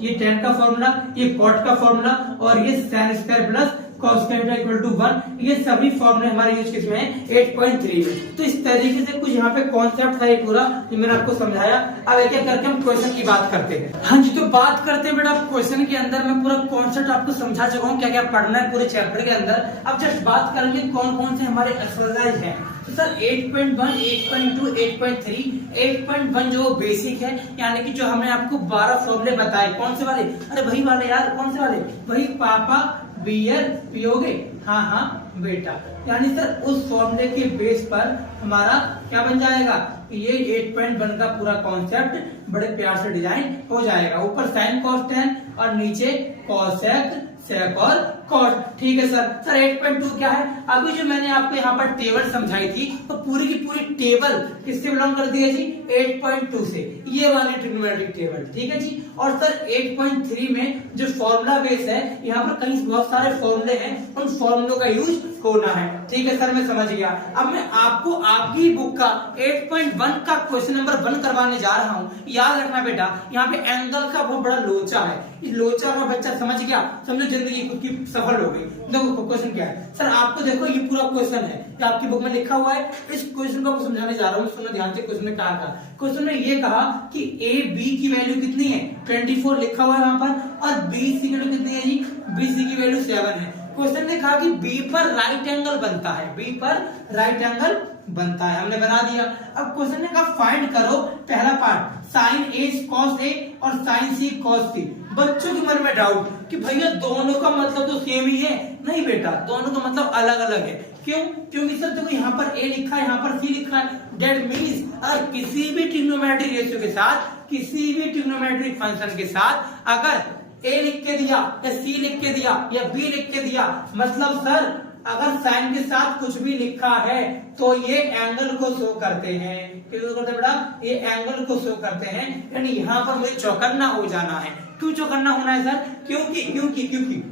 ये tan का फॉर्मूला, ये कॉट का फॉर्मूला, और ये sin square plus cos square equal to 1, ये सभी फॉर्मूले हमारे यूज किसमें हैं? 8.3 में। तो इस तरीके से कुछ यहाँ पे कॉन्सेप्ट था एक पूरा, ये मैंने आपको समझाया। अब एक एक करके हम क्वेश्चन की बात करते हैं। हाँ जी, तो बात करते हैं बेटा क्वेश्चन के अंदर। मैं पूरा कॉन्सेप्ट आपको समझा चुका हूँ, क्या क्या पढ़ना है पूरे चैप्टर के अंदर। अब जस्ट बात करेंगे कौन कौन से हमारे एक्सरसाइज हैं। तो सर 8.1, 8.2, 8.3, 8.1 जो बेसिक है, यानी कि जो हमने आपको 12 फॉर्मूले बताए। कौन से वाले? अरे वही वाले यार, कौन से वाले? वही पापा बियर पियोगे, हाँ बेटा। यानी सर उस फॉर्मूले के बेस पर हमारा क्या बन जाएगा? ये 8.1 का पूरा कॉन्सेप्ट बड़े प्यार से डिजाइन हो जाएगा। ऊपर साइन कॉस tan और नीचे कॉसेक सेक और कॉट। ठीक है सर। सर 8.2 क्या है? अभी जो मैंने आपको यहाँ पर टेबल समझाई थी, तो पूरी की पूरी टेबल किससे बिलोंग करती है जी? 8.2 से, ये वाली ट्रिग्नोमेट्रिक टेबल। ठीक है जी। और सर 8.3 में जो फॉर्मूला बेस है, यहाँ पर कहीं बहुत सारे फॉर्मूले हैं, उन फॉर्मूलों का यूज होना है। ठीक है सर, मैं समझ गया। अब मैं आपको आपकी बुक का 8.1 का क्वेश्चन नंबर 1 करवाने जा रहा हूँ। याद रखना बेटा, यहाँ पे एंगल का बहुत बड़ा लोचा है। इस लोचा का बच्चा समझ गया, समझो जिंदगी खुद की सफल हो गई। देखो क्वेश्चन क्या है सर, आपको देखो ये पूरा क्वेश्चन है, ये आपकी बुक में लिखा हुआ है। इस क्वेश्चन को समझाने जा रहा हूँ, सुनो ध्यान से। क्वेश्चन में कहा था, क्वेश्चन में ये कहा कि ए बी की वैल्यू कितनी है? 24 लिखा हुआ है वहां पर, और बी सी की वैल्यू कितनी है जी? बी सी की वैल्यू 7 है। क्वेश्चन ने कहा कि बी पर राइट एंगल बनता है, बी पर राइट एंगल बनता है, हमने बना दिया। अब क्वेश्चन ने कहा फाइंड करो पहला part, sign A cos A और साइन सी कॉस सी। बच्चों के मन में डाउट कि भैया दोनों का मतलब तो सेम ही है। नहीं बेटा, दोनों का मतलब अलग अलग है। क्यों? क्योंकि सर देखो यहाँ पर ए लिखा है, यहाँ पर सी लिखा है। दैट मींस अगर किसी भी ट्रिग्नोमेट्रिक रेशियो के साथ, किसी भी ट्रिग्नोमेट्रिक फंक्शन के साथ अगर ए लिख के दिया या सी लिख के दिया या बी लिख के दिया, मतलब सर अगर साइन के साथ कुछ भी लिखा है तो ये एंगल को शो करते हैं। किसको करते हैं बेटा? ये एंगल को शो करते हैं। यानी यहाँ पर मुझे चौकन्ना हो जाना है। क्यों चौकन्ना होना है सर? क्योंकि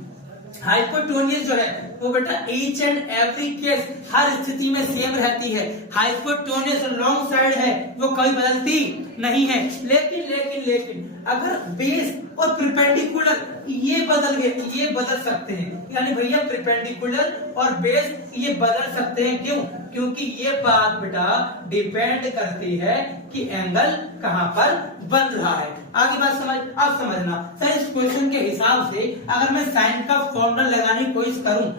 हाइपोटेन्यूज जो है वो बेटा ईच एंड एवरी केस हर स्थिति में सेम रहती है। हाइपोटेन्यूज लॉन्ग साइड है, वो कभी बदलती नहीं है। लेकिन अगर बेस और परपेंडिकुलर ये बदल गए, ये बदल सकते हैं। यानी भैया परपेंडिकुलर और बेस ये बदल सकते हैं। क्यों? क्योंकि ये बात बेटा डिपेंड करती है कि एंगल कहां पर बन रहा है। आगे बात आप समझना सर। इस क्वेश्चन के हिसाब से अगर मैं साइन का फॉर्मूला लगाने की कोशिश करूं,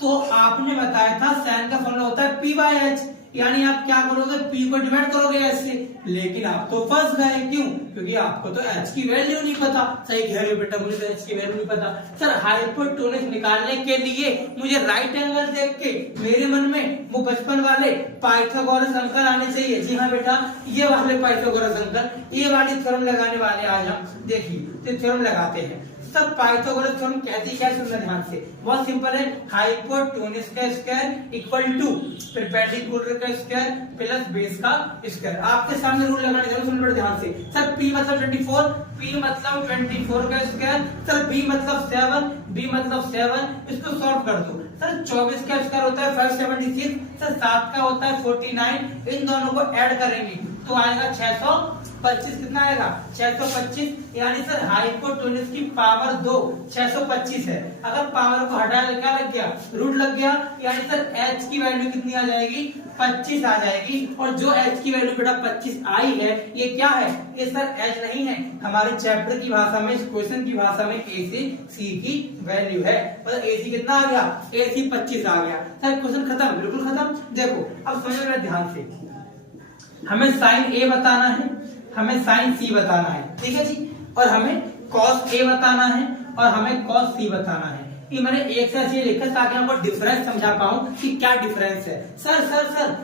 तो आपने बताया था साइन का फॉर्मूला होता है P/H। यानी आप क्या करोगे, P को डिवाइड करोगे ऐसे, लेकिन आप तो फंस गए। क्यों? क्योंकि आपको तो H की वैल्यू नहीं पता। सही कह रहे हो बेटा, मुझे तो H की वैल्यू नहीं पता। सर हाइपोटेन्यूज निकालने के लिए मुझे राइट एंगल देख के मेरे मन में वो बचपन वाले पाइथागोरस अंकल आने चाहिए। जी हाँ बेटा, ये वाले पाइथागोरस अंकल, ये वाली थ्योरम लगाने वाले आज हम। देखिए तो थ्योरम लगाते हैं। सर पाइथागोरस थ्योरम कहती क्या है, सुनना ध्यान से, बहुत सिंपल है। हाइपोटेन्यूज का स्क्वायर इक्वल टू परपेंडिकुलर का स्क्वायर प्लस बेस का स्क्वायर। आपके सामने रूल लगाने जा रहा हूं, सुन लो ध्यान से। सर P मतलब 24, P मतलब 24 का स्क्वायर, सर B मतलब 7, B मतलब 7, इसको सॉल्व कर दो। सर 24 का स्क्वायर होता है 576, सर 7 का होता है 49, इन दोनों को ऐड करेंगे तो आएगा 625। कितना आएगा? 625। यानी सर हाइपोटेन्यूज की पावर 2 625 है। अगर पावर को हटा ले क्या लग गया, रूट लग गया। यानी सर H की वैल्यू कितनी आ जाएगी, 25 आ जाएगी। और जो H की वैल्यू बेटा 25 आई है, ये क्या है, ये सर H नहीं है, हमारे चैप्टर की भाषा में, इस क्वेश्चन की भाषा में A से C की वैल्यू है। मतलब AC कितना आ गया, AC 25 आ गया। सर क्वेश्चन खत्म, बिल्कुल खत्म। देखो अब समझ में ध्यान से, हमें साइन A बताना है, हमें साइन C बताना है, ठीक है जी, और हमें कॉस A बताना है और हमें कॉस C बताना है। ये मैंने एक से ऐसे लिखा ताकि आपको डिफरेंस समझा पाऊं कि क्या डिफरेंस है। सर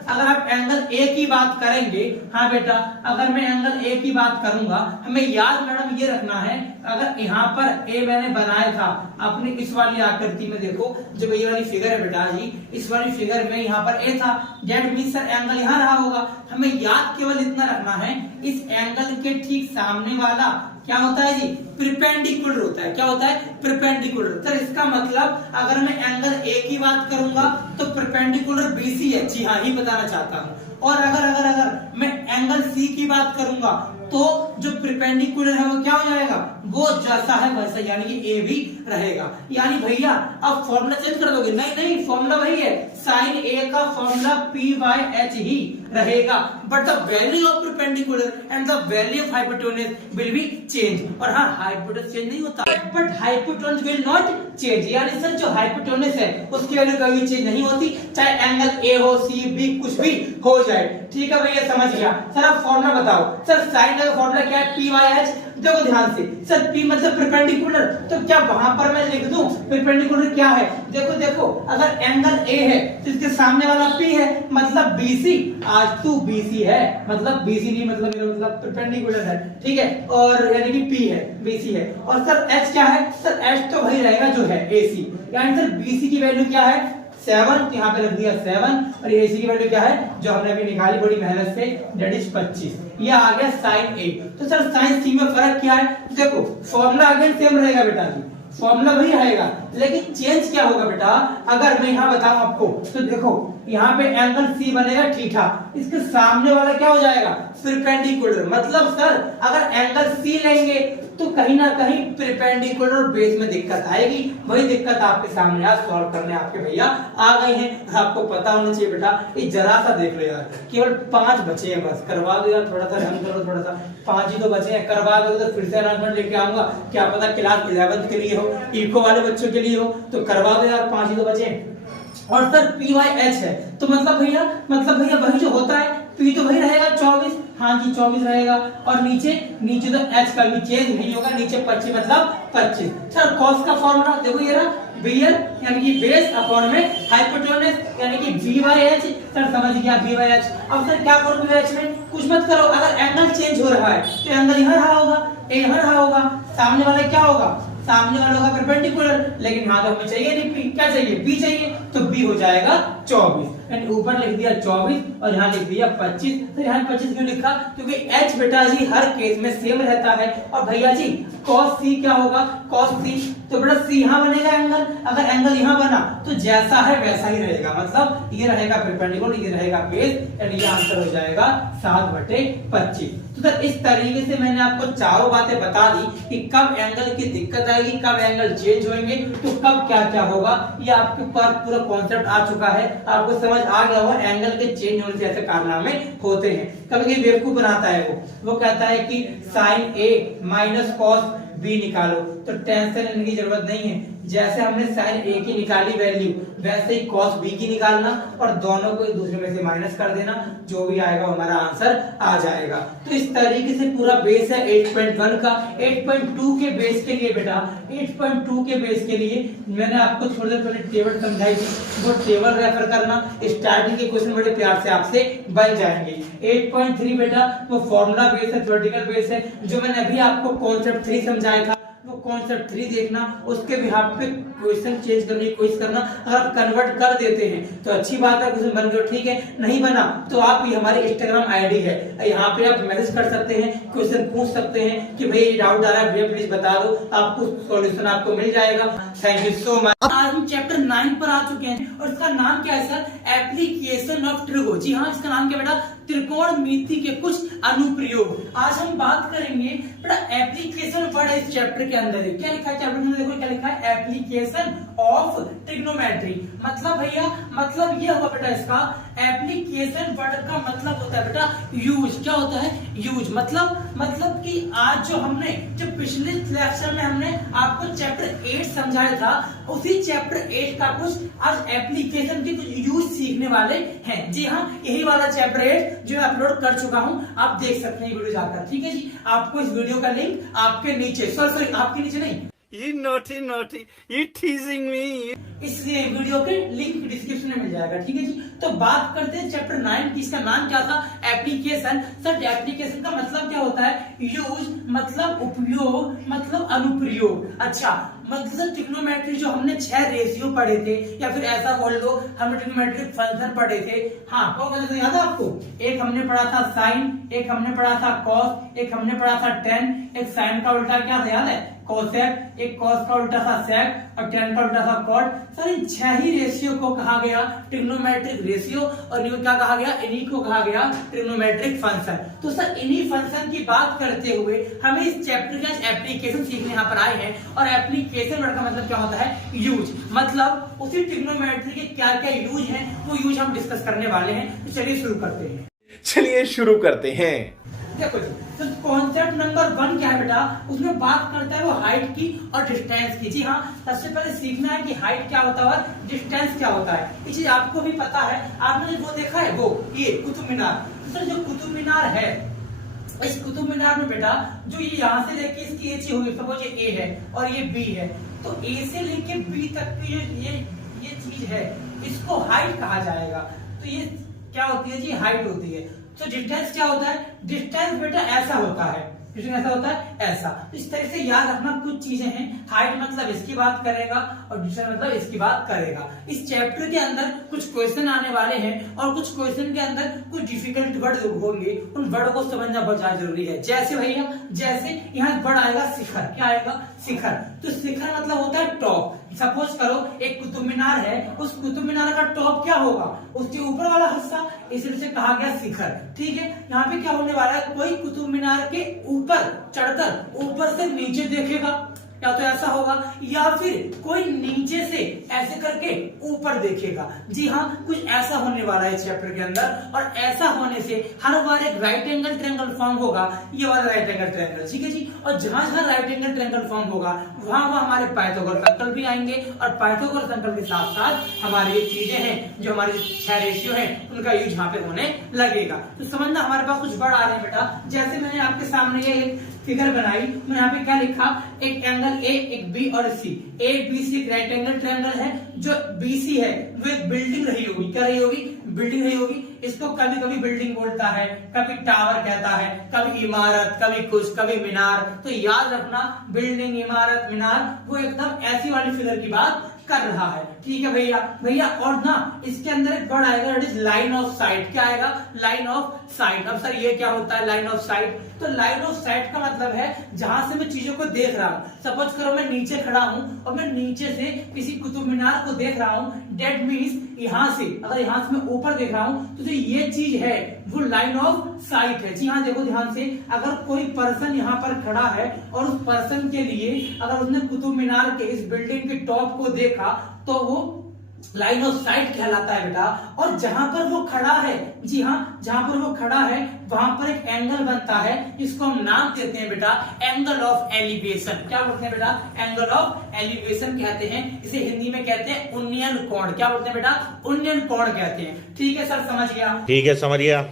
अगर आप एंगल A की बात करेंगे, हाँ बेटा, अगर मैं एंगल A की बात करूंगा, हमें याद मैडम ये रखना है, अगर यहाँ पर A मैंने बनाया था अपनी इस वाली आकृति में, देखो जो ये वाली फिगर है बेटा जी, इस वाली फिगर में यहाँ पर A था, डेट मीन सर एंगल यहाँ रहा होगा। हमें याद केवल इतना रखना है, इस एंगल के ठीक सामने वाला क्या होता है जी, परपेंडिकुलर होता है। क्या होता है? परपेंडिकुलर। सर इसका मतलब अगर मैं एंगल A की बात करूंगा तो परपेंडिकुलर BC है। जी हाँ, ही बताना चाहता हूँ। और अगर मैं एंगल C की बात करूंगा तो जो परपेंडिकुलर है वो क्या हो जाएगा, वो जैसा है वैसा, यानी कि A भी रहेगा। यानी भैया अब फॉर्मूला चेंज कर दोगे? नहीं, फॉर्मूला वही है, साइन A का फॉर्मूला P/H ही रहेगा, but the value of perpendicular and the value of hypotenuse will be change. और हाँ, हाइपोटेन्यूज चेंज नहीं होता, but hypotenuse will not change. यानी सर जो हाइपोटेन्यूज है उसकी वैल्यू कभी चेंज नहीं होती, चाहे एंगल A हो, C, B कुछ भी हो जाए। ठीक है भैया, समझ गया। सर आप फॉर्मूला बताओ। सर साइन का फॉर्मूला क्या है, P/H। देखो ध्यान से, सर P मतलब परपेंडिकुलर, तो क्या वहां पर मैं लिख दूं परपेंडिकुलर क्या है? देखो अगर एंगल A है तो इसके सामने वाला P है, मतलब BC। आज तू BC है, मतलब BC नहीं, मतलब परपेंडिकुलर है, ठीक है, और यानी कि P है, BC है। और सर H क्या है? सर H तो वही रहेगा जो है AC। यानी सर BC की वैल्यू क्या है, 7, यहाँ पे रख दिया 7, और AC की वैल्यू क्या है जो हमने अभी निकाली बड़ी मेहनत से, डेट इज 25। ये आ गया साइन A। तो सर साइन C में फर्क क्या है? देखो फॉर्मूला अगेन सेम रहेगा बेटा जी, फॉर्मूला वही आएगा, लेकिन चेंज क्या होगा बेटा, अगर मैं यहाँ बताऊं आपको तो देखो यहाँ पे एंगल C बनेगा थीटा, इसके सामने वाला क्या हो जाएगा, परपेंडिकुलर। मतलब सर अगर एंगल C लेंगे तो कहीं ना कहीं परपेंडिकुलर बेस में दिक्कत आएगी। वही दिक्कत आपके सामने आज सॉल्व करने आपके भैया आ गए हैं। आपको पता होना चाहिए बेटा, ये जरा सा देख लो यार, केवल 5 बचे हैं, बस करवा दो यार, थोड़ा सा रहम करो, थोड़ा सा 5 ही तो बचे हैं, करवा दो तो फिर से अनाउंसमेंट लेके आऊंगा। क्या पता क्लास 11th के लिए हो, इको वाले बच्चों के लिए हो, तो करवा दो यार, 5 ही तो बचे हैं। और सर P/H है तो मतलब भैया वही जो होता है, P तो वही रहेगा 24, हाँ जी 24 रहेगा, और नीचे तो H का भी चेंज नहीं होगा, नीचे 25 मतलब 25। सर कॉस का फॉर्मूला देखो ये रहा, BL यानी कि बेस अपॉन में हाइपोटेन्यूज यानी कि B/H। सर समझ गया B/H। अब सर क्या करो B/H में, कुछ मत करो, अगर एंगल चेंज हो रहा है तो एंगल यहाँ रहा होगा, A यहाँ रहा होगा, सामने वाला क्या होगा, सामने वालों का परपेंडिकुलर, लेकिन यहाँ तो हमें चाहिए नहीं P, क्या चाहिए, B चाहिए, तो B हो जाएगा 24। यानी ऊपर लिख दिया 24 और यहाँ लिख दिया 25। तो यहाँ 25 क्यों लिखा, क्योंकि H बेटा जी हर केस में सेम रहता है। और भैया जी cos C क्या होगा, cos C, तो बेटा C यहाँ बनेगा एंगल, अगर एंगल यहाँ बना तो जैसा है वैसा ही रहेगा, मतलब ये रहेगा परपेंडिकुलर, ये रहेगा बेस, यानी ये आंसर हो जाएगा 7/25। तो सर इस तरीके से मैंने आपको चारों बातें बता दी कि कब एंगल की दिक्कत आएगी, कब एंगल चेंज होंगे, तो कब क्या क्या होगा। ये आपके पास पूरा कॉन्सेप्ट आ चुका है, आपको समझ आ गया होगा एंगल के चेंज होने से ऐसे कारनामे होते हैं। कभी कभी बेवकूफ बनाता है वो कहता है कि sine A minus cos B निकालो, तो टेंशन लेने की जरूरत नहीं है, जैसे हमने साइन ए की निकाली वैल्यू, वैसे ही कॉस बी की निकालना और दोनों को एक दूसरे में से माइनस कर देना, जो भी आएगा हमारा आंसर आ जाएगा। तो इस तरीके से पूरा बेस है 8.1 का। 8.2 के बेस के लिए बेटा, 8.2 के बेस के लिए मैंने आपको थोड़ी देर पहले टेबल समझाई थी, वो टेबल रेफर करना, स्टार्टिंग के क्वेश्चन बड़े प्यार से आपसे बन जाएंगे। 8.3 बेटा वो फॉर्मूला बेस है, थ्योरेटिकल बेस है, जो मैंने अभी आपको कॉन्सेप्ट 3 समझाया था, वो कॉन्सेप्ट 3 देखना, उसके बिहाफ पे क्वेश्चन चेंज करने की कोशिश करना। अगर आप कन्वर्ट कर देते हैं तो अच्छी बात है, क्वेश्चन बन गया, ठीक है। नहीं बना तो आप, ये हमारी इंस्टाग्राम आईडी है, यहाँ पे आप मैसेज कर सकते हैं, क्वेश्चन पूछ सकते हैं कि भाई डाउट आ रहा है भैया प्लीज बता दो, आपको सॉल्यूशन आपको मिल जाएगा। Thank you so much. आज हम चैप्टर 9 पर आ चुके हैं और इसका नाम क्या है सर? Application of trigo. जी हाँ, इसका नाम क्या बेटा? त्रिकोणमिति के कुछ अनुप्रयोग। आज हम बात करेंगे बेटा एप्लीकेशन वर्ड इस चैप्टर के अंदर है। क्या लिखा है चैप्टर में? देखो क्या लिखा है, एप्लीकेशन ऑफ ट्रिग्नोमेट्री। मतलब भैया, मतलब ये होगा बेटा इसका एप्लीकेशन वर्ड का मतलब होता है बेटा यूज। क्या होता है? यूज। मतलब कि आज जो हमने, जो पिछले लेक्चर में हमने आपको चैप्टर 8 समझाया था, उसी चैप्टर 8 का कुछ आज एप्लीकेशन के कुछ यूज सीखने वाले हैं। जी हाँ, यही वाला चैप्टर 8 जो मैं अपलोड कर चुका हूं, आप देख सकते हैं वीडियो जाकर, ठीक है जी। आपको इस वीडियो का लिंक आपके नीचे, सॉरी आपके नीचे नहीं, You naughty, you teasing me. इसलिए वीडियो के लिंक डिस्क्रिप्शन में मिल जाएगा, ठीक है जी। तो बात करते हैं चैप्टर 9 की। इसका नाम क्या था? एप्लीकेशन। सर एप्लीकेशन का मतलब क्या होता है? यूज, मतलब उपयोग, मतलब अनुप्रयोग। अच्छा, मतलब ट्रिग्नोमेट्री जो हमने 6 रेशियो पढ़े थे, या फिर ऐसा बोल लो हमने ट्रिग्नोमेट्रिक फंक्शन पढ़े थे। हाँ, कौन सा याद है आपको? एक हमने पढ़ा था साइन, एक हमने पढ़ा था कॉस, एक हमने पढ़ा था टेन, एक साइन का उल्टा क्या था याद है? कोसेक, एक कॉस का उल्टा था सेक और टेन का उल्टा था कॉट। सर इन 6 ही रेशियो को कहा गया ट्रिग्नोमेट्रिक रेशियो, और इनको क्या कहा गया? इन्हीं को कहा गया ट्रिग्नोमेट्रिक फंक्शन। तो सर इन्हीं फंक्शन की बात करते हुए हमें इस चैप्टर का एप्लीकेशन सीखने यहाँ पर आए हैं। और एप्लीकेशन वर्ड का मतलब क्या होता है? यूज। मतलब उसी ट्रिग्नोमेट्री के क्या क्या यूज है, वो यूज हम डिस्कस करने वाले हैं। तो चलिए शुरू करते हैं। देखो जी, तो कॉन्सेप्ट नंबर 1 क्या है बेटा? उसमें बात करता है वो हाइट की और डिस्टेंस की। जी हाँ, सबसे पहले सीखना है कि हाइट क्या होता है और डिस्टेंस क्या होता है। ये चीज आपको भी पता है, आपने वो देखा है, वो ये कुतुब मीनार। सर जो कुतुब मीनार है, इस कुतुब मीनार में बेटा जो ये यहाँ से लेके इसकी एज होगी, सपोज ये ए है और ये बी है, तो ए से लेके बी तक की ये चीज है, इसको हाइट कहा जाएगा। तो ये क्या होती है जी? हाइट होती है। तो डिस्टेंस क्या होता है? डिस्टेंस बेटा ऐसा होता है, डिस्टेंस ऐसा होता है, ऐसा। इस तरह से याद रखना, कुछ चीजें हैं। हाइट मतलब इसकी बात करेगा और डिस्टेंस मतलब इसकी बात करेगा। इस चैप्टर के अंदर कुछ क्वेश्चन आने वाले हैं और कुछ क्वेश्चन के अंदर कुछ डिफिकल्ट वर्ड होंगे, उन वर्ड को समझना बहुत ज्यादा जरूरी है। जैसे भैया, जैसे यहाँ वर्ड आएगा शिखर। क्या आएगा? शिखर। तो शिखर मतलब होता है टॉप। सपोज करो एक कुतुब मीनार है, उस कुतुब मीनार का टॉप क्या होगा? उसके ऊपर वाला हिस्सा, इसलिए कहा गया शिखर, ठीक है। यहाँ पे क्या होने वाला है? कोई कुतुब मीनार के ऊपर चढ़कर ऊपर से नीचे देखेगा, या तो ऐसा होगा, या फिर कोई नीचे से ऐसे करके ऊपर देखेगा। जी हाँ, कुछ ऐसा होने वाला है चैप्टर के अंदर। और ऐसा होने से हर बार एक राइट एंगल ट्रायंगल फॉर्म होगा, ये वाला राइट एंगल ट्रायंगल, ठीक है जी। और जहां जहां राइट एंगल ट्रायंगल फॉर्म होगा, वहां वहां हमारे पाइथागोरस सर्कल भी आएंगे, और पाइथागोरस सर्कल के साथ साथ हमारी ये चीजें हैं, जो हमारे 6 रेशियो हैं, उनका यूज यहाँ पे होने लगेगा। तो समझना, हमारे पास कुछ वर्ड आ रहे हैं बेटा। जैसे मैंने आपके सामने ये एक फिगर बनाई, मैं यहाँ पे क्या लिखा? एक एंगल ए, एक बी और सी। ए बी सी एक राइट एंगल ट्रायंगल है। जो बीसी है वो एक बिल्डिंग रही होगी। क्या रही होगी? बिल्डिंग रही होगी। इसको कभी कभी बिल्डिंग बोलता है, कभी टावर कहता है, कभी इमारत, कभी कुछ, कभी मीनार। तो याद रखना, बिल्डिंग, इमारत, मीनार, वो एकदम ऐसी वाली फिगर की बात कर रहा है, ठीक है भैया। और ना इसके अंदर एक वर्ड आएगा, it is line of site. क्या आएगा? Line of site. अब सर ये क्या होता है लाइन ऑफ साइट? तो लाइन ऑफ साइट का मतलब है जहां से मैं चीजों को देख रहा हूं। सपोज करो मैं नीचे खड़ा हूं और मैं नीचे से किसी कुतुब मीनार को देख रहा हूं, डेट मीन्स यहाँ से, अगर यहाँ से मैं ऊपर देख रहा हूं तो जो ये चीज है वो लाइन ऑफ साइट है। जी हाँ, देखो ध्यान से, अगर कोई पर्सन यहाँ पर खड़ा है और उस पर्सन के लिए अगर उसने कुतुब मीनार के इस बिल्डिंग के टॉप को देखा, तो वो लाइन ऑफ साइट कहलाता है बेटा। और जहां पर वो खड़ा है, जी हाँ, जहां पर वो खड़ा है वहां पर एक एंगल बनता है जिसको हम नाम देते हैं बेटा एंगल ऑफ एलिवेशन। क्या बोलते हैं बेटा? एंगल ऑफ एलिवेशन कहते हैं। इसे हिंदी में कहते हैं उन्नयन कोण। क्या बोलते हैं बेटा? उन्नयन कोण कहते हैं। ठीक है सर, समझ गया? ठीक है, समझ गया।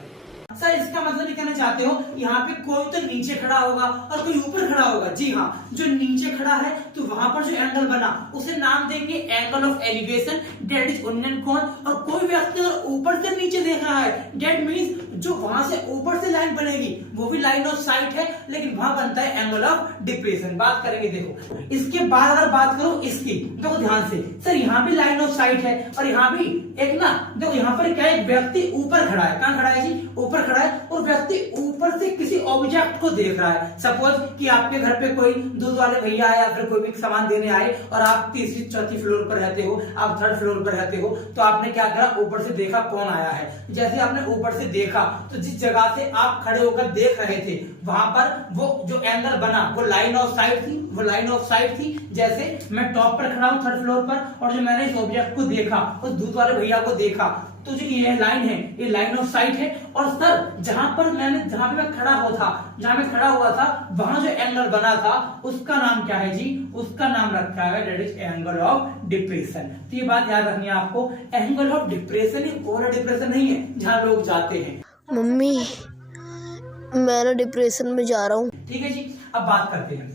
सर इसका मतलब ये कहना चाहते हो यहाँ पे कोई तो नीचे खड़ा होगा और कोई ऊपर खड़ा होगा। जी हाँ, जो नीचे खड़ा है तो वहां पर जो एंगल बना उसे नाम देंगे angle of elevation, that is उन्नयन कोण। और कोई व्यक्ति अगर ऊपर से नीचे देख रहा है, डेट मीन्स जो वहां से ऊपर से लाइन बनेगी वो भी लाइन ऑफ साइट है, लेकिन वहां बनता है एंगल ऑफ डिप्रेशन। बात करेंगे, देखो इसके बाद अगर बात करो इसकी, देखो ध्यान से सर, यहाँ भी लाइन ऑफ साइट है और यहाँ भी एक ना, देखो यहाँ पर क्या है, व्यक्ति ऊपर खड़ा है। कहाँ खड़ा है जी? ऊपर खड़ा है और व्यक्ति ऊपर से किसी ऑब्जेक्ट को देख रहा है। सपोज कि आपके घर पे कोई दूध वाले भैया आए या फिर कोई भी सामान देने आए और आप तीसरी चौथी फ्लोर पर रहते हो, आप थर्ड फ्लोर पर रहते हो, तो आपने क्या करा, ऊपर से देखा कौन आया है। जैसे आपने ऊपर से देखा तो जिस जगह से आप खड़े होकर देख रहे थे वहां पर वो जो एंगल बना वो लाइन ऑफ साइट थी, वो लाइन ऑफ साइट थी। जैसे मैं टॉप पर खड़ा हूँ थर्ड फ्लोर पर और जो मैंने इस ऑब्जेक्ट को देखा, उस दूध वाले भैया को देखा, तो जो ये लाइन है ये लाइन ऑफ साइट है। और सर जहां पर मैं खड़ा हुआ था, जहां मैं खड़ा हुआ था वहां जो एंगल बना था उसका नाम क्या है जी? उसका नाम रखा है that is angle of depression. तो ये बात याद रखनी है आपको, एंगल ऑफ डिप्रेशन ही ओवर डिप्रेशन नहीं है जहां लोग जाते हैं। मम्मी मैं ना डिप्रेशन में जा रहा हूँ। ठीक है जी, अब बात करते हैं।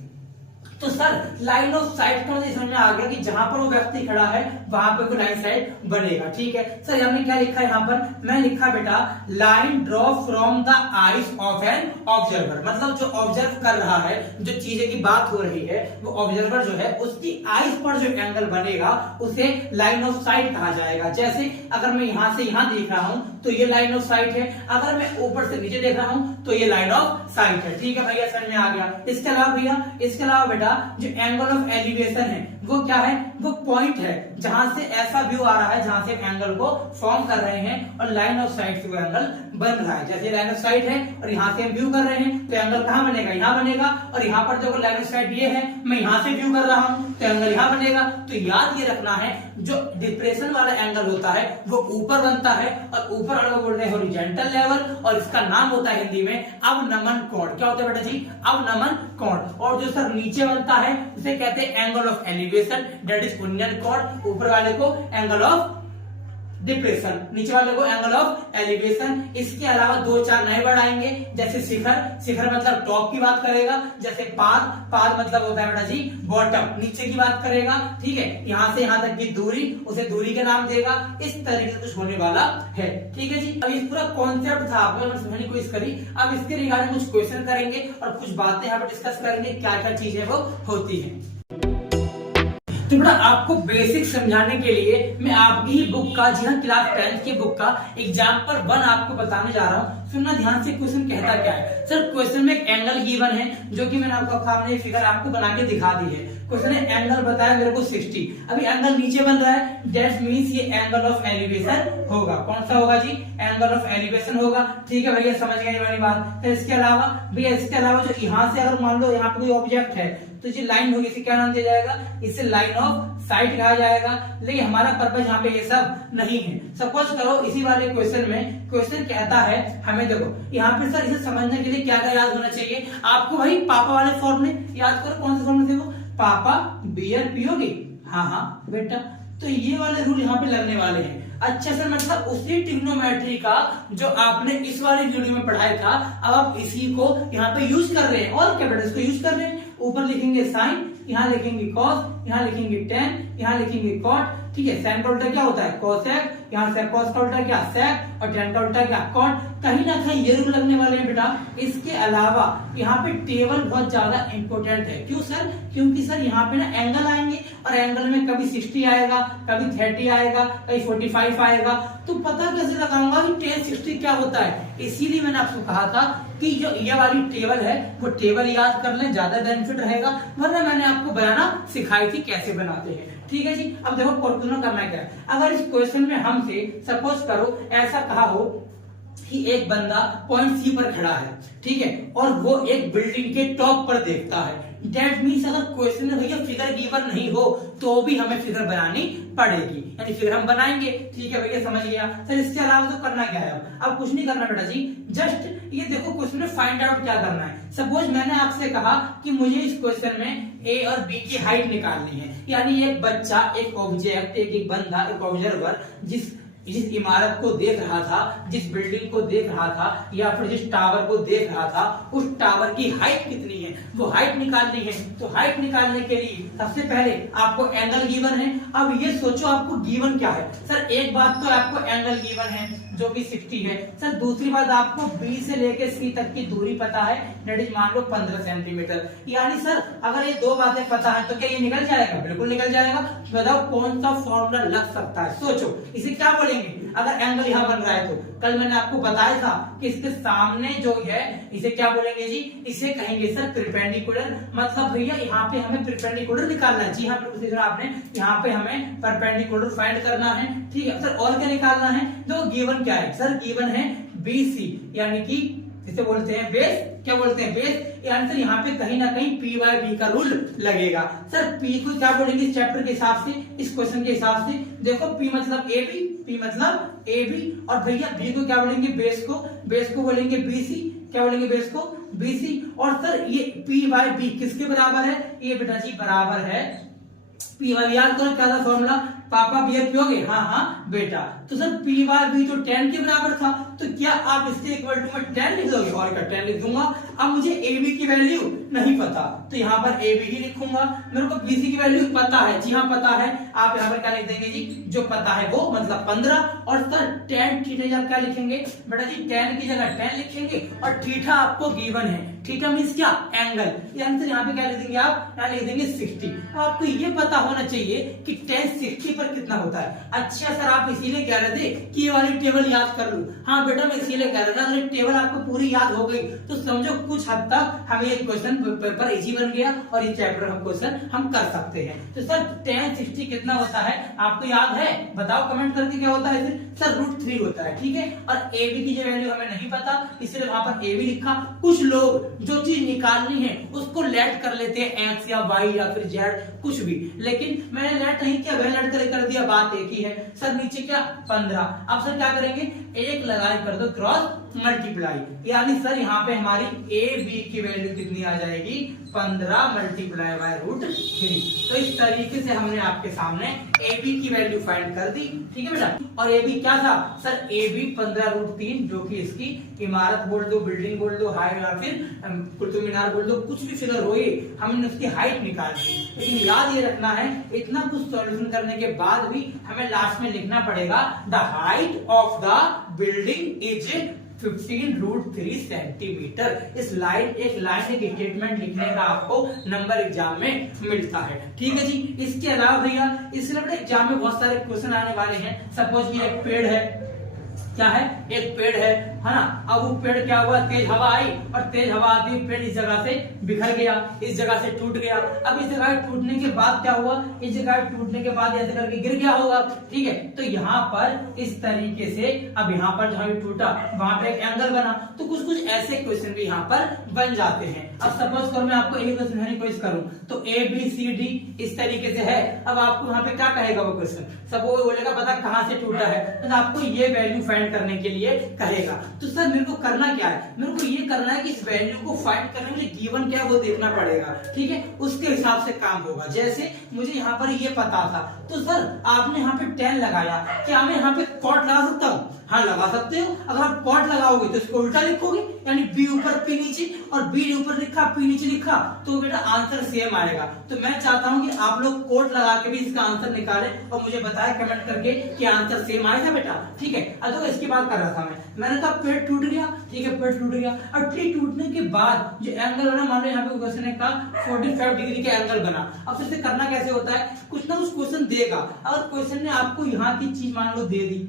तो सर लाइन ऑफ साइट का मुझे समझ में आ गया कि जहां पर वो व्यक्ति खड़ा है वहां पर कोई लाइन साइट बनेगा। ठीक है सर, हमने क्या लिखा है यहाँ पर? मैं लिखा बेटा line draw from the eyes of an observer. मतलब जो ऑब्जर्व कर रहा है, जो चीजें की बात हो रही है, वो ऑब्जर्वर जो है उसकी आईज पर जो एंगल बनेगा उसे लाइन ऑफ साइट कहा जाएगा। जैसे अगर मैं यहाँ से यहाँ देख रहा हूँ तो ये लाइन ऑफ साइट है, अगर मैं ऊपर से नीचे देख रहा हूँ तो ये लाइन ऑफ साइट है। ठीक है भैया, समझ में आ गया? इसके अलावा भैया, इसके अलावा बेटा जो एंगल ऑफ एलिवेशन है वो क्या है? वो पॉइंट है जहां से ऐसा व्यू आ रहा है जहां से एंगल को फॉर्म कर रहे हैं और लाइन ऑफ साइट से वो एंगल बन रहा है। जैसे लाइन ऑफ साइट है और यहाँ से हम व्यू कर रहे हैं तो एंगल कहाँ बनेगा? यहाँ बनेगा। और यहाँ पर देखो लाइन ऑफ साइट ये है, मैं यहाँ से व्यू कर रहा हूँ तो एंगल यहाँ बनेगा। तो याद ये रखना है जो डिप्रेशन वाला एंगल होता है वो ऊपर बनता है और ऊपर वाले को बोलते हैं हॉरिजॉन्टल लेवल और इसका नाम होता है हिंदी में अवनमन कोण। क्या होता है बेटा जी? अवनमन कोण। और जो सर नीचे बनता है उसे कहते हैं angle of elevation, that is उन्नयन कोण। ऊपर वाले को एंगल ऑफ डिप्रेशन, नीचे वाले को एंगल ऑफ एलिवेशन। इसके अलावा दो चार नए वर्ड आएंगे, जैसे शिखर, शिखर मतलब टॉप की बात करेगा। जैसे पाद, पाद मतलब होता है बेटा जी बॉटम, नीचे की बात करेगा। ठीक है, यहाँ से यहाँ तक की दूरी, उसे दूरी के नाम देगा। इस तरीके से कुछ होने वाला है। ठीक है जी, अब इस पूरा कॉन्सेप्ट था आपको मैंने समझने की कोशिश करी। अब इसके रिगार्डिंग कुछ क्वेश्चन करेंगे और कुछ बातें यहाँ पर डिस्कस करेंगे, क्या क्या चीजें वो होती है। तो बेटा आपको बेसिक समझाने के लिए मैं आपकी ही बुक का, जी हाँ, क्लास 10th की बुक का एग्जाम्पल 1 आपको बताने जा रहा हूँ। सुनना ध्यान से, क्वेश्चन कहता क्या है। सर क्वेश्चन में एक एंगल गिवन है जो कि मैंने आपको सामने फिगर आपको बना के दिखा दी है। क्वेश्चन ने एंगल बताया मेरे को 60, अभी एंगल नीचे बन रहा है, दैट मींस ये एंगल ऑफ एलिवेशन होगा। कौन सा होगा जी? एंगल ऑफ एलिवेशन होगा। ठीक है भैया, समझ गए वाली बात। तो इसके अलावा भैया, इसके अलावा जो यहाँ से अगर मान लो यहाँ पे कोई ऑब्जेक्ट है तो जो लाइन होगी इसे क्या नाम दिया जाएगा? इसे लाइन ऑफ साइट कहा जाएगा। लेकिन हमारा पर्पज यहाँ पे ये सब नहीं है। सपोज करो इसी वाले क्वेश्चन में क्वेश्चन कहता है हमें, देखो यहाँ पे सर इसे समझने के लिए क्या क्या याद होना चाहिए आपको? भाई पापा वाले फॉर्मूले याद करो। कौन से फॉर्मूले थे वो? पापा बियर पियोगे, हाँ बेटा। तो ये वाले रूल यहाँ पे लगने वाले हैं। अच्छा सर, मतलब उसी ट्रिग्नोमेट्री का जो आपने इस वाली वीडियो में पढ़ाया था, अब आप इसी को यहाँ पे यूज कर रहे हैं। और क्या बेटा, इसको यूज कर रहे हैं। ऊपर लिखेंगे साइन, यहाँ लिखेंगे कॉस, यहाँ लिखेंगे टेन, यहाँ लिखेंगे कॉट। ठीक है, साइन का उल्टा क्या होता है? कोसेक। यहाँ से कॉस का उल्टा क्या? सेक। और टेन का उल्टा क्या? कॉट। कहीं ना कहीं ये रूल लगने वाले हैं बेटा। इसके अलावा यहाँ पे टेबल बहुत ज्यादा इंपॉर्टेंट है। क्यों सर? क्योंकि सर यहाँ पे ना एंगल आएंगे और एंगल में कभी 60 आएगा, कभी 30 आएगा, कभी 45 आएगा। तो पता कैसे लगाऊंगा कि 10 60 क्या होता है? इसीलिए मैंने आपको कहा था कि जो ये वाली टेबल है वो टेबल याद कर लें, ज्यादा बेनिफिट रहेगा। वरना मैंने आपको बनाना सिखाई थी कैसे बनाते हैं। ठीक है जी, अब देखो क्वेश्चन करना क्या है। अगर इस क्वेश्चन में हमसे सपोज करो ऐसा कहा हो कि एक बंदा पॉइंट सी पर खड़ा है, ठीक है, और वो एक बिल्डिंग के टॉप पर देखता है। दैट मीन्स अगर क्वेश्चन में भैया फिगर गिवन नहीं हो तो भी हमें फिगर बनानी पड़ेगी, यानी फिगर हम बनाएंगे। ठीक है भैया, समझ गया सर। इसके अलावा तो करना क्या है, अब कुछ नहीं करना बेटा जी, जस्ट ये देखो क्वेश्चन में फाइंड आउट क्या करना है। सपोज मैंने आपसे कहा कि मुझे इस क्वेश्चन में ए और बी की हाइट निकालनी है, यानी एक बच्चा, एक ऑब्जेक्ट, एक बंदा, एक ऑब्जर्वर जिस इमारत को देख रहा था, जिस बिल्डिंग को देख रहा था, या फिर जिस टावर को देख रहा था, उस टावर की हाइट कितनी है, वो हाइट निकालनी है। तो हाइट निकालने के लिए सबसे पहले आपको एंगल गिवन है। अब ये सोचो आपको गिवन क्या है। सर एक बात तो आपको एंगल गिवन है जो कि 60 है। सर दूसरी बात आपको बी से लेकर सी तक की दूरी पता है, दैट इज मान लो 15 सेंटीमीटर। यानी सर अगर ये दो बातें पता है तो क्या ये निकल जाएगा? बिल्कुल निकल जाएगा। बताओ कौन सा फॉर्मूला लग सकता है, सोचो। इसे क्या बोलेंगे अगर एंगल यहाँ बन रहा है तो? कल मैंने आपको बताया था कि इसके सामने जो है इसे क्या बोलेंगे जी, इसे कहेंगे सर परपेंडिकुलर। मतलब भैया यहाँ पे हमें परपेंडिकुलर निकालना है। जी हाँ बिल्कुल सीखा आपने, यहाँ पे हमें परपेंडिकुलर फाइंड करना है। ठीक है सर, और क्या निकालना है? तो गिवन क्या है सर? गिवन है BC, यानी कि इसे बोलते हैं बेस। क्या बोलते हैं? बेस। यानी सर यहाँ पे कहीं ना कहीं P/B का रूल लगेगा। सर P को क्या बोलेंगे इस चैप्टर के हिसाब से, इस क्वेश्चन के हिसाब से? देखो P मतलब AB, P मतलब AB, और भैया B को क्या बोलेंगे? बेस को। बेस को बोलेंगे BC। क्या बोलेंगे? बेस को BC। और सर ये P/B किसके बराबर है? ये बेटा जी बराबर है P/B। याद करो क्या था फॉर्मूला? पापा बियर पियोगे? हाँ हाँ बेटा। तो सर P/B तो 10 के बराबर था, तो क्या आप इसके इक्वल टू में 10 लिख दोगे? और क्या 10 लिख दूंगा। अब मुझे AB की वैल्यू नहीं पता तो यहाँ पर AB ही लिखूंगा। मेरे को BC की वैल्यू पता है। जी हाँ पता है। आप यहाँ पर क्या लिख देंगे जी? जो पता है वो, मतलब 15। और सर tan थीटा क्या लिखेंगे बेटा जी? tan की जगह 10 लिखेंगे, और थीटा आपको गिवन है। थीटा मींस क्या? एंगल। यानी यहाँ पे क्या लिख देंगे आप? यहाँ लिख देंगे 60। आपको ये पता होना चाहिए कि tan 60 पर कितना होता है। अच्छा सर आप इसीलिए कह रहे थे कि ये वाली टेबल याद कर लूं। हाँ बेटा मैं इसीलिए कह रहा था, अगर टेबल आपको पूरी याद हो गई तो समझो कुछ हद तक हमें ये क्वेश्चन पेपर इजी बन गया और ये चैप्टर हम क्वेश्चन हम कर सकते हैं। तो सर tan 60 कितना होता है आपको याद है? बताओ कमेंट करके क्या होता है फिर? सर √3 होता है। ठीक है, और AB की जो वैल्यू हमें नहीं पता इसलिए वहां पर AB लिखा। कुछ लोग जो चीज निकालनी है उसको लेट कर लेते हैं, X या Y या फिर Z कुछ भी, लेकिन मैंने लेट नहीं किया, वह लेट कर दिया, बात एक ही है। सर नीचे क्या? 15। अब सर क्या करेंगे? एक लगाए कर दो क्रॉस मल्टीप्लाई, यानी सर यहाँ पे हमारी AB की वैल्यू कितनी आ जाएगी? 15 मल्टीप्लाई बाय √3। तो इस तरीके से हमने आपके सामने AB की वैल्यू फाइंड कर दी। ठीक है बेटा, और AB क्या था? सर AB 15√3, जो कि इसकी इमारत बोल दो, बिल्डिंग बोल दो, हाइट या फिर कुतुब मीनार बोल दो, कुछ भी फिगर हो, हमने उसकी हाइट निकाल दी। लेकिन याद ये रखना है इतना कुछ सॉल्यूशन करने के बाद भी हमें लास्ट में लिखना पड़ेगा the height of the building is 15√3 centimetre. इस लाइन एक स्टेटमेंट लिखने का आपको नंबर एग्जाम में मिलता है। ठीक है जी। इसके अलावा भैया इसलिए एग्जाम में बहुत सारे क्वेश्चन आने वाले हैं। सपोज कि एक पेड़ है, क्या है? एक पेड़ है ना। अब वो पेड़ क्या हुआ? तेज हवा आई, और तेज हवा आती हुई पेड़ इस जगह से बिखर गया, इस जगह से टूट गया। अब इस जगह टूटने के बाद क्या हुआ? इस जगह टूटने के बाद ऐसे करके गिर गया होगा। ठीक है, तो यहाँ पर इस तरीके से अब यहाँ पर जहां भी टूटा वहां पे एक एंगल बना। तो कुछ कुछ ऐसे क्वेश्चन भी यहाँ पर बन जाते हैं। अब सपोज करो मैं आपको एक क्वेश्चन समझाने की कोशिश करूं तो ABCD इस तरीके से है। अब आपको यहाँ पे क्या कहेगा वो क्वेश्चन? सपोज बोलेगा पता कहां से टूटा है, तो आपको ये वैल्यू फाइंड करने के लिए कहेगा। तो सर मेरे को करना क्या है? मेरे को ये करना है कि इस वैल्यू को फाइंड करने में गिवन क्या है वो देखना पड़ेगा। ठीक है, उसके हिसाब से काम होगा। जैसे मुझे यहाँ पर ये पता था, तो सर आपने यहाँ पे 10 लगाया, क्या मैं यहाँ पे कॉट लगा सकता हूँ? हाँ लगा सकते हो। अगर आप कॉट लगाओगे तो इसको उल्टा लिखोगे, यानी B ऊपर P नीचे, और B ऊपर लिखा P नीचे लिखा, तो बेटा आंसर सेम आएगा। तो मैं चाहता हूँ कि आप लोग कोट लगा के भी इसका आंसर निकालें और मुझे बताएं कमेंट करके कि आंसर सेम आएगा बेटा। ठीक है, तो इसकी बात कर रहा था मैंने कहा पेड़ टूट गया। ठीक है, पेड़ टूट गया, और ट्री टूटने के बाद जो एंगल बना, मान लो यहाँ पे क्वेश्चन का 45 डिग्री का एंगल बना। अब फिर से करना कैसे होता है? कुछ ना कुछ क्वेश्चन देगा, अगर क्वेश्चन ने आपको यहाँ की चीज मान लो दे दी,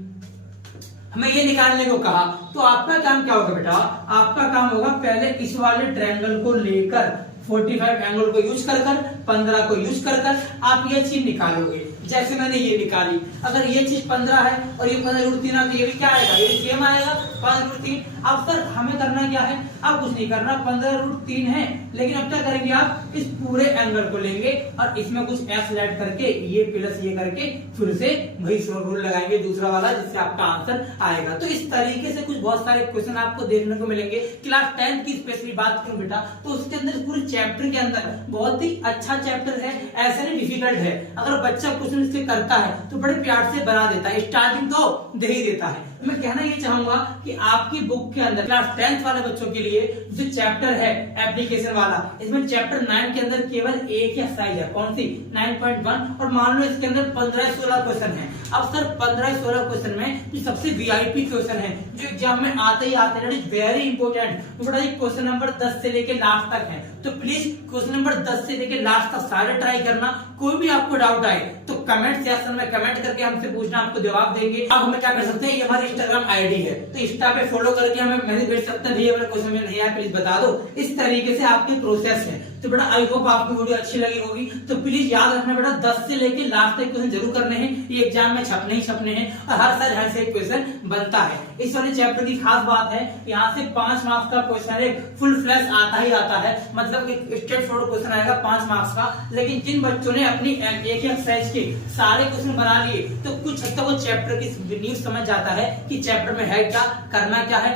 हमें ये निकालने को कहा, तो आपका काम क्या होगा बेटा? आपका काम होगा पहले इस वाले ट्रायंगल को लेकर 45 एंगल को यूज कर 15 को यूज कर आप ये चीज निकालोगे। जैसे मैंने ये निकाली, अगर ये चीज 15 है और ये 15√3 है तो ये भी क्या आएगा? ये सेम आएगा। 15√3। अब सर हमें करना क्या है, अब कुछ नहीं करना, 15√3 है, लेकिन अब क्या करेंगे आप इस पूरे एंगल को लेंगे और इसमें कुछ x ऐड करके ये प्लस ये करके फिर से वही रूल लगाएंगे दूसरा वाला, जिससे आपका आंसर आएगा। तो इस तरीके से कुछ बहुत सारे क्वेश्चन आपको देखने को मिलेंगे। क्लास 10 की स्पेशली बात करूं बेटा तो उसके अंदर पूरे चैप्टर के अंदर बहुत ही अच्छा चैप्टर है, ऐसा नहीं डिफिकल्ट है। अगर बच्चा क्वेश्चन इससे करता है तो बड़े प्यार से बना देता है, स्टार्टिंग तो दे ही देता है। मैं कहना ये चाहूंगा कि आपकी बुक के अंदर क्लास 10th वाले बच्चों के लिए जो चैप्टर है एप्लीकेशन वाला, इसमें चैप्टर 9 के अंदर केवल एक ही एक्सरसाइज है, कौन सी 9.1, और मान लो इसके अंदर 15-16 क्वेश्चन है। अब सर 15-16 क्वेश्चन में जो सबसे वीआईपी क्वेश्चन है जो एग्जाम में आते ही आते हैं, वेरी इंपॉर्टेंट, तो बेटा ये क्वेश्चन नंबर 10 से लेके लास्ट तक है। तो प्लीज क्वेश्चन नंबर 10 से लेके लास्ट तक सारे ट्राई करना। कोई भी आपको डाउट आए तो कमेंट सेक्शन में कमेंट करके हमसे पूछना, आपको जवाब देंगे। अब हमें क्या कर सकते हैं, ये हमारी इंस्टाग्राम आईडी है, तो इंस्टा पे फॉलो करके हमें मैसेज भेज सकते हैं, भैया मेरा क्वेश्चन में नहीं आया प्लीज बता दो। इस तरीके से आपकी प्रोसेस है। तो बेटा आई होप आपको वीडियो अच्छी लगी होगी। तो प्लीज याद रखना बेटा 10 से लेके लास्ट तक क्वेश्चन जरूर करने हैं, ये एग्जाम में छपने ही छपने हैं और हर साल हर से एक क्वेश्चन बनता है। इस वाले चैप्टर की खास बात है, यहाँ से 5 मार्क्स का क्वेश्चन एक फुल फ्लैश आता ही आता है, मतलब स्ट्रेट फॉरवर्ड क्वेश्चन आएगा 5 मार्क्स का। लेकिन जिन बच्चों ने अपनी एक एक्सरसाइज के सारे क्वेश्चन बना लिए तो कुछ हद तक वो चैप्टर की न्यूज समझ जाता है कि चैप्टर में है क्या, करना क्या है।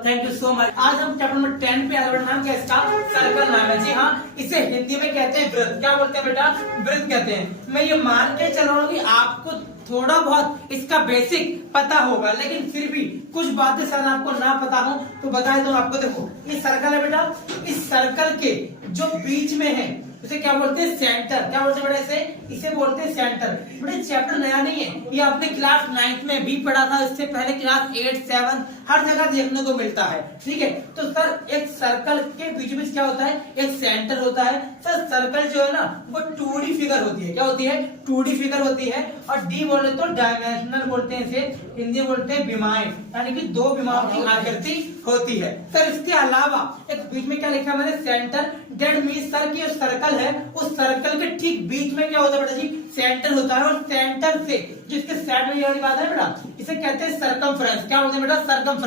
Thank you so much. आज हम चैप्टर नंबर 10 पे आगे बढ़ना, क्या इसका सर्कल नाम है। जी हाँ, इसे हिंदी में कहते हैं वृत्त। क्या बोलते हैं बेटा, वृत्त कहते हैं। मैं ये मान के चल रहा हूँ कि आपको थोड़ा बहुत इसका बेसिक पता होगा, लेकिन फिर भी कुछ बातें शायद आपको ना पता हो तो बता दूं आपको। देखो ये सर्कल है बेटा, इस सर्कल के जो बीच में है उसे क्या बोलते हैं, सेंटर। क्या बोलते हैं बेटा, इसे बोलते हैं सेंटर। बेटा चैप्टर नया नहीं है, ये आपने क्लास 9th में भी पढ़ा था, इससे पहले क्लास 8, 7 हर जगह देखने को मिलता है। ठीक है, तो सर एक सर्कल के बीच में क्या होता है, एक सेंटर होता है। सर सर्कल जो है ना वो 2D फिगर होती है। क्या होती है, 2D फिगर होती है। और डी बोले तो डायमेंशनल बोलते हैं, इसे हिंदी बोलते हैं विमाएं, यानी कि 2 विमाओं की आकृति होती है। सर इसके अलावा एक बीच में क्या लिखा मैंने, सेंटर। डेट मीन सर की सर्कल है, उस सर्कल के ठीक बीच में क्या होता है बेटा जी, सेंटर होता है। और सेंटर से जिसके साइड में ये वाली बात है बेटा, इसे कहते हैं सर्कमफ्रेंस। क्या बोलते हैं बेटा, सर्कमफ्रेंस।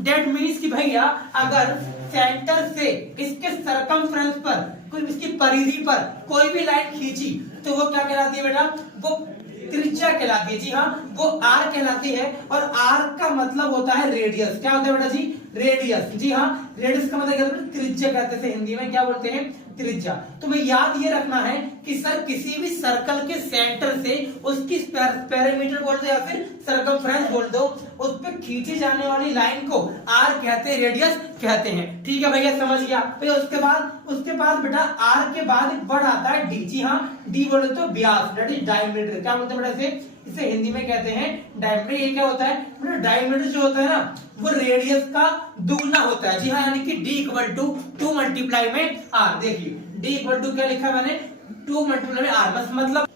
डेट मीन्स कि भैया अगर सेंटर से इसके सर्कमफ्रेंस पर कोई इसकी परिधि पर कोई भी लाइन खींची तो वो क्या कहलाती है बेटा, वो त्रिज्या कहलाती है। जी हाँ, वो आर कहलाती है। और आर का मतलब होता है रेडियस। क्या होता है बेटा जी, रेडियस। जी हाँ, रेडियस का मतलब त्रिज्या कहते हैं हिंदी में, क्या बोलते हैं, त्रिज्या। तो मैं याद ये रखना है कि सर किसी भी सर्कल के सेंटर से उसकी पेरीमीटर बोल दो या फिर सर्कमफ्रेंस बोल दो, उस पर खींची जाने वाली लाइन को आर कहते हैं, रेडियस कहते हैं। ठीक है भैया, समझ गया। फिर उसके बाद बेटा आर के बाद एक वर्ड आता है डी। जी हाँ, डी बोले तो व्यास, दैट इज डायमीटर। क्या बोलते हैं बेटा, इसे हिंदी में कहते हैं डायमीटर। ये क्या होता है, डायमीटर जो होता है ना वो रेडियस का दुगना होता है। जी हाँ, यानी कि D = 2 मल्टीप्लाई में R। देखिए D = क्या लिखा मैंने, 2 मल्टीप्लाई में R। बस मतलब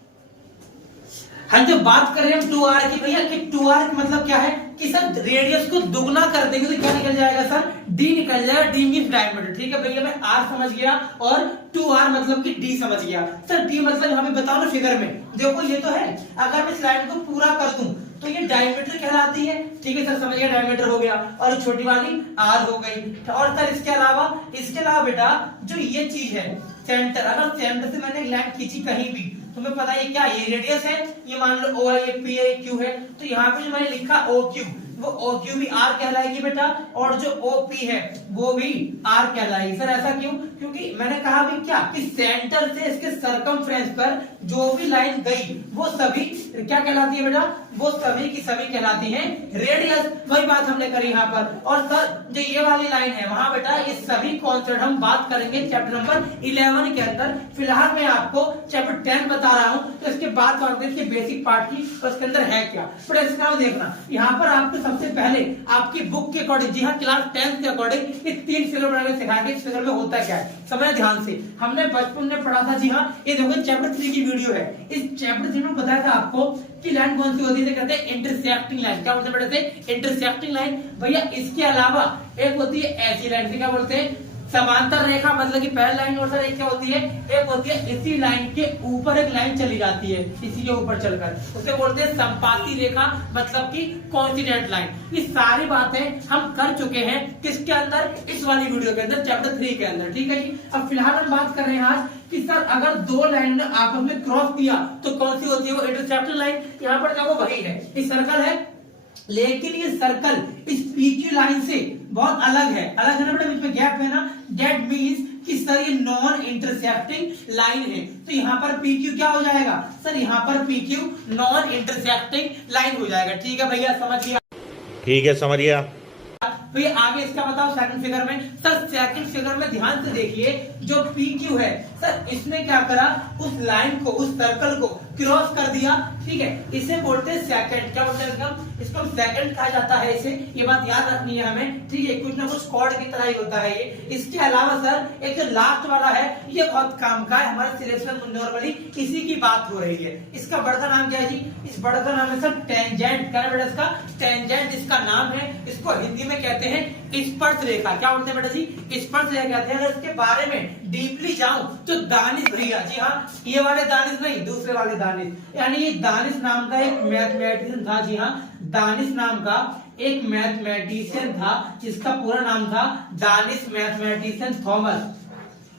हम जो बात कर रहे हैं 2R की भैया, कि 2R का मतलब क्या है कि सर रेडियस को दुगना कर देंगे तो क्या निकल जाएगा सर, D निकल जाएगा। D means diameter. ठीक है भैया, मैं R समझ गया और 2R मतलब कि D समझ गया। सर D मतलब यहाँ पे बताओ ना फिगर में, देखो ये तो है, अगर मैं स्लाइड को पूरा कर दूं तो ये डायमीटर कहलाती है। ठीक है सर, समझ गया, डायमीटर हो गया और छोटी वाली R हो गई। और सर इसके अलावा बेटा जो ये चीज है सेंटर, अगर सेंटर से मैंने लाइन खींची कहीं भी तुम्हें पता है क्या, ये रेडियस है, ये मान लो O है, ये P है, Q है, तो यहाँ पे जो मैंने लिखा OQ, वो OQ भी R कहलाएगी बेटा, और जो OP है वो भी R कहलाएगी। सर ऐसा क्यों, क्योंकि मैंने कहा भी क्या कि सेंटर से इसके सर्कमफ्रेंस पर जो भी लाइन गई वो सभी क्या कहलाती है बेटा, वो सभी की सभी कहलाती हैं रेडियस। वही बात हमने करी यहाँ पर। और सर जो ये वाली लाइन है वहां बेटा ये सभी कॉन्सेप्ट हम बात करेंगे चैप्टर नंबर 11 के अंदर। फिलहाल मैं आपको चैप्टर 10 बता रहा हूँ, तो इसके बाद बात करेंगे इसके बेसिक पार्ट की, तो इसके अंदर है क्या। पर इसका देखना यहाँ पर आपको सबसे पहले आपकी बुक के अकॉर्डिंग, जी हाँ क्लास 10 के अकॉर्डिंग इस 3 फिगर बनाने सिखाएंगे। इस फिगर में होता क्या है समझना ध्यान से, हमने बचपन में पढ़ा था। जी हाँ, ये देखो चैप्टर 3 की वीडियो है। इस चैप्टर 3 में बताया था आपको कि लाइन कौन सी होती है, कहते हैं इंटरसेक्टिंग लाइन। क्या बोलते हैं इंटरसेक्टिंग लाइन। भैया इसके अलावा एक होती है ऐसी लाइन, क्या बोलते हैं समांतर रेखा मतलब कि पहली लाइन और सर एक क्या होती है, एक होती है इसी लाइन के ऊपर एक लाइन चली जाती है, इसी के ऊपर चलकर उसे बोलते हैं संपाती रेखा मतलब कि कोइंसिडेंट लाइन। ये सारी बातें हम कर चुके हैं किसके अंदर, इस वाली वीडियो के अंदर चैप्टर 3 के अंदर, ठीक है जी। अब फिलहाल हम बात कर रहे हैं आज कि सर अगर दो लाइन ने आपस में क्रॉस किया तो कौन सी होती है, वो इंटरसेक्शन लाइन। यहाँ पर देखो वही है, ये सर्कल है, लेकिन ये सर्कल इस PQ लाइन से बहुत अलग है ना बेटा, बीच में गैप है ना, दैट मींस कि सर ये नॉन इंटरसेक्टिंग लाइन है। तो यहाँ पर PQ क्या हो जाएगा सर, यहाँ पर PQ नॉन इंटरसेक्टिंग लाइन हो जाएगा। ठीक है भैया, समझ गया? ठीक है, समझ गया। तो ये आगे इसका बताओ सेकंड फिगर में। सर सेकंड फिगर में ध्यान से देखिए, जो PQ है सर इसने क्या करा, उस लाइन को, उस सर्कल को क्रॉस कर दिया, ठीक है। इसे बोलते हैं सेकंड, क्या बोलते हैं इसको सेकंड कहा जाता है इसे, ये बात याद रखनी है हमें, ठीक है। कुछ ना कुछ कॉर्ड की तरह ही होता है ये। इसके अलावा सर एक जो लास्ट वाला है ये बहुत काम का है, हमारे सिलेक्शन में नॉर्मली इसी की बात हो रही है। इसका बड़ा का नाम क्या है जी, इस बड़ा का नाम है सर टेंजेंट। क्या है बेटा इसका, टेंजेंट इसका नाम है। इसको हिंदी में कहते हैं स्पर्श रेखा। क्या बोलते हैं बेटा जी, स्पर्श रेखा कहते हैं। अगर इसके बारे में डीपली जाऊं तो दानिश भैया, जी हाँ, ये वाले दानिश नहीं, दूसरे वाले दानिश, यानी ये दानिश नाम का एक मैथमेटिशियन था, जी हाँ, दानिश नाम का एक मैथमेटिशियन था जिसका पूरा नाम था दानिश मैथमेटिशियन थॉमस,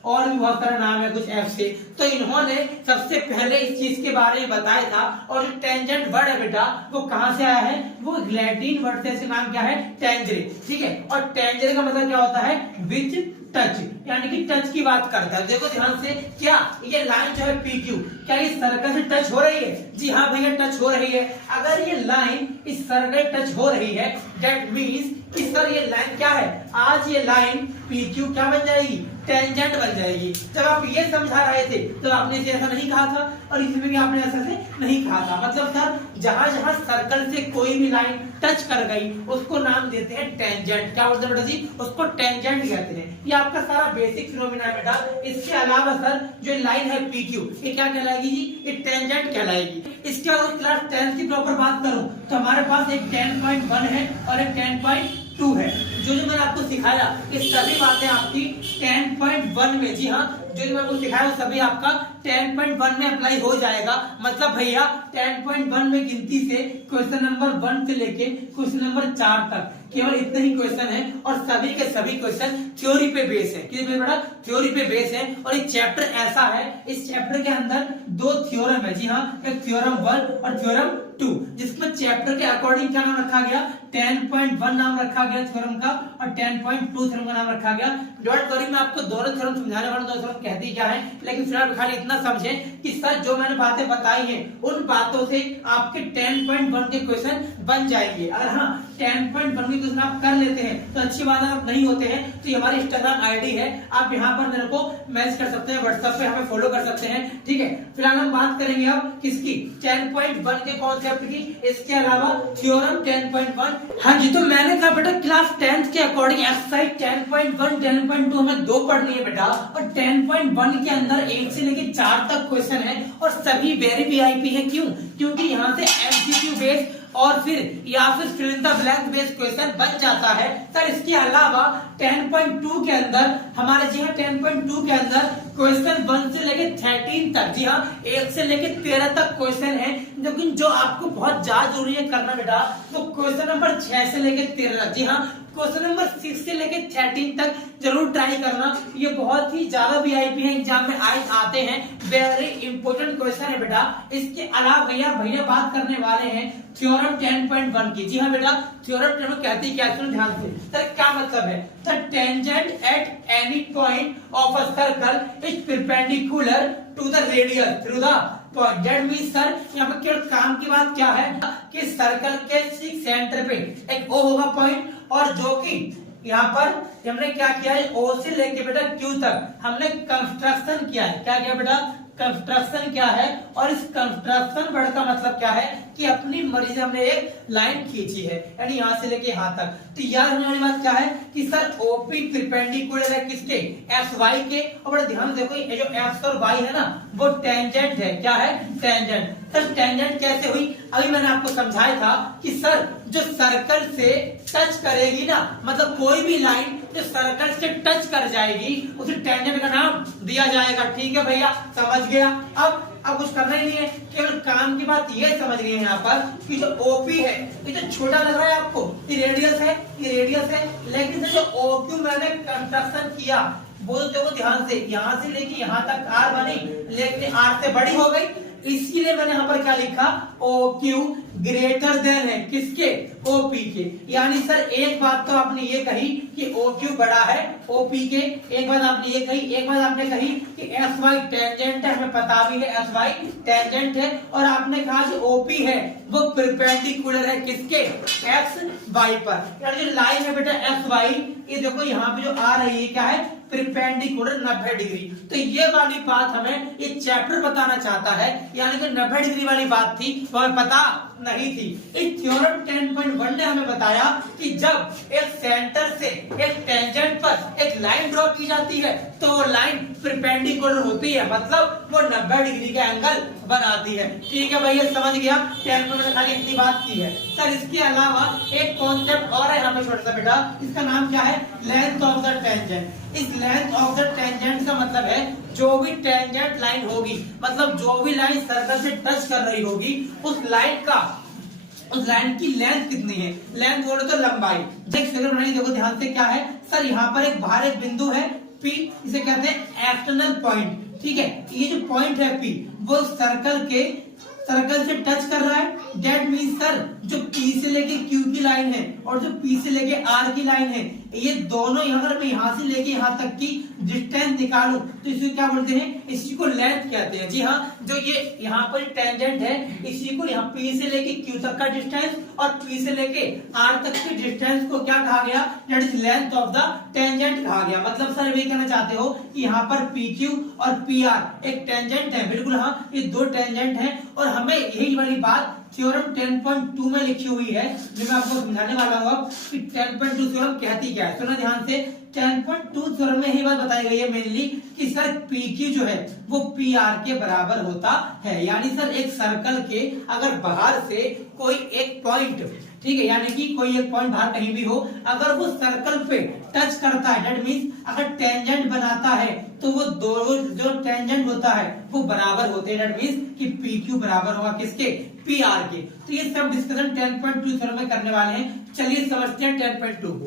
और भी बहुत सारा नाम है कुछ F से। तो इन्होंने सबसे पहले इस चीज के बारे में बताया था। और जो टेंजेंट वर्ड है बेटा वो कहां से आया है, वो लैटिन वर्ड से, इसका नाम क्या है, टेंजरे, ठीक है। और टेंजरे का मतलब क्या होता है, विच टच, यानी कि टच की बात करता है। देखो ध्यान से, क्या ये लाइन जो है PQ क्या इस सर्कल से टच हो रही है, जी हाँ भैया टच हो रही है। अगर ये लाइन इस सर्कल टच हो रही है दैट मींस कि सर ये लाइन क्या है, आज ये लाइन PQ क्या बन जाएगी, टेंजेंट बन जाएगी। जब आप ये समझा रहे थे तो आपने इसे ऐसा नहीं कहा था, और इसमें भी आपने ऐसा से नहीं कहा था। मतलब सर जहां जहां सर्कल से कोई भी लाइन टच कर गई उसको नाम देते हैं टेंजेंट। क्या बोलते हैं बेटा जी, उसको टेंजेंट कहते हैं। ये आपका सारा बेसिक फिनोमेना है बेटा। इसके अलावा सर जो लाइन है PQ ये क्या कहलाएगी जी, ये टेंजेंट कहलाएगी। इसके बाद क्लास 10 की प्रॉपर बात करूं तो हमारे पास एक 10.1 है और एक 10.2 है। जो मैंने आपको सिखाया ये सभी बातें आपकी 10.1 में, जी हाँ, जो मैंने आपको सिखाया वो सभी आपका 10.1 में अप्लाई हो जाएगा। मतलब भैया 10.1 में गिनती से क्वेश्चन नंबर 1 से लेके क्वेश्चन नंबर 4 तक केवल इतने ही क्वेश्चन है, और सभी के सभी क्वेश्चन थ्योरी पे बेस है। किस पे बेटा, थ्योरी पे बेस है। और ये चैप्टर ऐसा है, इस चैप्टर के अंदर 2 थ्योरम है, जी हाँ, एक थ्योरम 1 और थ्योरम 2, जिसमें चैप्टर के अकॉर्डिंग क्या नाम रखा गया, 10.1 नाम रखा गया थ्योरम का, और 10.2 थ्योरम का नाम रखा गया। डोंट वरी, मैं आपको दोनों थ्योरम समझाने वाला हूं, दोनों थ्योरम कहती क्या है, लेकिन फिलहाल खाली इतना समझें कि सर जो मैंने बातें बताई हैं उन बातों से आपके 10.1 के क्वेश्चन बन जाएंगे। अगर हाँ 10.1 के क्वेश्चन आप कर लेते हैं तो अच्छी बात है, आप नहीं होते हैं तो ये हमारी इंस्टाग्राम आईडी है, आप यहाँ पर मेरे को मैसेज कर सकते हैं, व्हाट्सएप पे हमें फॉलो कर सकते हैं, ठीक है। फिलहाल हम बात करेंगे अब किसकी, 10.1 के कॉन्सेप्ट की, इसके अलावा थ्योरम 10.1। हाँ जी, तो मैंने कहा बेटा क्लास 10 के अकॉर्डिंग एक्सरसाइज 10.1 10.2 हमें 2 पढ़नी है बेटा, और 10.1 के अंदर 1 से लेके 4 तक क्वेश्चन है, और सभी वेरी VIP है। क्यों, क्योंकि यहाँ से MCQ बेस और फिर या फिर fill in the blank based question बन जाता है। सर इसके अलावा 10.2 के अंदर हमारे, जी हाँ, 10.2 के अंदर क्वेश्चन 1 से लेके 13 तक, जी हाँ, 1 से लेके 13 तक क्वेश्चन है। लेकिन जो आपको बहुत ज्यादा जरूरी है करना बेटा, तो क्वेश्चन नंबर 6 से लेके 13, जी हाँ, क्वेश्चन नंबर 6 से लेके 13 तक जरूर ट्राई करना। ये बहुत ही ज्यादा VIP है, एग्जाम में आते हैं, वेरी इंपॉर्टेंट क्वेश्चन है बेटा। इसके अलावा भैया बात करने वाले हैं थ्योरम 10.1 की। जी हाँ बेटा, थ्योरम 10 कहती है क्या, सुनो ध्यान से। सर क्या मतलब है, sir tangent at any point of a circle is perpendicular to the radius through the point. That means sir यहाँ पे केवल काम की बात क्या है कि सर्कल के सेंटर पे एक O होगा पॉइंट, और जो कि यहाँ पर हमने क्या किया है, O से लेके बेटा Q तक हमने कंस्ट्रक्शन किया है। क्या किया बेटा, कंस्ट्रक्शन क्या है, और इस कंस्ट्रक्शन वर्ड का मतलब क्या है कि अपनी मर्जी से हमने एक लाइन खींची है, यानी यहाँ से लेके यहाँ तक। तो याद रखने वाली बात क्या है कि सर OP परपेंडिकुलर है किसके, FY के। और बड़ा ध्यान देखो, ये जो X और Y है ना वो टेंजेंट है। क्या है, टेंजेंट। सर टेंजेंट कैसे हुई? अभी मैंने आपको समझाया था कि सर जो सर्कल से टच करेगी ना, मतलब कोई भी लाइन जो सर्कल से टच कर जाएगी उसे टेंजेंट का नाम दिया जाएगा। ठीक है भैया, समझ गया। अब कुछ करना ही नहीं है, केवल काम की बात ये समझ गए यहाँ पर कि जो ओपी है, ये जो छोटा लग रहा है आपको, ये रेडियस है, ये रेडियस है, लेकिन जो ओक्यू मैंने कंस्ट्रक्शन किया वो देखो ध्यान से, यहाँ से लेके यहाँ तक आर बनी, लेकिन आर से बड़ी हो गई, इसीलिए मैंने यहाँ पर क्या लिखा, ओ क्यू ग्रेटर देन है किसके, ओपी के। यानी सर एक बात तो आपने ये कही कि ओ क्यू बड़ा है ओपी के, एक बात आपने ये कही, एक बात आपने कही कि एस वाई टेंजेंट है, हमें पता भी है एस वाई टेंजेंट है, और आपने कहा जो ओपी है वो परपेंडिकुलर है किसके, एक्स वाई पर। यानी जो लाइन है बेटा एस वाई, ये देखो यहाँ पे जो आ रही है क्या है, परपेंडिकुलर 90 डिग्री। तो ये वाली बात हमें ये चैप्टर बताना चाहता है, यानी कि 90 डिग्री वाली बात थी वो हमें पता नहीं थी। इस थ्योरम 10.1 ने हमें बताया कि जब एक सेंटर से एक टेंजेंट पर एक लाइन ड्रॉ की जाती है तो वो लाइन परपेंडिकुलर होती है, मतलब वो 90 डिग्री का एंगल बनाती है। ठीक है भैया, समझ गया। 10.1 खाली इतनी बात की है। सर इसके अलावा एक कॉन्सेप्ट और है यहाँ पे छोटा सा बेटा, इसका नाम क्या है, लेंथ ऑफ द टेंजेंट। इस लेंथ ऑफ द टेंजेंट का मतलब है जो भी टेंजेंट लाइन होगी, मतलब जो भी लाइन सर्कल से टच कर रही होगी, उस लाइन की लेंथ कितनी है, लेंथ बोले तो लंबाई। फिगर बनाइए, देखो ध्यान से क्या है सर, यहाँ पर एक बाहर एक बिंदु है P, इसे कहते हैं एक्सटर्नल पॉइंट। ठीक है, ये जो पॉइंट है P वो सर्कल से टच कर रहा है। डेट मीन्स सर जो P से लेके Q की लाइन है और जो P से लेके R की लाइन है, ये दोनों अगर मैं यहाँ से लेके यहाँ तक की डिस्टेंस निकालूं तो इसी को क्या बोलते हैं, इसी को लेंथ कहते हैं। जी हाँ, जो ये यहाँ पर टेंजेंट है इसी को यहाँ P से लेके Q तक का डिस्टेंस और P से लेके R तक के डिस्टेंस को क्या कहा गया, that is length of the tangent कहा गया। मतलब सर ये कहना चाहते हो कि यहाँ पर PQ और PR एक टेंजेंट है, बिल्कुल हाँ, ये दो टेंजेंट है, और हमें यही वाली बात थ्योरम 10.2 में लिखी हुई है, जो मैं आपको समझाने वाला हूँ अब कि 10.2 थ्योरम कहती क्या है। सुनो ध्यान से, 10.2 थ्योरम में यही बात बताई गई है मेनली कि सर PQ जो है वो PR के बराबर होता है। यानी सर एक सर्कल के अगर बाहर से कोई एक पॉइंट, ठीक है, यानी कि कोई एक पॉइंट बाहर कहीं भी हो, अगर वो सर्कल पे टच करता है, दैट मींस अगर टेंजेंट बनाता है तो वो दो जो टेंजेंट होता है वो बराबर होते हैं, दैट मींस कि PQ बराबर होगा किसके, PR के। तो ये सब डिस्कशन 10.2 थ्योरम में करने वाले हैं। चलिए समझते हैं 10.2 को।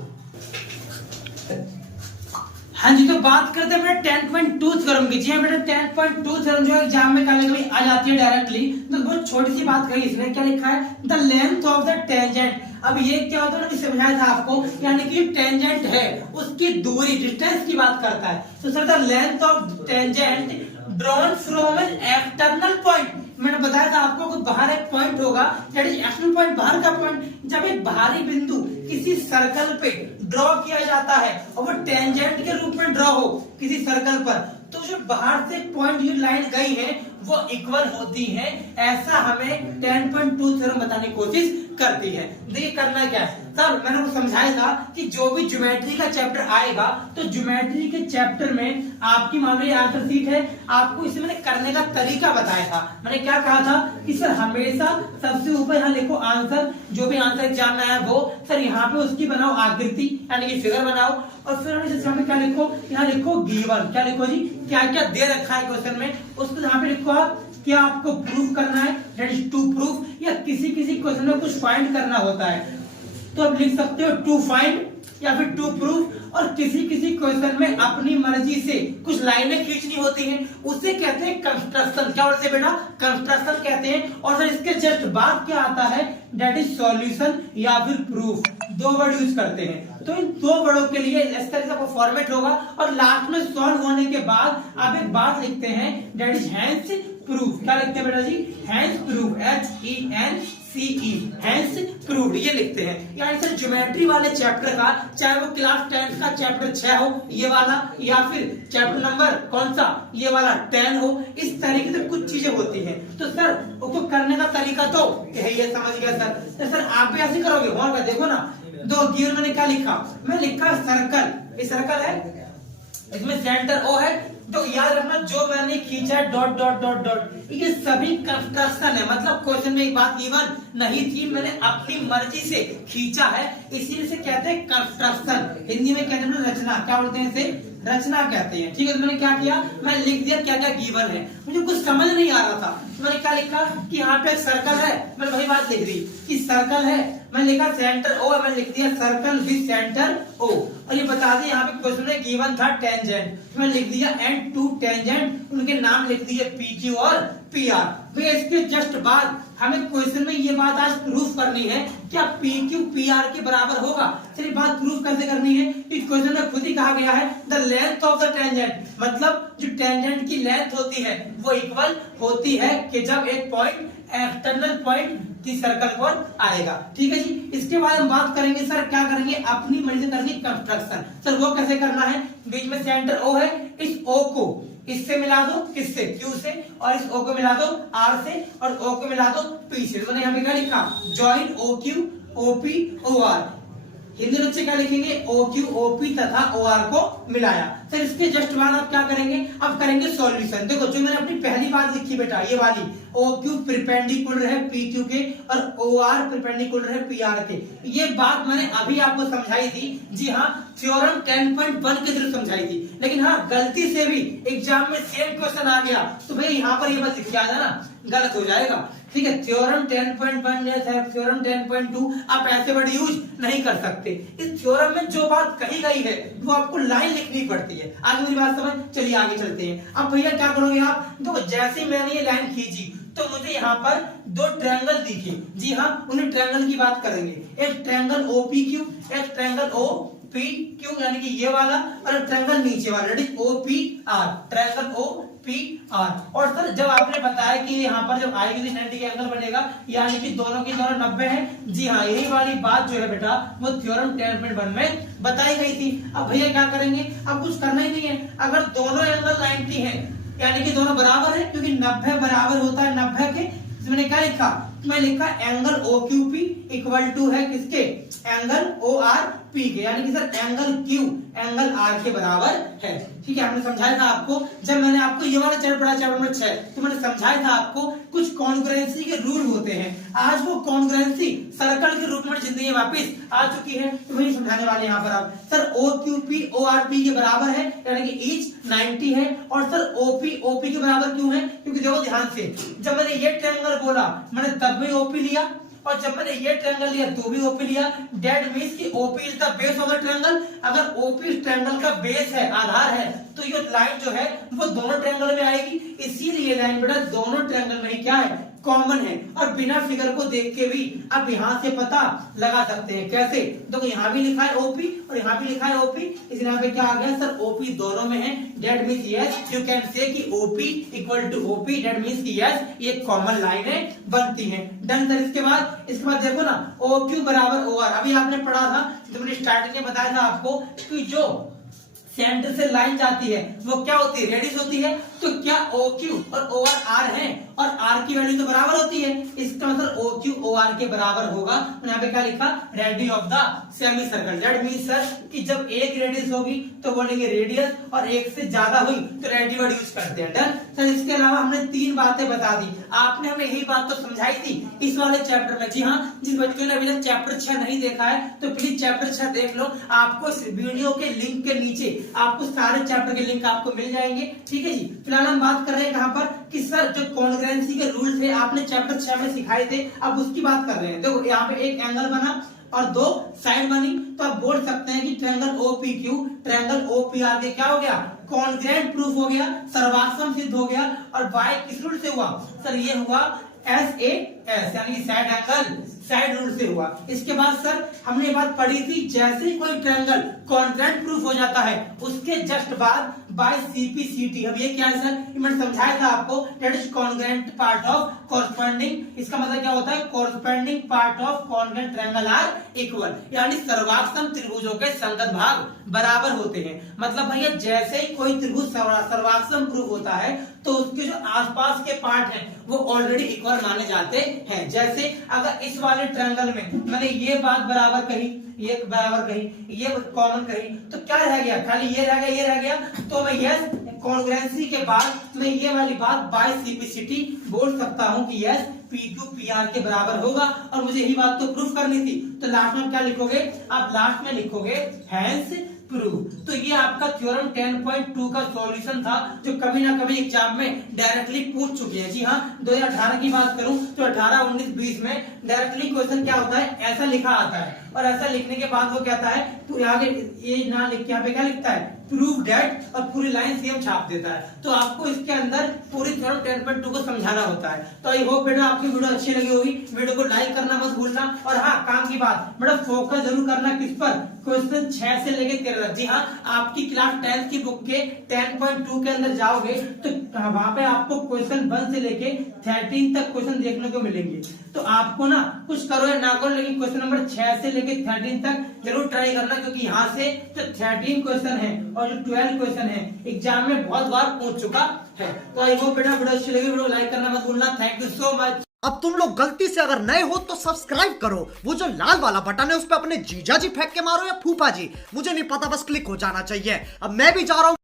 हाँ जी, तो बात करते हैं बेटा 10.2 थ्योरम की। जी हाँ बेटा, 10.2 थ्योरम जो एग्जाम में कभी आ जाती है डायरेक्टली, तो बहुत छोटी सी बात कही इसमें, क्या लिखा है, the length of the tangent. अब ये क्या होता है, समझाया था आपको, यानी कि टेंजेंट है उसकी दूरी, डिस्टेंस की बात करता है। तो sir the length of tangent drawn from an external point. मैंने बताया था आपको कि बाहर एक पॉइंट होगा, दैट इज एक्सटर्नल पॉइंट, बाहर का पॉइंट। जब एक बाहरी बिंदु किसी सर्कल पे ड्रॉ किया जाता है और वो टेंजेंट के रूप में ड्रॉ हो किसी सर्कल पर, तो जो बाहर से पॉइंट की लाइन गई है वो इक्वल होती है। ऐसा हमें 10.2 थ्योरम बताने की कोशिश करती है। देखिए करना क्या है सर, मैंने आपको समझाया था कि जो भी ज्योमेट्री का चैप्टर आएगा तो ज्योमेट्री के चैप्टर में आपकी मामूली आंसर शीट है, आपको इसे मैंने करने का तरीका बताया था। मैंने क्या कहा था कि सर हमेशा सबसे ऊपर यहाँ लिखो आंसर, जो भी आंसर एग्जाम में आया वो, सर यहाँ पे उसकी बनाओ आकृति यानी कि फिगर बनाओ, और फिर हमें क्या लिखो, यहाँ लिखो गिवन, क्या लिखो जी, क्या क्या दे रखा है क्वेश्चन में, उसको यहाँ पे लिखो आप, क्या आपको प्रूफ करना है, दैट इज टू प्रूफ, या किसी क्वेश्चन में कुछ फाइंड करना होता है तो आप लिख सकते हो टू फाइंड या फिर टू प्रूफ। और किसी क्वेश्चन में अपनी मर्जी से कुछ लाइनें खींचनी होती हैं, उसे कहते हैं कंस्ट्रक्शन। क्या बोलते हैं बेटा, कंस्ट्रक्शन कहते हैं। और फिर इसके जस्ट बाद क्या आता है, दैट इज सॉल्यूशन या फिर प्रूफ, दो वर्ड यूज करते हैं। तो इन दो वर्डों के लिए इस तरह का फॉर्मेट होगा, और लास्ट में सॉल्व होने के बाद आप एक बात लिखते हैं, दैट इज हैंस प्रूफ। क्या लिखते हैं बेटा जी, hence proof, HENCE, hence proof, ये लिखते हैं। यानी सर ज्योमेट्री वाले चैप्टर का, चाहे वो क्लास 10 का चैप्टर 6 हो ये वाला, या फिर चैप्टर नंबर कौन सा ये वाला 10 हो, इस तरीके से कुछ चीजें होती हैं। तो सर उसको करने का तरीका तो यही है, समझ गया सर। तो सर आप भी ऐसे करोगे, वहां पर देखो ना, दो गिवन मैंने क्या लिखा, मैं लिखा सर्कल, ये सर्कल है, इसमें सेंटर O है तो याद रखना जो मैंने खींचा डॉट डॉट डॉट डॉट ये सभी कंस्ट्रक्शन है, मतलब क्वेश्चन में एक बात गिवन नहीं थी, मैंने अपनी मर्जी से खींचा है, इसीलिए से कहते हैं कंस्ट्रक्शन। हिंदी में कहते हैं रचना, क्या बोलते हैं इसे? रचना कहते हैं। ठीक है, तो मैंने क्या किया, मैं लिख दिया क्या क्या गिवन है। मुझे कुछ समझ नहीं आ रहा था, तो मैंने क्या लिखा कि यहाँ पे सर्कल है, मैंने वही बात लिख दी कि सर्कल है, मैंने लिखा सेंटर ओ, मैंने लिख दिया सर्कल विद सेंटर ओ। और ये बता दें यहाँ पे क्वेश्चन में गिवन था टेंजेंट, तो मैंने लिख दिया एंड टू टेंजेंट, उनके नाम लिख दिए पी क्यू और पी आर। भैया इसके जस्ट बाद हमें क्वेश्चन में ये बात आज प्रूफ करनी है, क्या पी क्यू पी आर के बराबर होगा। चलिए बात प्रूफ कैसे करनी है, इस क्वेश्चन में खुद ही कहा गया है the length of the tangent, मतलब जो टेंजेंट की लेंथ होती है वो इक्वल होती है कि जब एक पॉइंट एक्सटर्नल पॉइंट की सर्कल पर आएगा। ठीक है जी, इसके बाद हम बात करेंगे सर क्या करेंगे, अपनी मर्जी से करेंगे कंस्ट्रक्शन। सर वो कैसे करना है, बीच में सेंटर ओ है, इस ओ को इससे मिला दो, किससे? क्यू से, और इस ओ को मिला दो आर से, और ओ को मिला दो पी से। तो मैंने यहाँ पे क्या लिखा, join O Q O P O R. Hindi में क्या लिखेंगे, ओ क्यू ओ पी तथा ओ आर को मिलाया। सर इसके जस्ट बाद आप क्या करेंगे, अब करेंगे सॉल्यूशन। देखो जो मैंने अपनी पहली बात लिखी बेटा, ये वाली ओ क्यू परपेंडिकुलर है पी क्यू के और ओ आर परपेंडिकुलर है पी आर के, ये बात मैंने अभी आपको समझाई थी। जी हाँ, थ्योरम 10.1 के थ्रू समझाई थी, लेकिन हाँ गलती से भी एग्जाम में सेम क्वेश्चन आ गया तो भाई यहाँ पर ये बात लिखा था ना, गलत हो जाएगा। ठीक है, थ्योरम 10.1 या थ्योरम 10.2 आप ऐसे वर्ड यूज नहीं कर सकते। इस थ्योरम में जो बात कही गई है वो आपको लाइन लिखनी पड़ती है। आगे मेरी बात समझ, चलिए आगे चलते हैं। अब भैया क्या करोगे आप, देखो जैसे मैंने ये लाइन खींची तो मुझे यहाँ पर दो ट्रायंगल दिखे। जी हाँ, उन्हें ट्रायंगल की बात करेंगे, एक ट्रायंगल OPQ, एक ट्रायंगल OPQ यानी कि ये वाला, और ट्रायंगल नीचे वाला OPR, ट्रायंगल OPR। और सर जब आपने बताया कि यहाँ पर जब आई विद 90 का एंगल बनेगा यानी कि दोनों की दोनों 90 है, जी हाँ यही वाली बात जो है बेटा वो थ्योरम 10.1 में बताई गई थी। अब भैया क्या करेंगे, अब कुछ करना ही नहीं है, अगर दोनों एंगल 90 है यानी कि दोनों बराबर है, क्योंकि 90 बराबर होता है 90 के, मैंने क्या लिखा, मैं लिखा एंगल OQP इक्वल टू है किसके, एंगल ORP के, यानी कि sir angle Q angle R के बराबर है। ठीक है, हमने समझाया था आपको, जब मैंने आपको ये वाला चैप्टर पढ़ा चैप्टर नंबर 6, तो मैंने समझाया था आपको कुछ कॉन्ग्रुएंसी के रूल होते हैं। आज वो कॉन्ग्रुएंसी सर्कल के रूप में जिंदगी वापस आ चुकी है, तो वही समझाने वाले यहाँ पर आप। सर OQP ORP के बराबर है यानी कि ईच 90 है, और सर OP OP के बराबर क्यों है, क्योंकि देखो ध्यान से, जब मैंने ये ट्रायंगल बोला मैंने तब भी OP लिया, और जब मैंने ये ट्रायंगल लिया तो भी OP लिया। दैट मींस कि OP is the base of the triangle. अगर OP इस ट्रायंगल का बेस है, आधार है, तो ये लाइन जो है वो दोनों ट्रायंगल में आएगी, इसीलिए लाइन बेटा दोनों ट्रायंगल में ही क्या है, कॉमन है। और बिना फिगर को देख के भी आप यहाँ से पता लगा सकते हैं। कैसे, देखो यहाँ भी लिखा है OP और यहाँ भी लिखा है OP, इस यहाँ पे क्या आ गया सर, OP दोनों में है। That means yes you can say कि OP equal to OP, that means कि यस ये कॉमन लाइनें बनती हैं। डन सर, इसके बाद देखो ना OQ बराबर OR, अभी आपने पढ़ा था, तो मैंने स्टार्टिंग में बताया था आपको कि जो सेंटर से लाइन जाती है वो क्या होती है, रेडियस होती है। तो क्या OQ और OR R है, और R की वैल्यू तो बराबर होती है, इसका मतलब OQ OR के बराबर होगा। यहाँ पे क्या लिखा, radius of the semi circle. That means sir कि जब एक रेडियस होगी तो बोलेंगे रेडियस, और एक से ज्यादा हुई तो रेडियस वर्ड यूज करते हैं। डन सर, इसके अलावा हमने 3 बातें बता दी, आपने हमें यही बात तो समझाई थी इस वाले चैप्टर में। जी हाँ, जिस बच्चों ने अभी तक चैप्टर 6 नहीं देखा है तो प्लीज चैप्टर 6 देख लो, आपको इस वीडियो के लिंक के नीचे आपको सारे चैप्टर के लिंक आपको मिल जाएंगे। ठीक है जी, फिलहाल हम बात कर रहे हैं कहां पर, कि सर जो कॉन्ग्रुएंसी के रूल थे आपने चैप्टर 6 में सिखाए थे, अब उसकी बात कर रहे हैं। देखो यहाँ पे एक एंगल बना और 2 साइड बनी, तो आप बोल सकते हैं कि ट्रायंगल OPQ ट्रायंगल OPR के क्या हो गया, कॉन्ग्रुएंट प्रूफ हो गया, सर्वासम सिद्ध हो गया। और बाय किस रूल से हुआ सर, ये हुआ SAS यानी कि साइड एंगल साइड रूल से हुआ। इसके बाद सर हमने बात पढ़ी थी, जैसे ही कोई ट्रायंगल कॉन्ग्रुएंट प्रूफ हो जाता है उसके जस्ट बाद बाय CPCT। अब ये क्या है सर, मैंने समझाया था आपको, that is congruent part of corresponding. इसका मतलब क्या होता है, corresponding part of congruent triangle are equal, यानी सर्वाक्षम त्रिभुजों के संगत भाग बराबर होते हैं। मतलब भैया जैसे ही कोई त्रिभुज सर्वाक्षम प्रूफ होता है तो उसके जो आसपास के पार्ट हैं वो ऑलरेडी इक्वल माने जाते हैं। जैसे अगर इस वाले ट्रायंगल में मैंने ये बात बराबर कही, ये बराबर कही, ये कॉमन कही, तो क्या रह गया, खाली ये रह गया, ये रह गया, तो मैं यस कॉन्ग्रुएंसी के बाद मैं ये वाली बात बाय सिंप्लिसिटी बोल सकता हूँ कि यस P2 PR के बराबर होगा, और मुझे यही बात तो प्रूफ करनी थी। तो लास्ट में क्या लिखोगे आप? लास्ट में लिखोगे हैंस प्रूव। तो ये आपका थ्योरम 10.2 का सॉल्यूशन था, जो कभी ना कभी एग्जाम में डायरेक्टली पूछ चुके हैं। जी हाँ, 2018 की बात करूं तो 18, 19, 20 में डायरेक्टली क्वेश्चन क्या होता है, ऐसा लिखा आता है, और ऐसा लिखने के बाद वो कहता है तो आगे ये ना लिख के यहाँ पे क्या लिखता है, प्रूव डेट, और पूरी लाइन सेम छाप देता है। तो आपको इसके अंदर पूरी थ्योरम 10.2 को समझाना होता है। तो आई होप बेटा आपकी वीडियो अच्छी लगी होगी। वीडियो को लाइक करना मत भूलना, और हाँ काम की बात बेटा फोकस जरूर करना किस पर, क्वेश्चन 6 से लेके 13 तक। जी हाँ, आपकी क्लास 10 की बुक के 10.2 के अंदर जाओगे तो वहां पे आपको क्वेश्चन 1 से लेके 13 तक क्वेश्चन देखने को मिलेंगे। तो आपको ना कुछ करो या ना करो, लेकिन क्वेश्चन नंबर 6 से लेके 13 तक जरूर ट्राई करना, क्योंकि यहाँ से जो 13 क्वेश्चन है और जो 12 क्वेश्चन है एग्जाम में बहुत बार पूछ चुका है। तो आई होप बेटा वीडियो अच्छी लगी, वीडियो लाइक करना मत भूलना। Thank you so much. अब तुम लोग गलती से अगर नए हो तो सब्सक्राइब करो, वो जो लाल वाला बटन है उस पर अपने जीजा जी फेंक के मारो या फूफा जी, मुझे नहीं पता, बस क्लिक हो जाना चाहिए। अब मैं भी जा रहा हूं।